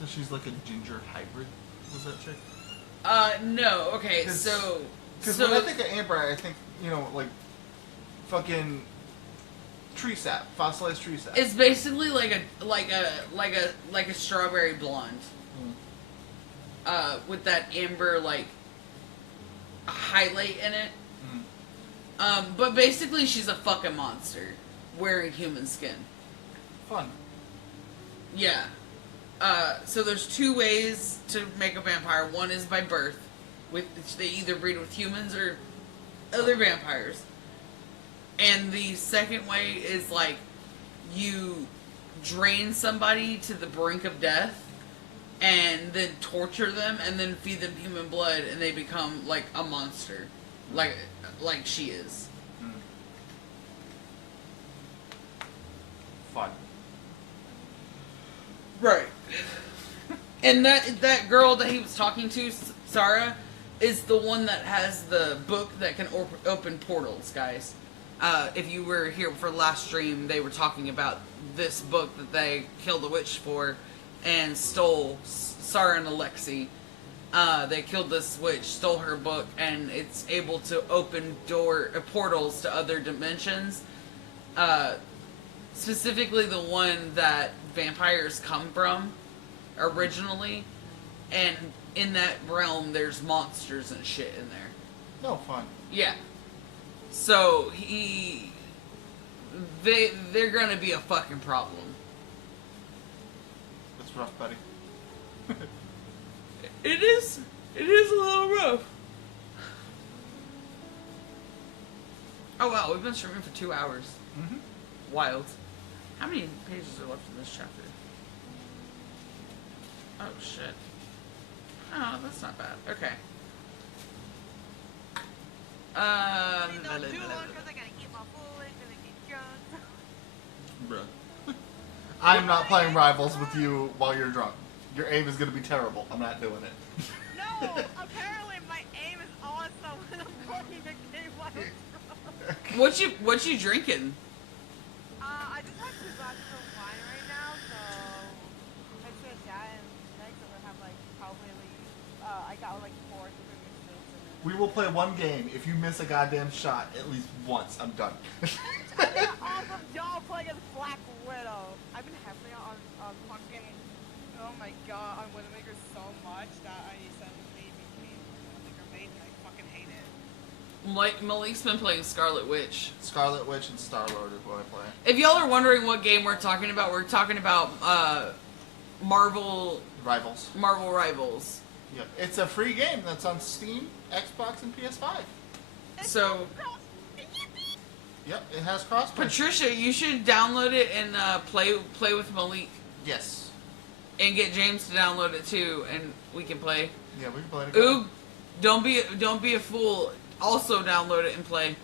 So she's like a ginger hybrid? Was that chick? No. Okay, so Because when I think of Amber, I think, like fucking tree sap, fossilized tree sap. it's basically like a strawberry blonde. With that amber like highlight in it. But basically she's a fucking monster wearing human skin. Fun. Yeah. So there's two ways to make a vampire. One is by birth, they either breed with humans or other vampires. And the second way is like you drain somebody to the brink of death and then torture them and then feed them human blood and they become like a monster, like she is. Fun. Right. And that girl that he was talking to, Sarah, is the one that has the book that can open portals, guys. If you were here for last stream, they were talking about this book that they killed a witch for and stole. Sarah and Alexi. They killed this witch, stole her book, and it's able to open portals to other dimensions. Specifically the one that vampires come from originally, and in that realm there's monsters and shit in there. No fun. Yeah. So they're gonna be a fucking problem. That's rough, buddy. It is a little rough. Oh wow, we've been streaming for 2 hours. Wild. How many pages are left in this chapter? Oh shit. Oh, that's not bad. Okay. Not too long because I gotta eat my food and I get drunk. Bruh. I'm not playing Rivals with you while you're drunk. Your aim is gonna be terrible. I'm not doing it. No, apparently my aim is awesome when I'm playing the game while I'm drunk. What you drinking? I just have 2 glasses of wine right now, so I finish that and next I'm gonna have like probably I got like 4 different mixes and then We will play one game. If you miss a goddamn shot at least once, I'm done. I awesome job playing as Black Widow. I've been heavily on fucking, oh my god, on Widowmaker so much that I suddenly became Widowmaker main and I fucking hate it. Malik's been playing Scarlet Witch. Scarlet Witch and Star-Lord is what I play. If y'all are wondering what game we're talking about Marvel Rivals. Rivals. Yep. It's a free game that's on Steam, Xbox, and PS5. So, Yep, it has crossplay. Patricia, you should download it and play with Malik, Yes. and get James to download it too, and we can play. Yeah, we can play it together. Ooh, don't be a fool. Also download it and play.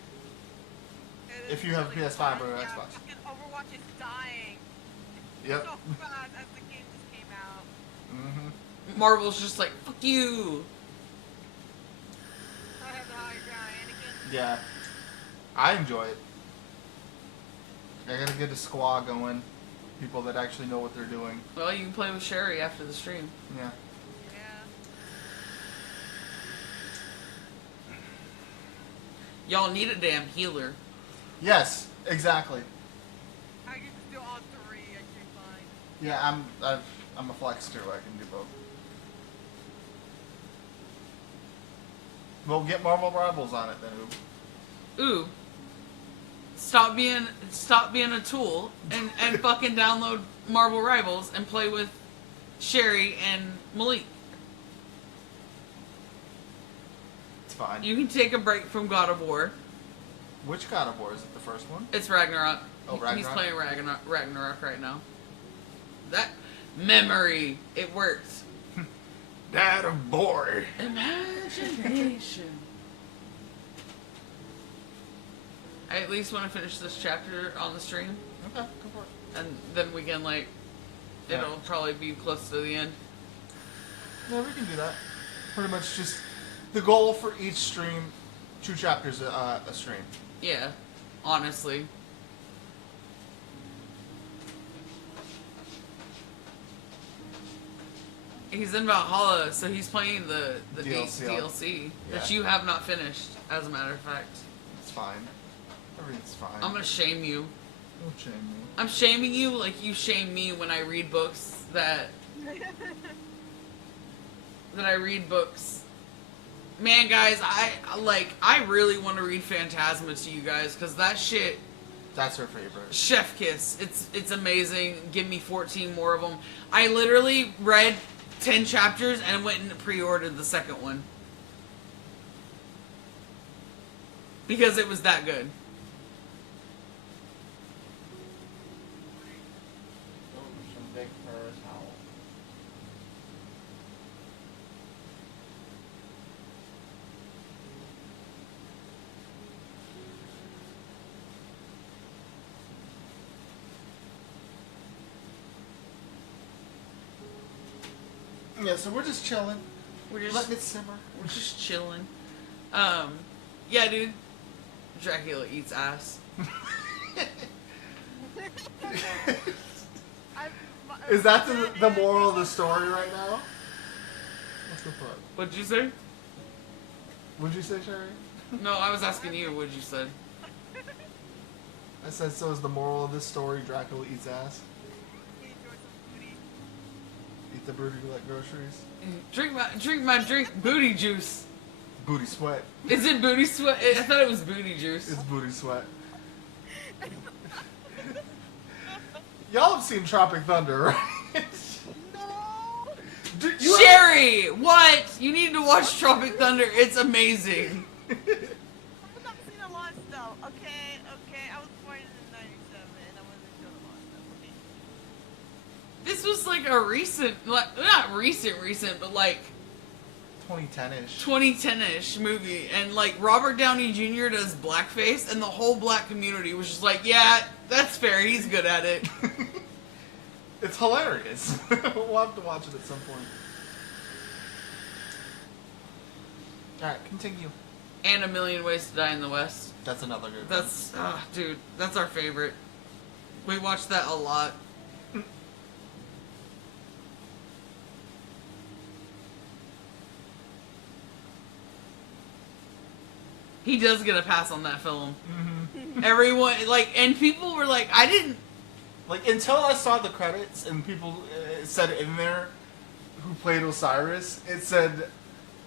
If you have a PS5 or an Yeah, Xbox. fucking Overwatch is dying. Yep. So fast as the game just came out. Mm-hmm. Marvel's just like, fuck you. I have the high ground, Anakin. Yeah. I enjoy it. I gotta get a squad going. People that actually know what they're doing. Well, you can play with Sherry after the stream. Yeah. Yeah. Y'all need a damn healer. Yes, exactly. I can just do all three actually fine. Yeah, I'm a flex too. I can do both. We'll get Marvel Rivals on it then. Ooh. Stop being a tool and fucking download Marvel Rivals and play with Sherry and Malik. It's fine. You can take a break from God of War. Which God of War? Is it the first one? It's Ragnarok. Oh, He's Ragnarok? playing Ragnarok right now. That memory, it works. That a boy. Imagination. I at least want to finish this chapter on the stream, Okay, go for it. and then we can it'll Yeah. probably be close to the end. Yeah, we can do that. Pretty much just the goal for each stream, 2 chapters a stream. Yeah, honestly. He's in Valhalla, so he's playing the DLC that Yeah. you have not finished, as a matter of fact. It's fine. Everything's fine. I'm gonna shame you. Don't shame me. I'm shaming you like you shame me when I read books that I read books. Man, guys, I really want to read Phantasma to you guys because that shit, That's her favorite. chef kiss. It's amazing. Give me 14 more of them. I literally read 10 chapters and went and pre-ordered the second one because it was that good. Some big fur towel. Yeah, so we're just chilling. We're just Letting it simmer. We're just chilling. Yeah, dude. Dracula eats ass. Is that the moral of the story right now? What's the fuck? What'd you say? What'd you say, Sherry? No, I was asking you. What'd you say? I said, so is the moral of this story Dracula eats ass? Eat the booty like groceries? Drink my booty juice. Booty sweat. Is it booty sweat? I thought it was booty juice. It's booty sweat. Y'all have seen Tropic Thunder, right? No! Sherry, what? You need to watch Tropic Thunder. It's amazing. I've not seen a lot of stuff. Okay. I was born in 97 and I wasn't sure a lot of stuff. Okay. This was like a recent, not recent, but like 2010-ish. 2010-ish movie, and like Robert Downey Jr. does blackface, and the whole black community was just like, yeah, that's fair, he's good at it. It's hilarious. We'll have to watch it at some point. Alright, continue. And A Million Ways to Die in the West. That's another good one. That's, dude, that's our favorite. We watch that a lot. He does get a pass on that film. Mm-hmm. Everyone, like, and people were like, I didn't. Like, until I saw the credits and people said in there who played Osiris, it said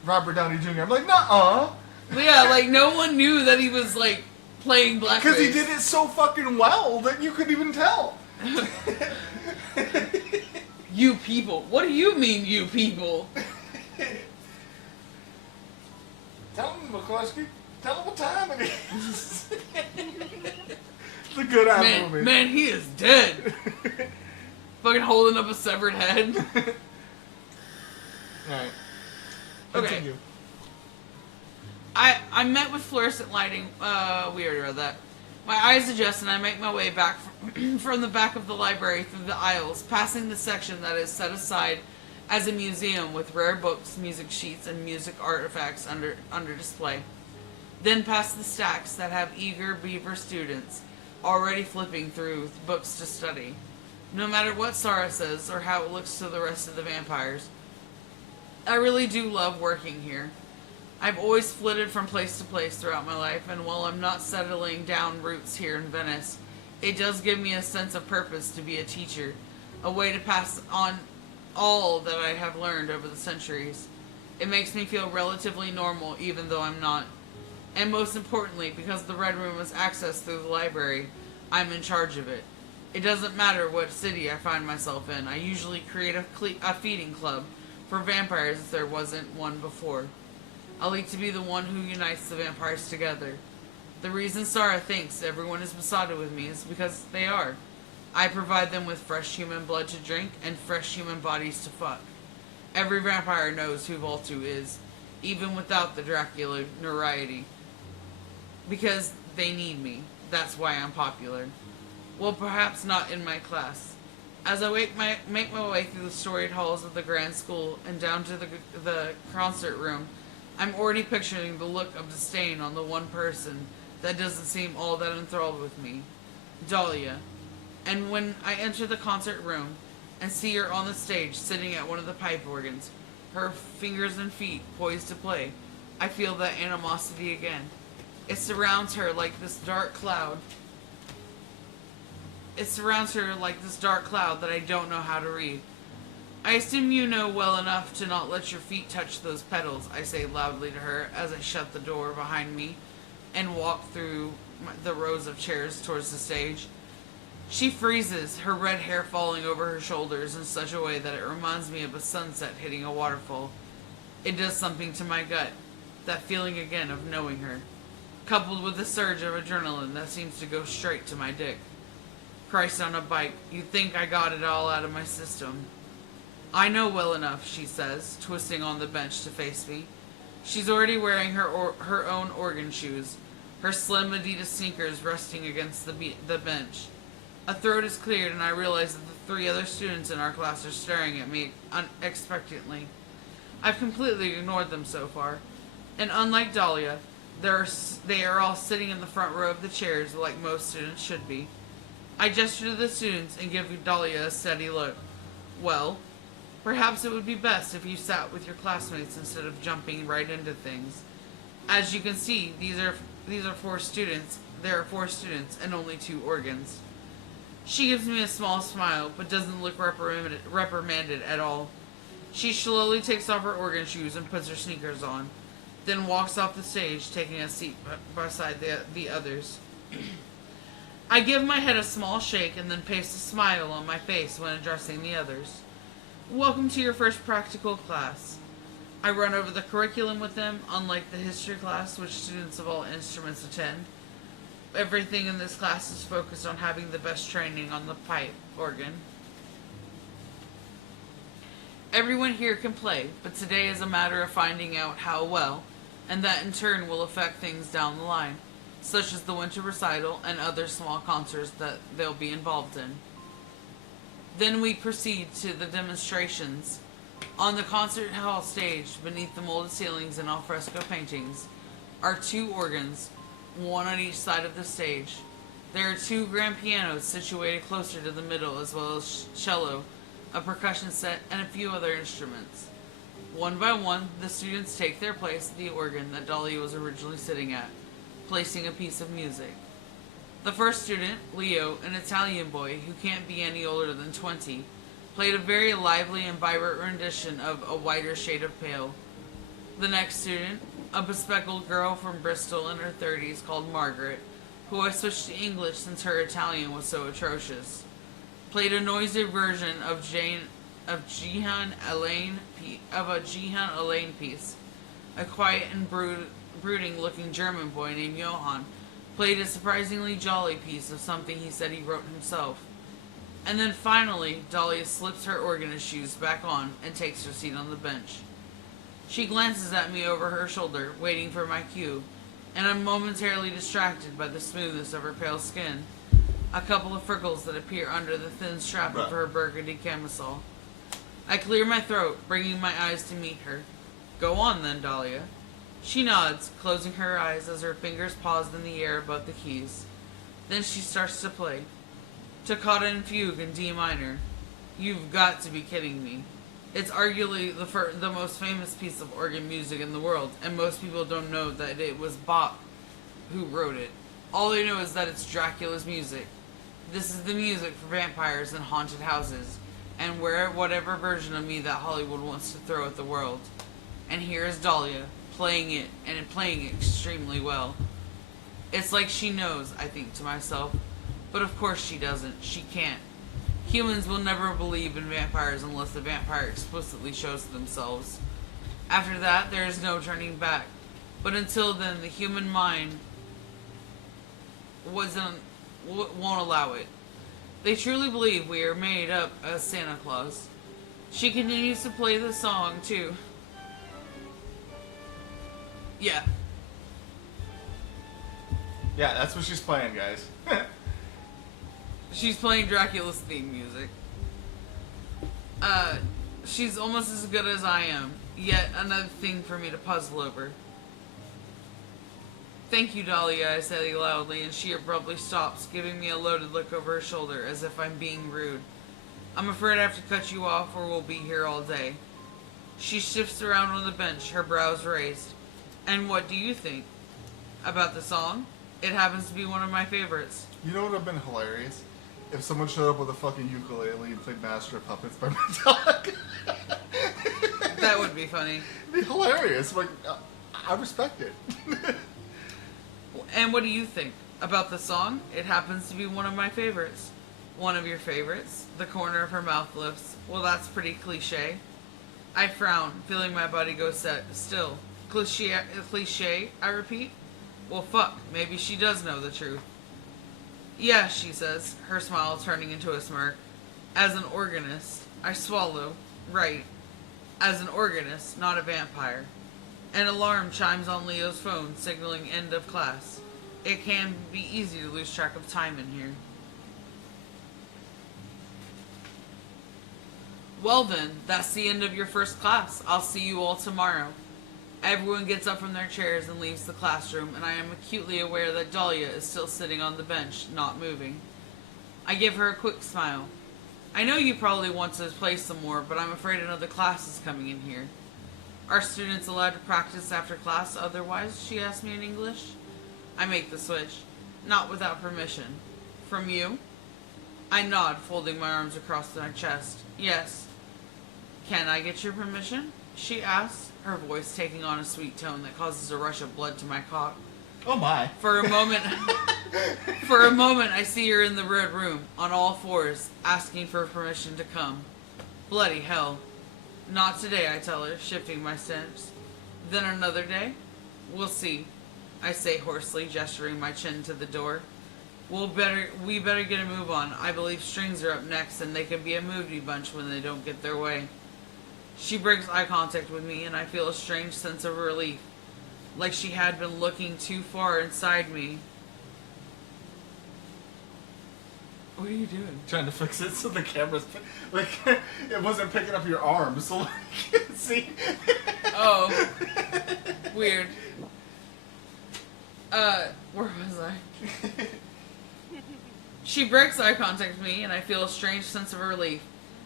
Robert Downey Jr. I'm like, nuh-uh. Yeah, like, no one knew that he was, like, playing blackface. Because he did it so fucking well that you couldn't even tell. You people. What do you mean, you people? Tell him, McCluskey. Tell him what time it is. It's a good ass movie. Man, he is dead. Fucking holding up a severed head. Alright. Okay. Continue. I met with fluorescent lighting. We already read that. My eyes adjust and I make my way back from the back of the library through the aisles, passing the section that is set aside as a museum with rare books, music sheets, and music artifacts under display. Then past the stacks that have eager beaver students already flipping through books to study. No matter what Sarah says or how it looks to the rest of the vampires, I really do love working here. I've always flitted from place to place throughout my life, and while I'm not settling down roots here in Venice, it does give me a sense of purpose to be a teacher, a way to pass on all that I have learned over the centuries. It makes me feel relatively normal, even though I'm not. And most importantly, because the Red Room is accessed through the library, I'm in charge of it. It doesn't matter what city I find myself in. I usually create a feeding club for vampires if there wasn't one before. I like to be the one who unites the vampires together. The reason Sarah thinks everyone is besotted with me is because they are. I provide them with fresh human blood to drink and fresh human bodies to fuck. Every vampire knows who Voltu is, even without the Dracula notoriety. Because they need me. That's why I'm popular. Well, perhaps not in my class. As I make my way through the storied halls of the grand school and down to the concert room, I'm already picturing the look of disdain on the one person that doesn't seem all that enthralled with me. Dahlia. And when I enter the concert room and see her on the stage sitting at one of the pipe organs, her fingers and feet poised to play, I feel that animosity again. It surrounds her like this dark cloud. That I don't know how to read. I assume you know well enough to not let your feet touch those pedals, I say loudly to her as I shut the door behind me and walk through the rows of chairs towards the stage. She freezes, her red hair falling over her shoulders in such a way that it reminds me of a sunset hitting a waterfall. It does something to my gut, that feeling again of knowing her, coupled with a surge of adrenaline that seems to go straight to my dick. Christ on a bike, you'd think I got it all out of my system. I know well enough, she says, twisting on the bench to face me. She's already wearing her own organ shoes, her slim Adidas sneakers resting against the bench. A throat is cleared and I realize that the 3 other students in our class are staring at me unexpectedly. I've completely ignored them so far, and unlike Dahlia, they are all sitting in the front row of the chairs like most students should be. I gesture to the students and give Dahlia a steady look. Well, perhaps it would be best if you sat with your classmates instead of jumping right into things. As you can see, these are 4 students. There are 4 students and only 2 organs. She gives me a small smile, but doesn't look reprimanded at all. She slowly takes off her organ shoes and puts her sneakers on, then walks off the stage, taking a seat beside the others. I give my head a small shake and then paste a smile on my face when addressing the others. Welcome to your first practical class. I run over the curriculum with them, unlike the history class, which students of all instruments attend. Everything in this class is focused on having the best training on the pipe organ. Everyone here can play, but today is a matter of finding out how well, and that in turn will affect things down the line, such as the winter recital and other small concerts that they'll be involved in. Then we proceed to the demonstrations. On the concert hall stage, beneath the molded ceilings and alfresco paintings, are 2 organs, one on each side of the stage. There are 2 grand pianos situated closer to the middle, as well as cello, a percussion set, and a few other instruments. One by one, the students take their place at the organ that Dahlia was originally sitting at, placing a piece of music. The first student, Leo, an Italian boy who can't be any older than 20, played a very lively and vibrant rendition of A Whiter Shade of Pale. The next student, a bespectacled girl from Bristol in her 30s called Margaret, who I switched to English since her Italian was so atrocious, played a noisy version of a Jehan Elaine piece. A quiet and brooding-looking German boy named Johann played a surprisingly jolly piece of something he said he wrote himself. And then finally, Dahlia slips her organist shoes back on and takes her seat on the bench. She glances at me over her shoulder, waiting for my cue, and I'm momentarily distracted by the smoothness of her pale skin, a couple of freckles that appear under the thin strap of her burgundy camisole. I clear my throat, bringing my eyes to meet her. Go on then, Dahlia. She nods, closing her eyes as her fingers pause in the air above the keys. Then she starts to play. Toccata and Fugue in D minor. You've got to be kidding me. It's arguably the most famous piece of organ music in the world, and most people don't know that it was Bach who wrote it. All they know is that it's Dracula's music. This is the music for vampires and haunted houses, and whatever version of me that Hollywood wants to throw at the world. And here is Dahlia, playing it, and playing it extremely well. It's like she knows, I think to myself. But of course she doesn't. She can't. Humans will never believe in vampires unless the vampire explicitly shows themselves. After that, there is no turning back. But until then, the human mind won't allow it. They truly believe we are made up as Santa Claus. She continues to play the song, too. Yeah. Yeah, that's what she's playing, guys. She's playing Dracula's theme music. She's almost as good as I am. Yet another thing for me to puzzle over. Thank you, Dahlia, I say loudly, and she abruptly stops, giving me a loaded look over her shoulder, as if I'm being rude. I'm afraid I have to cut you off, or we'll be here all day. She shifts around on the bench, her brows raised. And what do you think? About the song? It happens to be one of my favorites. You know what would have been hilarious? If someone showed up with a fucking ukulele and played Master of Puppets by Metallica. That would be funny. It'd be hilarious. Like, I respect it. And what do you think? About the song? It happens to be one of my favorites. One of your favorites? The corner of her mouth lifts. Well, that's pretty cliche. I frown, feeling my body go still. Cliche, I repeat? Well, fuck, maybe she does know the truth. Yeah, she says, her smile turning into a smirk. As an organist, I swallow. Right. As an organist, not a vampire. An alarm chimes on Leo's phone, signaling end of class. It can be easy to lose track of time in here. Well then, that's the end of your first class. I'll see you all tomorrow. Everyone gets up from their chairs and leaves the classroom, and I am acutely aware that Dahlia is still sitting on the bench, not moving. I give her a quick smile. I know you probably want to play some more, but I'm afraid another class is coming in here. Are students allowed to practice after class otherwise? She asks me in English. I make the switch. Not without permission. From you? I nod, folding my arms across my chest. Yes. Can I get your permission? She asks, her voice taking on a sweet tone that causes a rush of blood to my cock. Oh my. For a moment, I see her in the red room, on all fours, asking for permission to come. Bloody hell. Not today, I tell her, shifting my stance. Then another day? We'll see, I say hoarsely, gesturing my chin to the door. We better get a move on. I believe strings are up next, and they can be a moody bunch when they don't get their way. She breaks eye contact with me, and I feel a strange sense of relief, like she had been looking too far inside me. What are you doing? Trying to fix it so the camera's like it wasn't picking up your arm, so like see. Oh, weird. Where was I? She breaks eye contact with me, and I feel a strange sense of relief,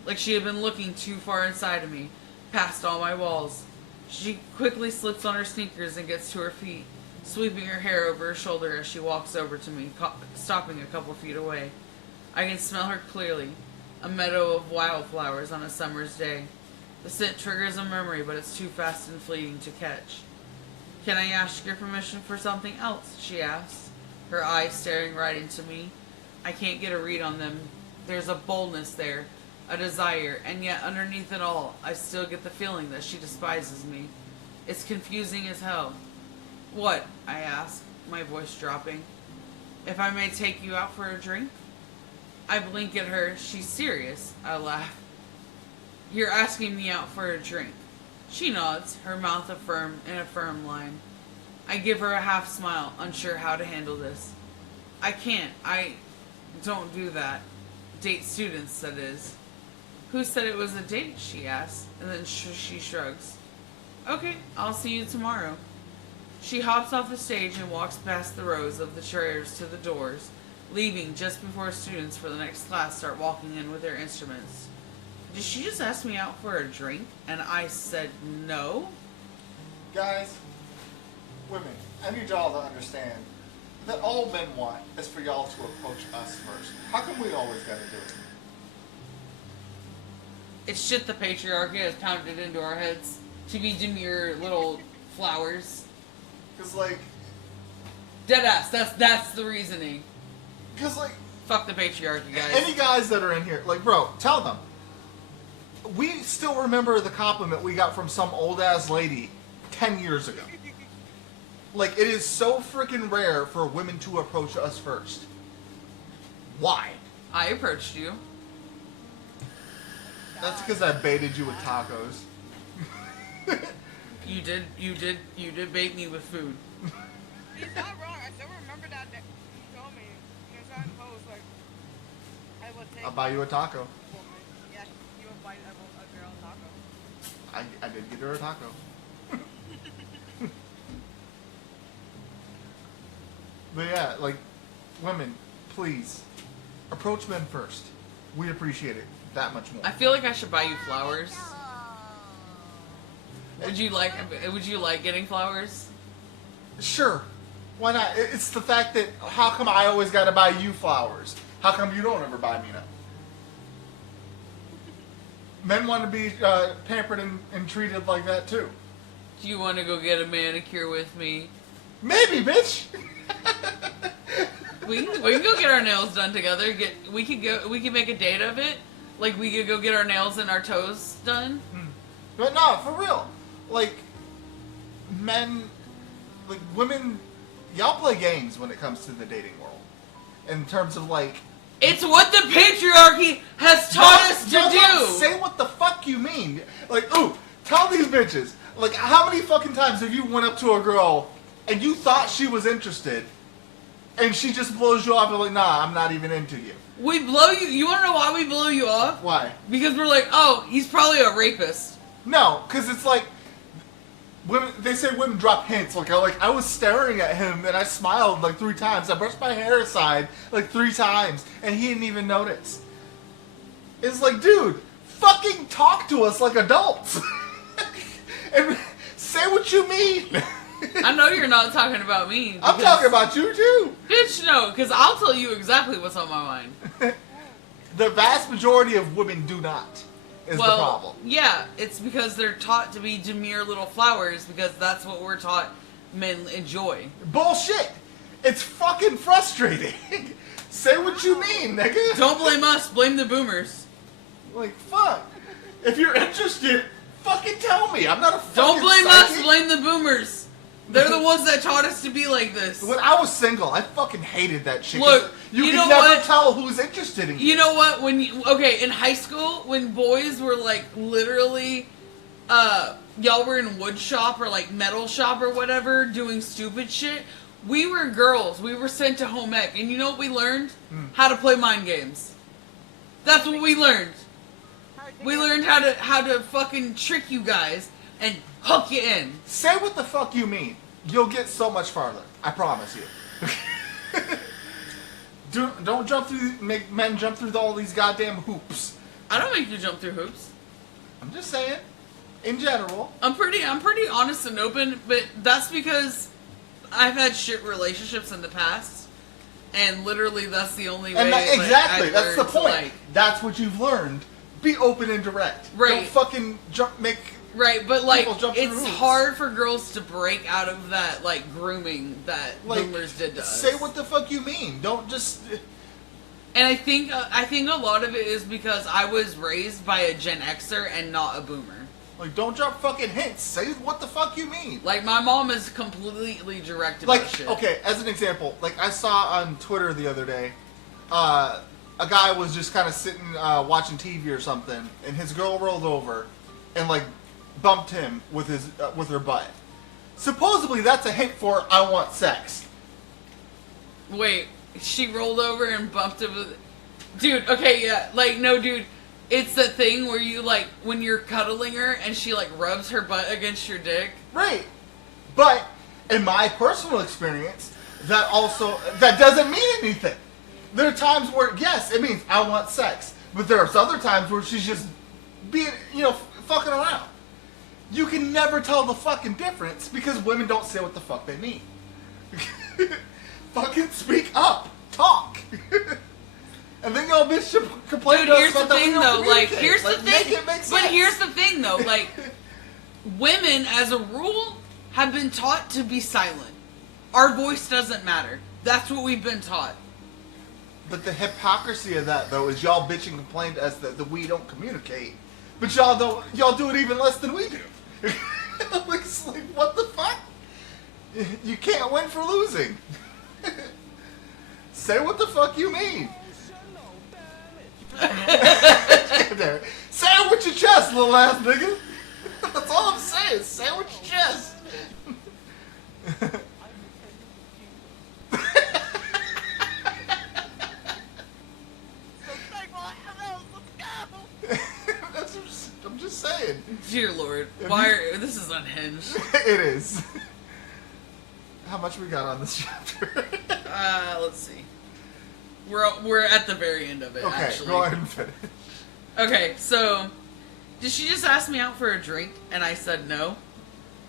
like she had been looking too far inside of me, past all my walls. She quickly slips on her sneakers and gets to her feet. sweeping her hair over her shoulder as she walks over to me, stopping a couple feet away. I can smell her clearly, a meadow of wildflowers on a summer's day. The scent triggers a memory, but it's too fast and fleeting to catch. Can I ask your permission for something else? She asks, her eyes staring right into me. I can't get a read on them. There's a boldness there, a desire, and yet underneath it all, I still get the feeling that she despises me. It's confusing as hell. What? I ask, my voice dropping. If I may take you out for a drink? I blink at her. She's serious. I laugh. You're asking me out for a drink. She nods, her mouth in a firm line. I give her a half smile, unsure how to handle this. I can't. I don't do that. Date students, that is. Who said it was a date? She asks, and then she shrugs. Okay, I'll see you tomorrow. She hops off the stage and walks past the rows of the chairs to the doors, leaving just before students for the next class start walking in with their instruments. Did she just ask me out for a drink? And I said no? Guys, women, I need y'all to understand that all men want is for y'all to approach us first. How come we always gotta do it? It's shit the patriarchy has pounded into our heads to be demure little flowers. Cause like... Deadass, that's the reasoning. Cause like... Fuck the patriarchy, guys. Any guys that are in here, like bro, tell them. We still remember the compliment we got from some old-ass lady 10 years ago. Like, it is so freaking rare for women to approach us first. Why? I approached you. That's because I baited you with tacos. You did bait me with food. He's not wrong. I still remember that day. You told me. You saw in the post, like, I will take... I'll buy you a taco. Yeah, you will buy a girl a taco. I did get her a taco. But yeah, like, women, please, approach men first. We appreciate it that much more. I feel like I should buy you flowers. Would you like getting flowers? Sure. Why not? It's the fact that, how come I always gotta buy you flowers? How come you don't ever buy me none? Men want to be pampered and treated like that too. Do you want to go get a manicure with me? Maybe, bitch! We can go get our nails done together. We could make a date of it. Like, we could go get our nails and our toes done. But no, for real. Like, men, like, women, y'all play games when it comes to the dating world. In terms of, like... It's what the patriarchy has taught us to do! Say what the fuck you mean. Like, ooh, tell these bitches. Like, how many fucking times have you went up to a girl and you thought she was interested and she just blows you off and like, nah, I'm not even into you? We blow you... You want to know why we blow you off? Why? Because we're like, oh, he's probably a rapist. No, because it's like... Women, they say women drop hints. Like I was staring at him and I smiled like 3 times. I brushed my hair aside like 3 times and he didn't even notice. It's like, dude, fucking talk to us like adults. And say what you mean. I know you're not talking about me. I'm talking about you too. Bitch, no, because I'll tell you exactly what's on my mind. The vast majority of women do not. Is the problem. Yeah, it's because they're taught to be demure little flowers because that's what we're taught men enjoy. Bullshit! It's fucking frustrating. Say what you mean, nigga. Don't blame us, blame the boomers. Like, fuck. If you're interested, fucking tell me. I'm not a fucking Don't blame psychic. us, blame the boomers. They're the ones that taught us to be like this. When I was single, I fucking hated that shit. Look, you you can know never what? tell who's interested in you. You know what? In high school, when boys were like literally, y'all were in wood shop or like metal shop or whatever doing stupid shit. We were girls. We were sent to home ec, and you know what we learned? How to play mind games. That's what we learned. We learned how to fucking trick you guys and hook you in. Say what the fuck you mean. You'll get so much farther. I promise you. Don't make men jump through all these goddamn hoops. I don't make you jump through hoops. I'm just saying. In general. I'm pretty honest and open, but that's because I've had shit relationships in the past, and literally that's the only way. And that, exactly, I've that's the learned to, point. That's what you've learned. Be open and direct. Right. Don't fucking make. Right, but like people jump through it's hoops. hard for girls to break out of that like grooming that boomers did to us. Say what the fuck you mean. Don't just. And I think a lot of it is because I was raised by a Gen Xer and not a boomer. Like, don't drop fucking hints. Say what the fuck you mean. Like, my mom is completely direct about Like, shit. okay, as an example, like I saw on Twitter the other day, a guy was just kind of sitting watching TV or something, and his girl rolled over and like bumped him with her butt. Supposedly, that's a hint for "I want sex." Wait, she rolled over and bumped him with... Dude, okay, yeah. Like, no, dude. It's the thing where you, like, when you're cuddling her and she, like, rubs her butt against your dick. Right. But, in my personal experience, that doesn't mean anything. There are times where, yes, it means I want sex. But there's other times where she's just being, fucking around. You can never tell the fucking difference because women don't say what the fuck they mean. Fucking speak up. Talk. And then y'all bitch should complain Dude, to us here's the about that we thing, don't though. Like, communicate. here's the Like, thing. make it make But sense. here's the thing, though. Like, women, as a rule, have been taught to be silent. Our voice doesn't matter. That's what we've been taught. But the hypocrisy of that, though, is y'all bitch and complain to us that we don't communicate. But y'all do it even less than we do. It's like, what the fuck? You can't win for losing. Say what the fuck you mean. There. Say it with your chest, little ass nigga. That's all I'm saying. Say it with your chest. I'm just saying. Dear Lord, this is unhinged. It is. How much we got on this chapter? Let's see. We're at the very end of it. Okay, actually. go ahead and finish. Okay, so did she just ask me out for a drink and I said no?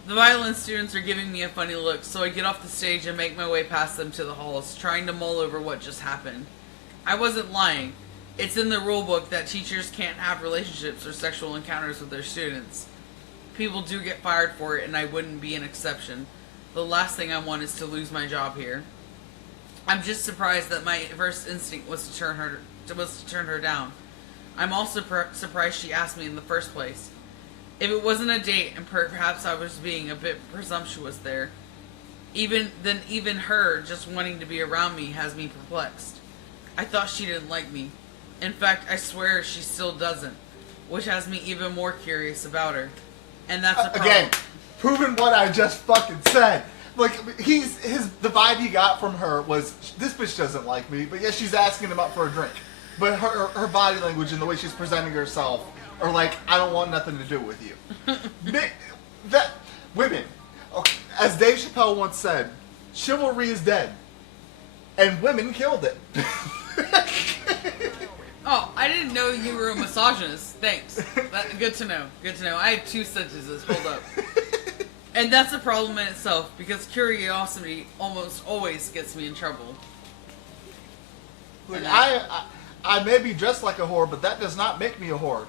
The violin students are giving me a funny look, so I get off the stage and make my way past them to the halls, trying to mull over what just happened. I wasn't lying. It's in the rule book that teachers can't have relationships or sexual encounters with their students. People do get fired for it, and I wouldn't be an exception. The last thing I want is to lose my job here. I'm just surprised that my first instinct was to turn her down. I'm also surprised she asked me in the first place. If it wasn't a date, and perhaps I was being a bit presumptuous there, even her just wanting to be around me has me perplexed. I thought she didn't like me. In fact, I swear she still doesn't, which has me even more curious about her. And that's a problem. Again, proving what I just fucking said. Like, the vibe he got from her was, this bitch doesn't like me, but yeah, she's asking him out for a drink. But her body language and the way she's presenting herself are like, I don't want nothing to do with you. Women, as Dave Chappelle once said, chivalry is dead. And women killed it. Oh, I didn't know you were a misogynist. Thanks. Good to know. Good to know. I have two sentences. Hold up. And that's a problem in itself, because curiosity almost always gets me in trouble. Look, I may be dressed like a whore, but that does not make me a whore.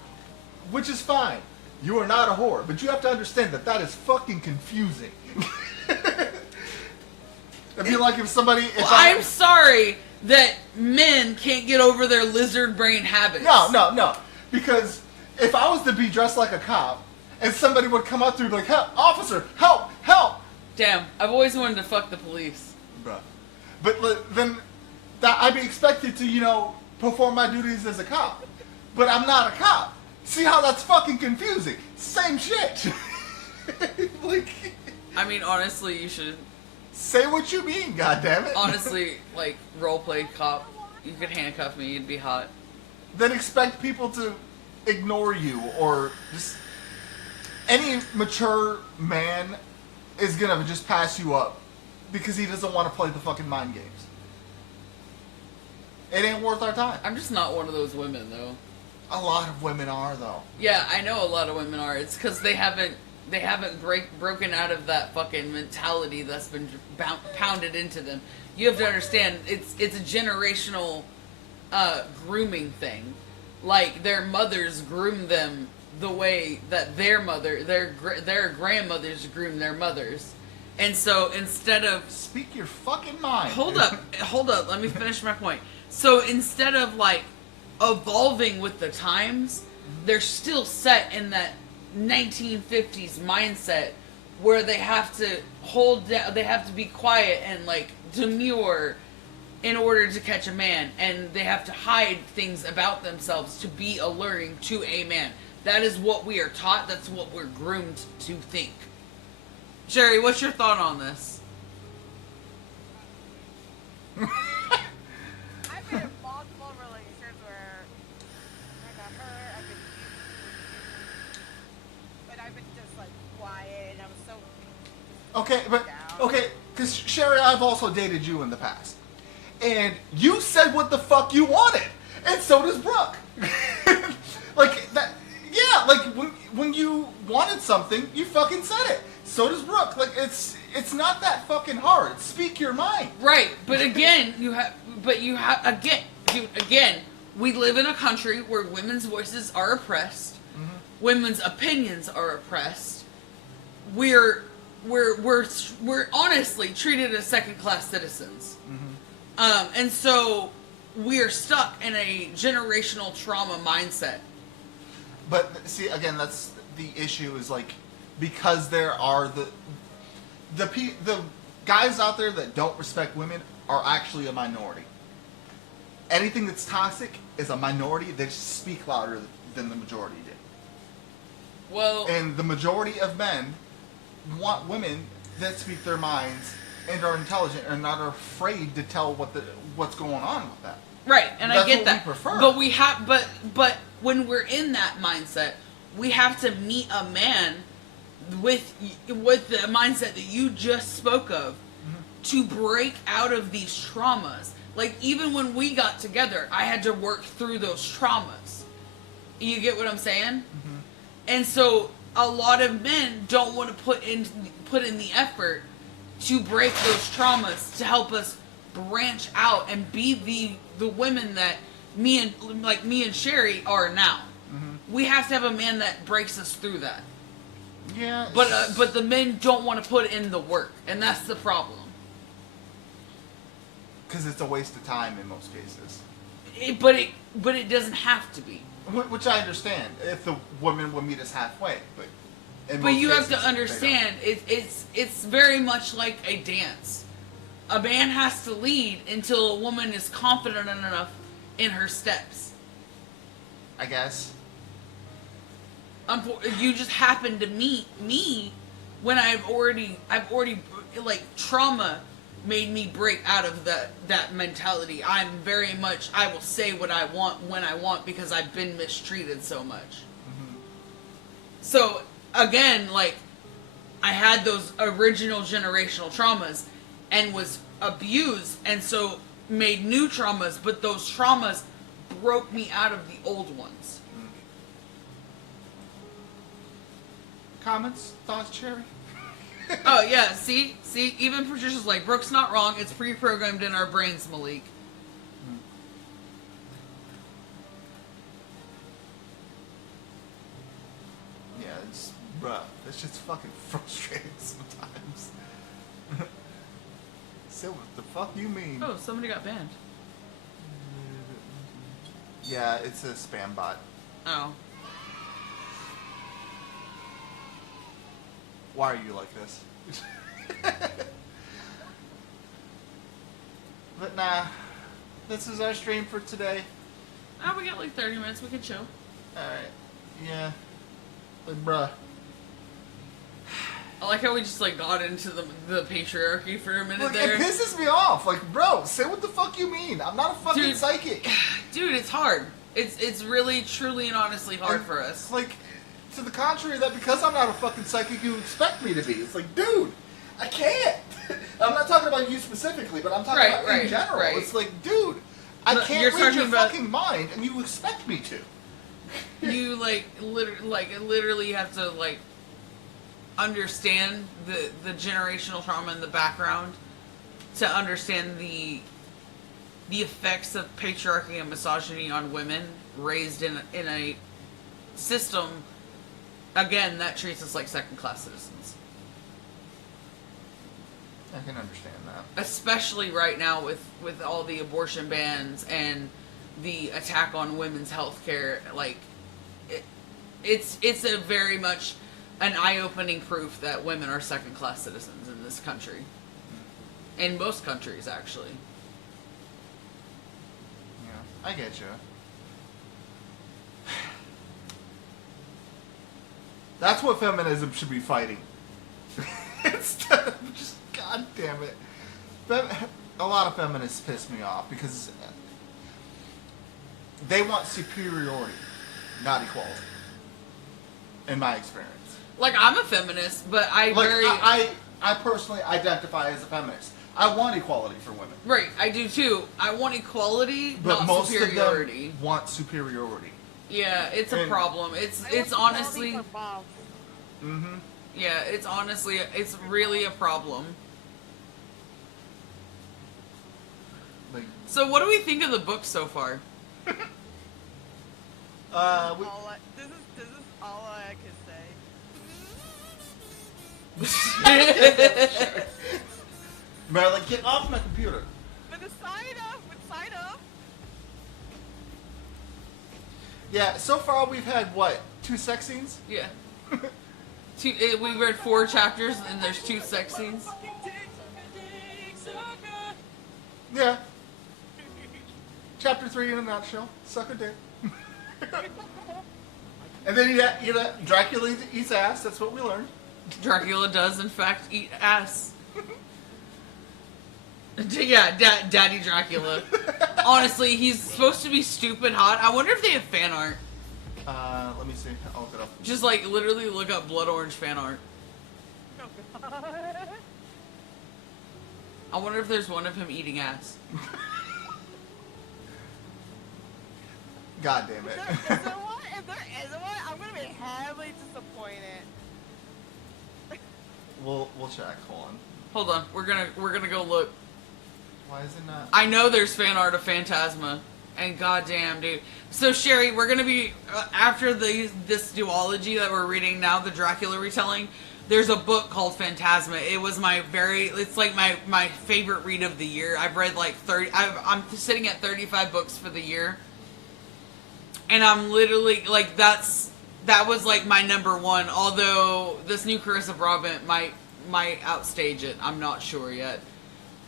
Which is fine. You are not a whore. But you have to understand that is fucking confusing. I feel like if somebody... I'm sorry that men can't get over their lizard brain habits. No. Because if I was to be dressed like a cop, and somebody would come up to me and be like, help, officer, help! Damn, I've always wanted to fuck the police. Bruh. But then I'd be expected to, perform my duties as a cop. But I'm not a cop. See how that's fucking confusing? Same shit. Like... I mean, honestly, you should... Say what you mean, goddammit. Honestly, like, roleplay cop, you could handcuff me, it'd be hot. Then expect people to ignore you, or just... Any mature man is gonna just pass you up because he doesn't want to play the fucking mind games. It ain't worth our time. I'm just not one of those women, though. A lot of women are, though. Yeah, I know a lot of women are. It's because they haven't they haven't broken out of that fucking mentality that's been pounded into them. You have to understand, it's a generational grooming thing. Like, their mothers groom them the way that their grandmothers groom their mothers. And so instead of... Speak your fucking mind. Hold up, let me finish my point. So instead of, like, evolving with the times, they're still set in that 1950s mindset where they have to hold down, they have to be quiet and, like, demure in order to catch a man, and they have to hide things about themselves to be alluring to a man. That is what we are taught. That's what we're groomed to think. Sherry, what's your thought on this? I've been in multiple relationships where I got hurt, I've been used, but I've been just like quiet, and I was so Okay, but down. okay, because Sherry, I've also dated you in the past, and you said what the fuck you wanted, and so does Brooke. Like that, yeah. Like when you wanted something, you fucking said it. So does Brooke. Like it's not that fucking hard. Speak your mind. Right, but again, again, we live in a country where women's voices are oppressed, women's opinions are oppressed. We're honestly treated as second-class citizens, and so we're stuck in a generational trauma mindset. But see, again, that's the issue. Is like because there are the guys out there that don't respect women are actually a minority. Anything that's toxic is a minority. They just speak louder than the majority do. Well, And the majority of men want women that speak their minds and are intelligent and not afraid to tell what's going on with that. right, and That's I get what that. we prefer. But we have, but when we're in that mindset, we have to meet a man with the mindset that you just spoke of to break out of these traumas. Like, even when we got together, I had to work through those traumas. You get what I'm saying? And so a lot of men don't want to put in the effort to break those traumas to help us branch out and be the women that me and Sherry are now. We have to have a man that breaks us through that. Yeah. But the men don't want to put in the work, and that's the problem. Because it's a waste of time in most cases. But it doesn't have to be. Which I understand if the woman would meet us halfway, but You have to understand, it's very much like a dance. A man has to lead until a woman is confident enough in her steps. I guess. You just happen to meet me when I've already like trauma made me break out of that mentality. I'm very much, I will say what I want when I want because I've been mistreated so much. So again, like, I had those original generational traumas and was abused, and so made new traumas, but those traumas broke me out of the old ones. Comments? Thoughts, Cherry? Oh yeah, see, even Patricia's like, Brooke's not wrong, it's pre-programmed in our brains, Malik. Yeah, it's bruh. It's just fucking frustrating sometimes. So what the fuck you mean? Oh, somebody got banned. Yeah, it's a spam bot. Oh. Why are you like this? But nah, this is our stream for today. Oh, we got like 30 minutes, we can chill. Alright, yeah. But bruh. I like how we just like got into the patriarchy for a minute Look, there. it pisses me off. Like, bro, say what the fuck you mean. I'm not a fucking Dude. psychic. Dude, it's hard. It's really, truly, and honestly hard for us. Like, to the contrary, that because I'm not a fucking psychic, you expect me to be. It's like, dude, I can't. I'm not talking about you specifically, but I'm talking about in general. Right. It's like, dude, I Look, can't you're read your talking about- fucking mind, and you expect me to. You literally have to like understand the generational trauma in the background to understand the effects of patriarchy and misogyny on women raised in a system, again, that treats us like second-class citizens. I can understand that. Especially right now with all the abortion bans and the attack on women's health care. Like, it's a very much an eye-opening proof that women are second-class citizens in this country. In most countries, actually. Yeah, I get you. That's what feminism should be fighting. Instead of just, god damn it. A lot of feminists piss me off because they want superiority, not equality. In my experience. Like, I'm a feminist, but I personally identify as a feminist. I want equality for women. Right, I do too. I want equality, But not most superiority. of them want superiority. Yeah, it's a problem. It's honestly... Mm-hmm. Yeah, it's really a problem. Like, So what do we think of the book so far? This is all I can say. Marilyn, get off my computer. With sign up. Yeah, so far we've had, what, 2 sex scenes? Yeah. We read 4 chapters and there's 2 sex scenes. Yeah. Chapter 3 in a nutshell. Suck a dick. And then Dracula eats ass. That's what we learned. Dracula does, in fact, eat ass. Yeah, Daddy Dracula. Honestly, he's supposed to be stupid hot. I wonder if they have fan art. Let me see. I'll look it up. Just, like, literally look up Blood Orange fan art. I wonder if there's one of him eating ass. God damn it. Is there one? If there isn't one, I'm gonna be heavily disappointed. We'll check. Hold on. Hold on, we're gonna go look. Why is it not? I know there's fan art of Phantasma, and goddamn, dude. So Sherry, we're gonna be after this duology that we're reading now, the Dracula retelling. There's a book called Phantasma. It was it's like my favorite read of the year. I've read like 30. I'm sitting at 35 books for the year, and I'm literally like that was like my number one. Although this new Carissa Brabant might outstage it. I'm not sure yet.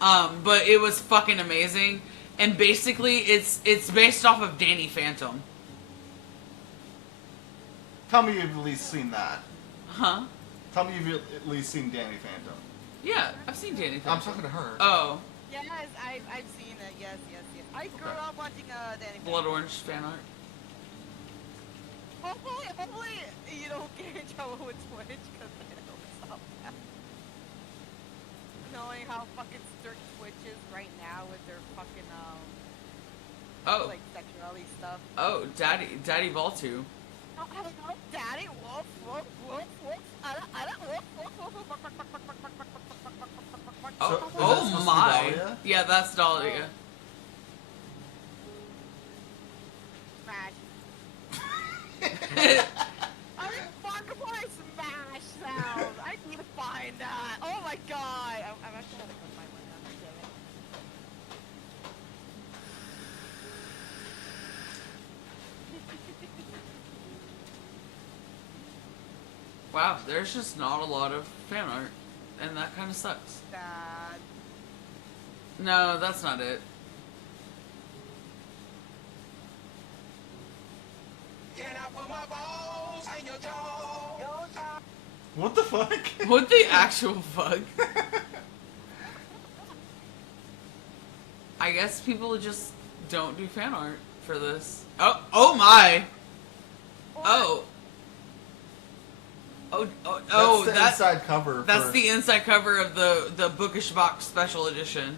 But it was fucking amazing. And basically, it's based off of Danny Phantom. Tell me you've at least seen that. Huh? Tell me you've at least seen Danny Phantom. Yeah, I've seen Danny Phantom. I'm talking to her. Oh. Yes, I've seen it. Yes. I grew up watching Danny. Blood Orange fan art. Hopefully you don't get in trouble with Twitch because I know stop that. Knowing how fucking strict Twitch is right now with their fucking like sexuality stuff. Oh, Daddy Baltu. Daddy, woof, woof, woof, woof. So, is that Oh supposed to be my. Dahlia? Yeah, that's Dahlia. Smash. I mean, fuck my smash sound. I need to find that. Oh my god. I'm actually gonna go find one now. Damn it. Wow, there's just not a lot of fan art, and that kind of sucks. Sad. No, that's not it. What the fuck? What the actual fuck? I guess people just don't do fan art for this. Oh my! Oh, That's the inside cover. That's the inside cover of the Bookish Box Special Edition.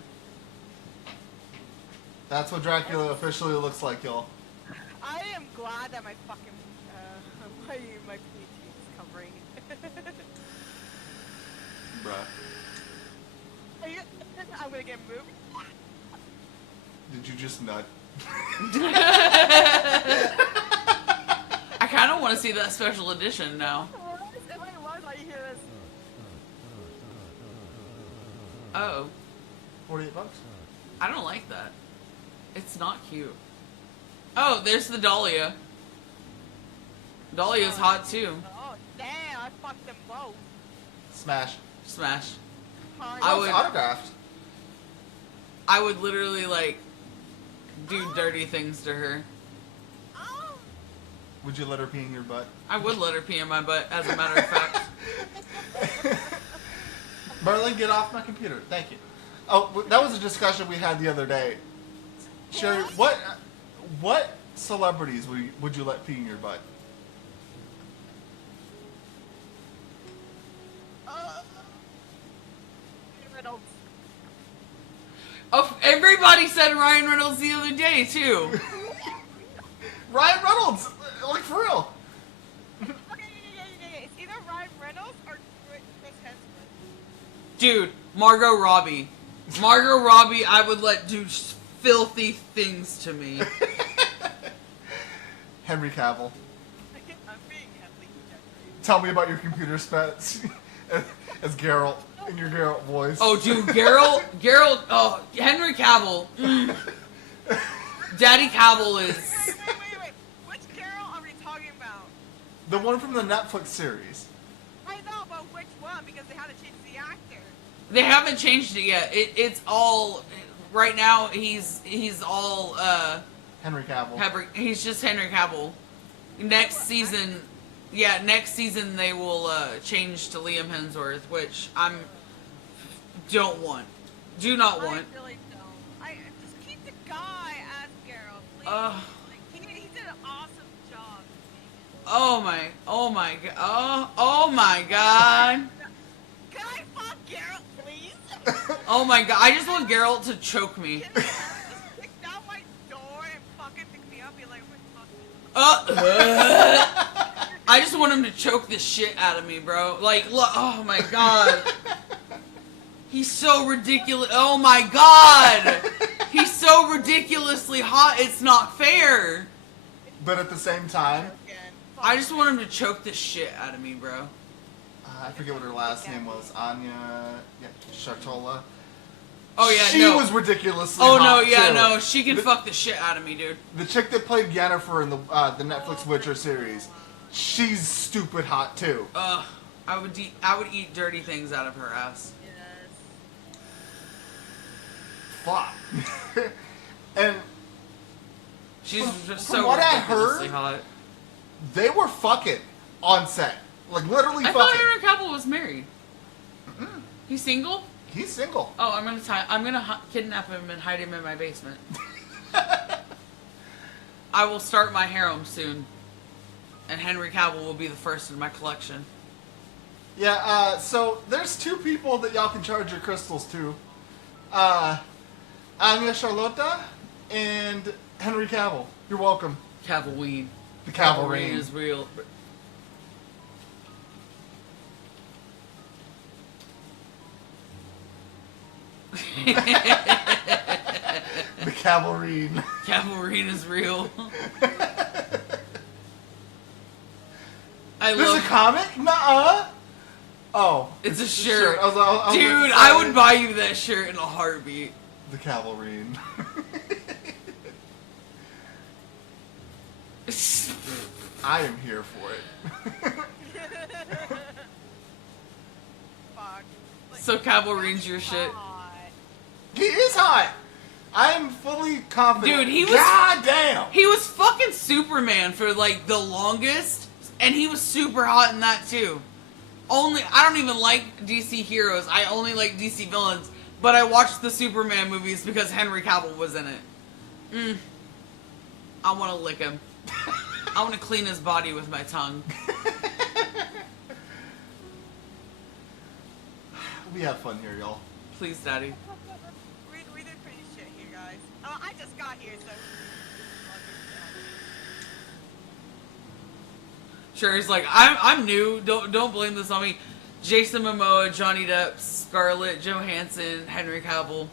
That's what Dracula officially looks like, y'all. I am glad that my fucking my PG is covering. fucking movie. Did you just nut? I kind of want to see that special edition now. If I was, I hear this. Oh, $48. I don't like that. It's not cute. Oh, there's the Dahlia. Dahlia's hot too. Oh, damn, I fucked them both. Smash. Smash. Hi. I Oh, would- it's autographed. I would literally like do dirty things to her. Oh. Would you let her pee in your butt? I would let her pee in my butt, as a matter of fact. Merlin, get off my computer. Thank you. Oh, that was a discussion we had the other day. Sherry, what celebrities would you let pee in your butt? Reynolds. Oh, everybody said Ryan Reynolds the other day too. Ryan Reynolds! Like, for real. Okay, yeah. It's either Ryan Reynolds or Chris Hemsworth. Dude, Margot Robbie. Margot Robbie, I would let do filthy things to me. Henry Cavill. I'm being heavily exaggerated. Tell me about your computer spats as Geralt, in your Geralt voice. Oh, dude, Geralt, oh, Henry Cavill. Daddy Cavill is... Wait. Which Carol are we talking about? The one from the Netflix series. I know, but which one? Because they had to change the actor. They haven't changed it yet. It's all... Right now, he's all, Henry Cavill. he's just Henry Cavill. Next season they will change to Liam Hemsworth, which do not want. I really don't. I just keep the guy as Geralt, please. Ugh. Like, he did an awesome job. Oh my god. Can I fuck Geralt, please? Oh my god, I just want Geralt to choke me. Can just kick down my door and fucking pick me up? Be like, we're talking. I just want him to choke the shit out of me, bro. Like, look, oh my god. He's so ridiculous. Oh my god. He's so ridiculously hot, it's not fair. But at the same time, Again. I just want him to choke the shit out of me, bro. I forget what her last name was. Anya Shartola. Oh yeah, she no. was ridiculously Oh hot, no, yeah, too. no. She can fuck the shit out of me, dude. The chick that played Yennefer in the Netflix Witcher series, she's stupid hot too. I would eat dirty things out of her ass. Yes. Fuck. And She's just from so what I ridiculously heard- hot. they were fucking on set, like literally I thought fucking. Henry Cavill was married. He's single? He's single. Oh, I'm gonna kidnap him and hide him in my basement. I will start my harem soon, and Henry Cavill will be the first in my collection. Yeah. So there's two people that y'all can charge your crystals to. Anya Charlotta and Henry Cavill. You're welcome. Cavillween. The Cavillween Cavalry. is real. The Cavalry. Cavillween is real. I This is a love. comic? Nuh-uh. Oh. It's a shirt. I was Dude, gonna I say would buy you that shirt in a heartbeat. The Cavalry. I am here for it. Fuck. Like, So Cavillween's your shit. God. He is hot. I am fully confident. Dude, he was- God damn. He was fucking Superman for like the longest, and he was super hot in that too. I don't even like DC heroes. I only like DC villains. But I watched the Superman movies because Henry Cavill was in it. I want to lick him. I want to clean his body with my tongue. We have fun here, y'all. Please, Daddy. We did pretty shit here, guys. I just got here, so. Sure, he's like, I'm new. Don't blame this on me. Jason Momoa, Johnny Depp, Scarlett Johansson, Henry Cavill.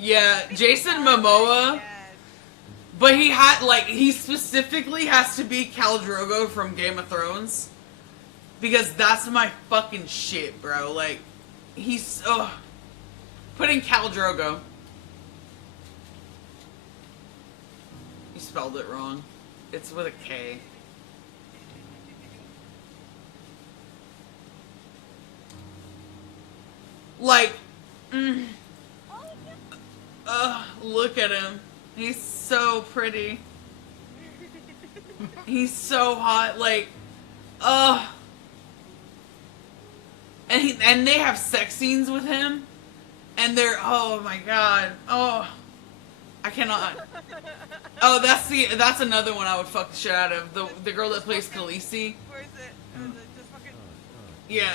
Yeah, Jason Momoa. Yes. But he specifically has to be Khal Drogo from Game of Thrones. Because that's my fucking shit, bro. Like, he's, put in Khal Drogo. You spelled it wrong. It's with a K. Like, look at him. He's so pretty. He's so hot. Like, and they have sex scenes with him, and they're, oh my god, oh, I cannot. Oh, that's another one I would fuck the shit out of. The girl that plays Khaleesi. Where is it? Or is it just fucking... Yeah.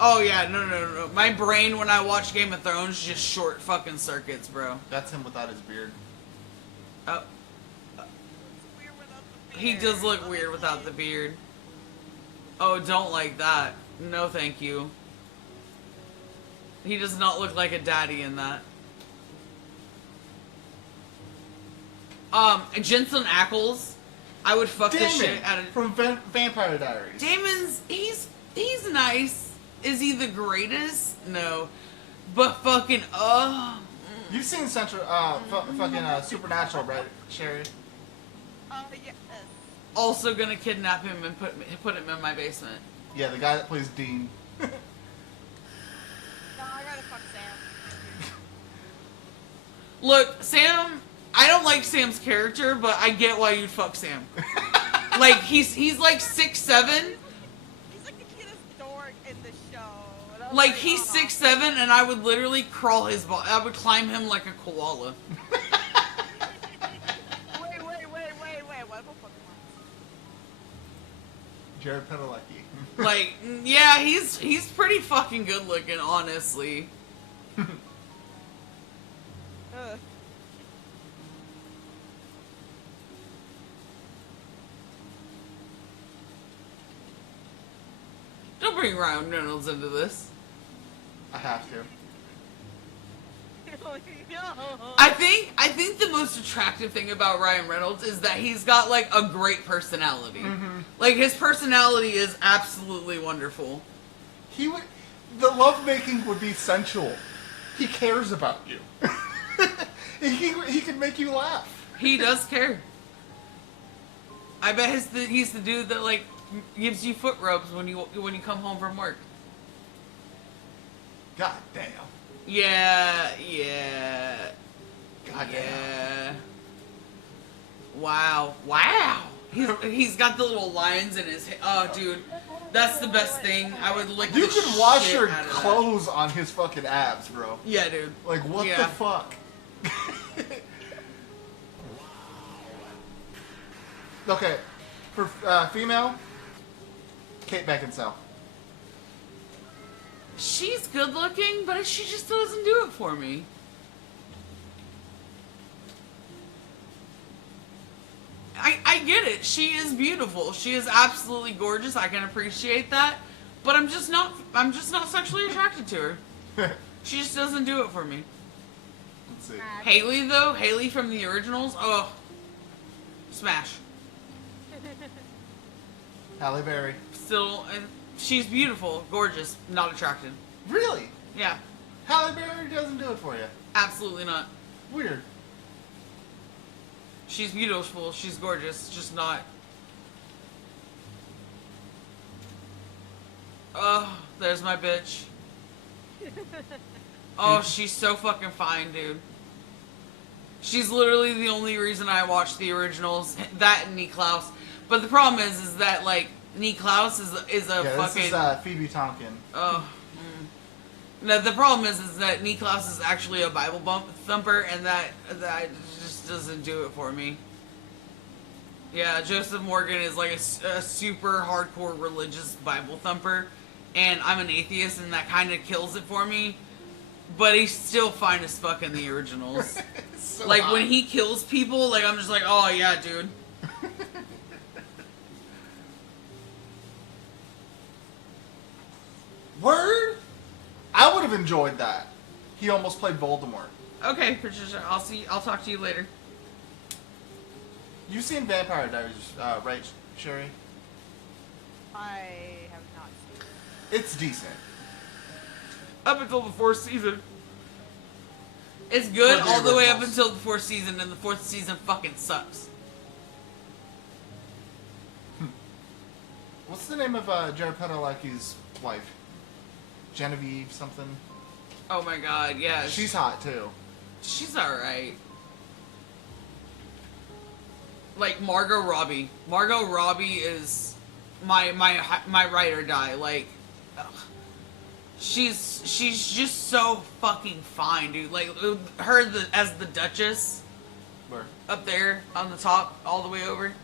Oh yeah, no. My brain when I watch Game of Thrones just short fucking circuits, bro. That's him without his beard. Oh, It's weird without the he beard. does look weird without the beard. Oh, don't like that. No, thank you. He does not look like a daddy in that. Jensen Ackles, I would fuck the Damon shit out of. from Vampire Diaries. Damon's he's nice. Is he the greatest? No, but fucking You've seen Supernatural, right, Sherry? Yes. also gonna kidnap him and put him in my basement. Yeah, the guy that plays Dean. No, I gotta fuck Sam. Look, Sam. I don't like Sam's character, but I get why you'd fuck Sam. Like he's like 6'7". He's like the cutest dork in the show. And I'm Like he's oh. 6'7", and I would literally crawl his body. I would climb him like a koala. Wait. What about Pokemon? Jared Padalecki. Like, yeah, he's pretty fucking good looking, honestly. Ugh. Don't bring Ryan Reynolds into this. I have to. No. I think the most attractive thing about Ryan Reynolds is that he's got like a great personality. Mm-hmm. Like his personality is absolutely wonderful. He would. The lovemaking would be sensual. He cares about you. he can make you laugh. He does care. I bet he's the dude that like gives you foot rubs when you come home from work. God damn. Yeah. God damn. Yeah. Wow. He's got the little lines in his. Oh, dude, that's the best thing. I would lick. You the can wash shit your out of that. clothes on his fucking abs, bro. Yeah, dude. Like, what Yeah. the fuck? Okay, for female, Kate Beckinsale. She's good looking, but she just doesn't do it for me. I get it. She is beautiful. She is absolutely gorgeous. I can appreciate that. But I'm just not sexually attracted to her. She just doesn't do it for me. Let's see. Haley though, Haley from the originals, oh, smash. Halle Berry. Still, and she's beautiful, gorgeous, not attracted. Really? Yeah, Halle Berry doesn't do it for you. absolutely not. Weird. She's beautiful, she's gorgeous, just not. Oh, there's my bitch. Oh, she's so fucking fine, dude. She's literally the only reason I watched the originals. That and Niklaus. But the problem is that like Niklaus is a Yeah, fucking. this is Phoebe Tonkin. Oh. No, the problem is that Niklaus is actually a Bible thumper, and that just doesn't do it for me. Yeah, Joseph Morgan is like a super hardcore religious Bible thumper, and I'm an atheist, and that kind of kills it for me. But he's still fine as fuck in the originals. So Like hot. when he kills people, like I'm just like, oh yeah, dude. Word? I would have enjoyed that. He almost played Voldemort. Okay, Patricia, I'll talk to you later. You've seen Vampire Diaries, right, Sherry? I have not seen it. It's decent. Up until the 4th season. It's good For the all the way up originals. until the 4th season, and the 4th season fucking sucks. What's the name of Jared Padalecki's wife? Genevieve something? Oh my god, yeah. She's hot, too. She's alright. Like Margot Robbie. Margot Robbie is my ride or die. Like, ugh. She's just so fucking fine, dude. Like her as the Duchess Where? up there on the top, all the way over.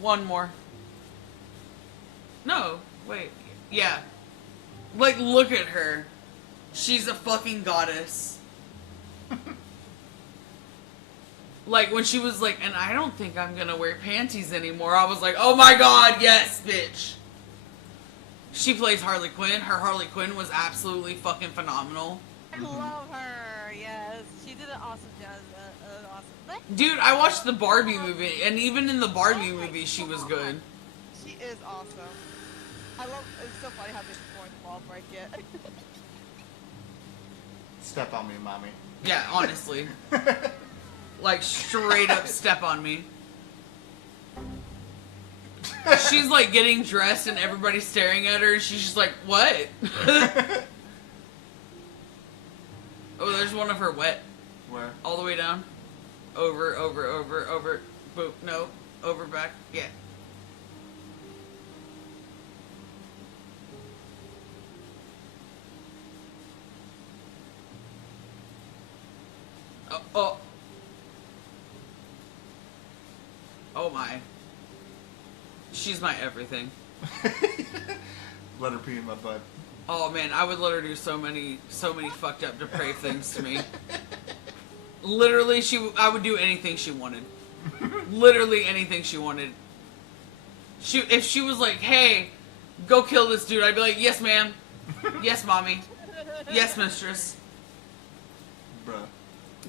One more. No, wait. Yeah. Like, look at her. She's a fucking goddess. Like, when she was like, and I don't think I'm gonna wear panties anymore, I was like, oh my god, yes, bitch. She plays Harley Quinn. Her Harley Quinn was absolutely fucking phenomenal. I love her. Yes, she did an awesome job. Awesome. Dude, I watched the Barbie movie, and even in the Barbie movie, she was good. She is awesome. I love. It's so funny how they perform the wall break it. Step on me, mommy. Yeah, honestly. Like, straight up step on me. She's like getting dressed and everybody's staring at her and she's just like, what? Oh, there's one of her wet. Where? All the way down. Over. Boop. No. Over, back. Yeah. Oh. Oh my. She's my everything. Let her pee in my butt. Oh man, I would let her do so many fucked up depraved things to me. Literally, I would do anything she wanted. Literally anything she wanted. If she was like, hey, go kill this dude, I'd be like, yes ma'am. Yes mommy. Yes mistress. Bruh.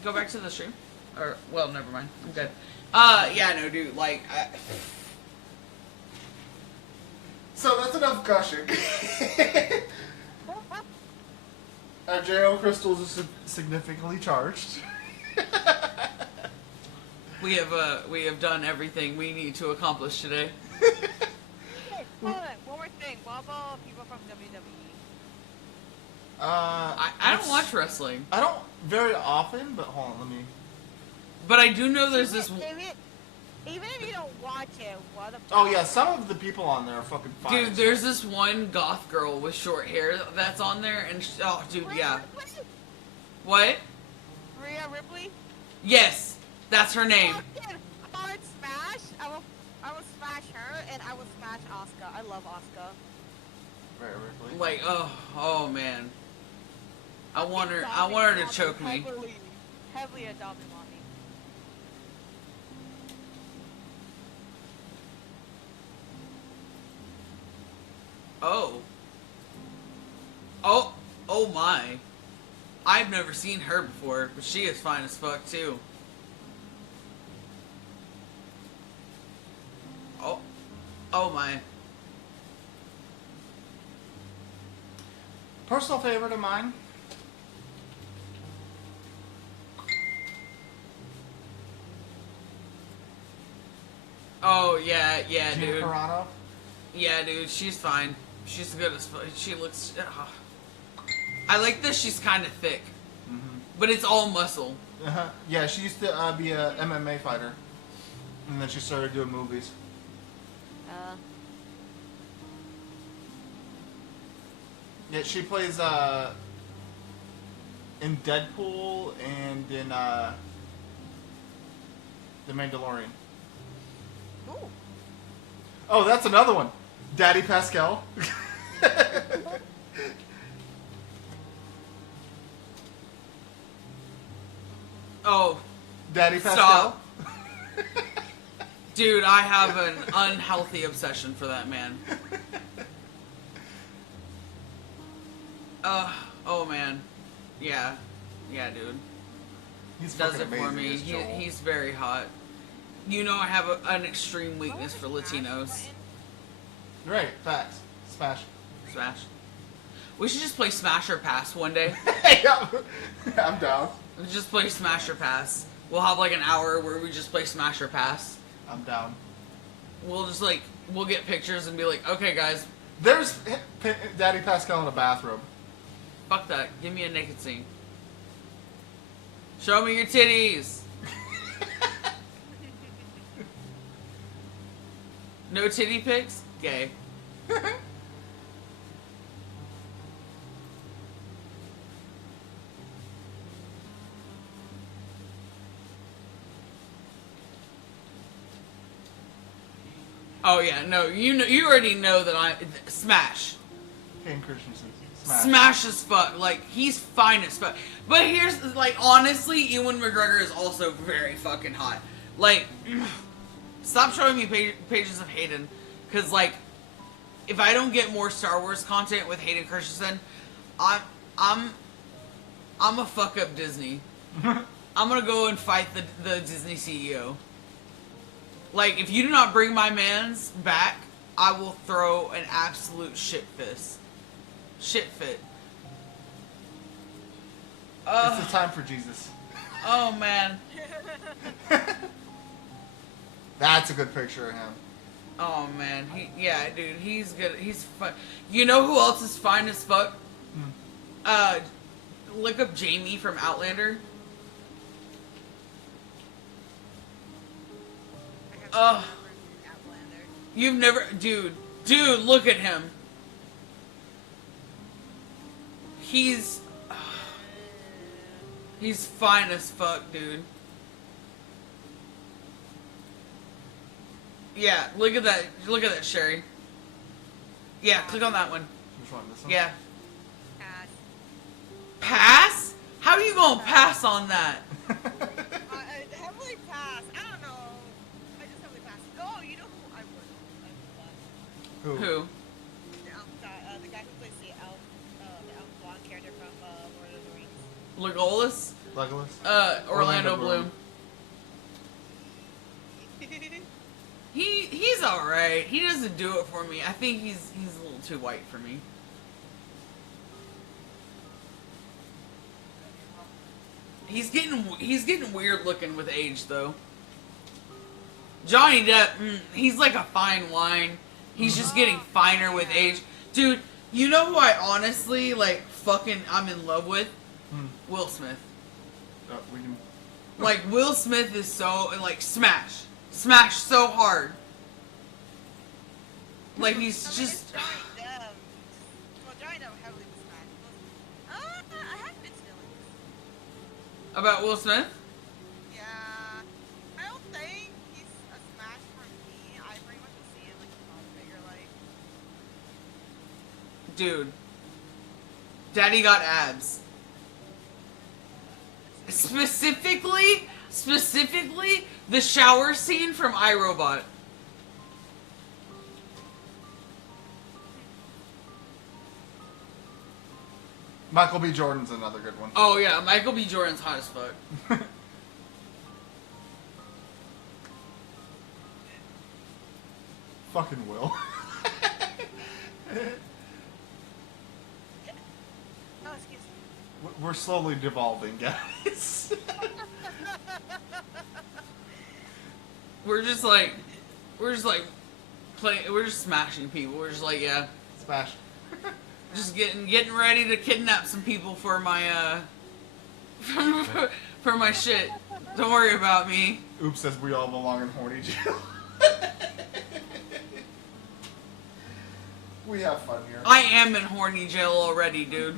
Go back to the stream. Or, well, never mind. I'm good. Yeah, no, dude, like, So that's enough gushing. Our JO crystals are significantly charged. we have done everything we need to accomplish today. Hey, hold on. One more thing. What about people from WWE? I don't watch wrestling. I don't very often, but hold on, let me. But I do know there's this... Even if you don't watch it, what the Oh yeah, some of the people on there are fucking fine. Dude, there's this one goth girl with short hair that's on there, and oh, dude, yeah. What? Rhea Ripley? Yes, that's her name. I would smash. I will smash her, and I will smash Asuka. I love Asuka. Very Ripley. Like, oh man. I want her to choke me. Heavily adopted mommy. Oh my. I've never seen her before, but she is fine as fuck too. Oh my. Personal favorite of mine. Oh yeah, Gina dude. Carano. Yeah, dude, she's fine. She's good as fuck. She looks... I like this, she's kind of thick. But it's all muscle. Uh-huh. Yeah, she used to be a MMA fighter. And then she started doing movies. Yeah, she plays in Deadpool and in The Mandalorian. Ooh. Oh, that's another one. Daddy Pascal. Oh, Daddy Pascal. stop. Dude, I have an unhealthy obsession for that man. Oh man. Yeah. Yeah, dude. He's Does fucking it for amazing me. as Joel. He's very hot. You know I have an extreme weakness for Latinos. Right, facts. Smash. Smash. We should just play Smash or Pass one day. Yeah, I'm down. We just play Smash or Pass. We'll have like an hour where we just play Smash or Pass. I'm down. We'll just like, we'll get pictures and be like, okay guys, There's Daddy Pascal in a bathrobe. fuck that. Give me a naked scene. Show me your titties. No titty pics? Gay. Oh yeah, no, you already know that I Smash. Hayden Christensen. Smash as fuck. Like, he's fine as fuck. But here's, like, honestly, Ewan McGregor is also very fucking hot. Like, stop showing me pages of Hayden. Because, like, if I don't get more Star Wars content with Hayden Christensen, I'm a fuck up Disney. I'm gonna go and fight the Disney CEO. Like, if you do not bring my mans back, I will throw an absolute shit fist. Shit fit. It's the time for Jesus. Oh man. That's a good picture of him. Oh man. Yeah, dude. He's good. He's fun. You know who else is fine as fuck? Look up Jamie from Outlander. Ugh. You've never, dude. Look at him. He's fine as fuck, dude. Yeah, look at that. Look at that, Sherry. Yeah, click on that one. Which one? This one? Yeah. Pass. Pass? How are you gonna pass on that? Heavily pass. I don't know. I just heavily pass. Oh, you know who I would. Who? Who? The guy who plays the elf blonde character from Lord of the Rings. Legolas? Legolas? Orlando Bloom. He's alright. He doesn't do it for me. I think he's a little too white for me. He's getting weird looking with age though. Johnny Depp, he's like a fine wine. He's just getting finer with age. Dude, you know who I honestly like fucking I'm in love with? Will Smith. We can... Like Will Smith is so like smash so hard. Like he's just Johnny Depp. Well, Johnny Depp heavily was smashed. I have mixed feelings. about Will Smith. Yeah. I don't think he's a smash for me. I pretty much see him like a father figure, like. Dude, Daddy got abs. Specifically, the shower scene from iRobot. Michael B. Jordan's another good one. Oh yeah, Michael B. Jordan's hot as fuck. Fucking Will. Oh, excuse me. We're slowly devolving, guys. We're just playing. We're just smashing people. We're just like, yeah, Smash. just getting ready to kidnap some people for my for my shit. Don't worry about me. Oops, says we all belong in horny jail. We have fun here. I am in horny jail already, dude.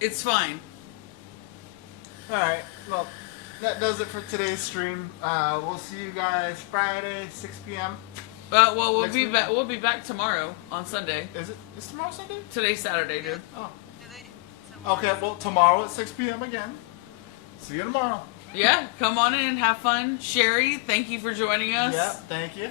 It's fine. Alright, well, that does it for today's stream. We'll see you guys Friday, 6 p.m. Well, we'll Next be week? back. We'll be back tomorrow on Sunday. Is tomorrow Sunday? Today's Saturday, dude. Oh. Do they- Okay, well, tomorrow at 6 p.m. again. See you tomorrow. Yeah, come on in and have fun. Sherry, thank you for joining us. Yeah, thank you.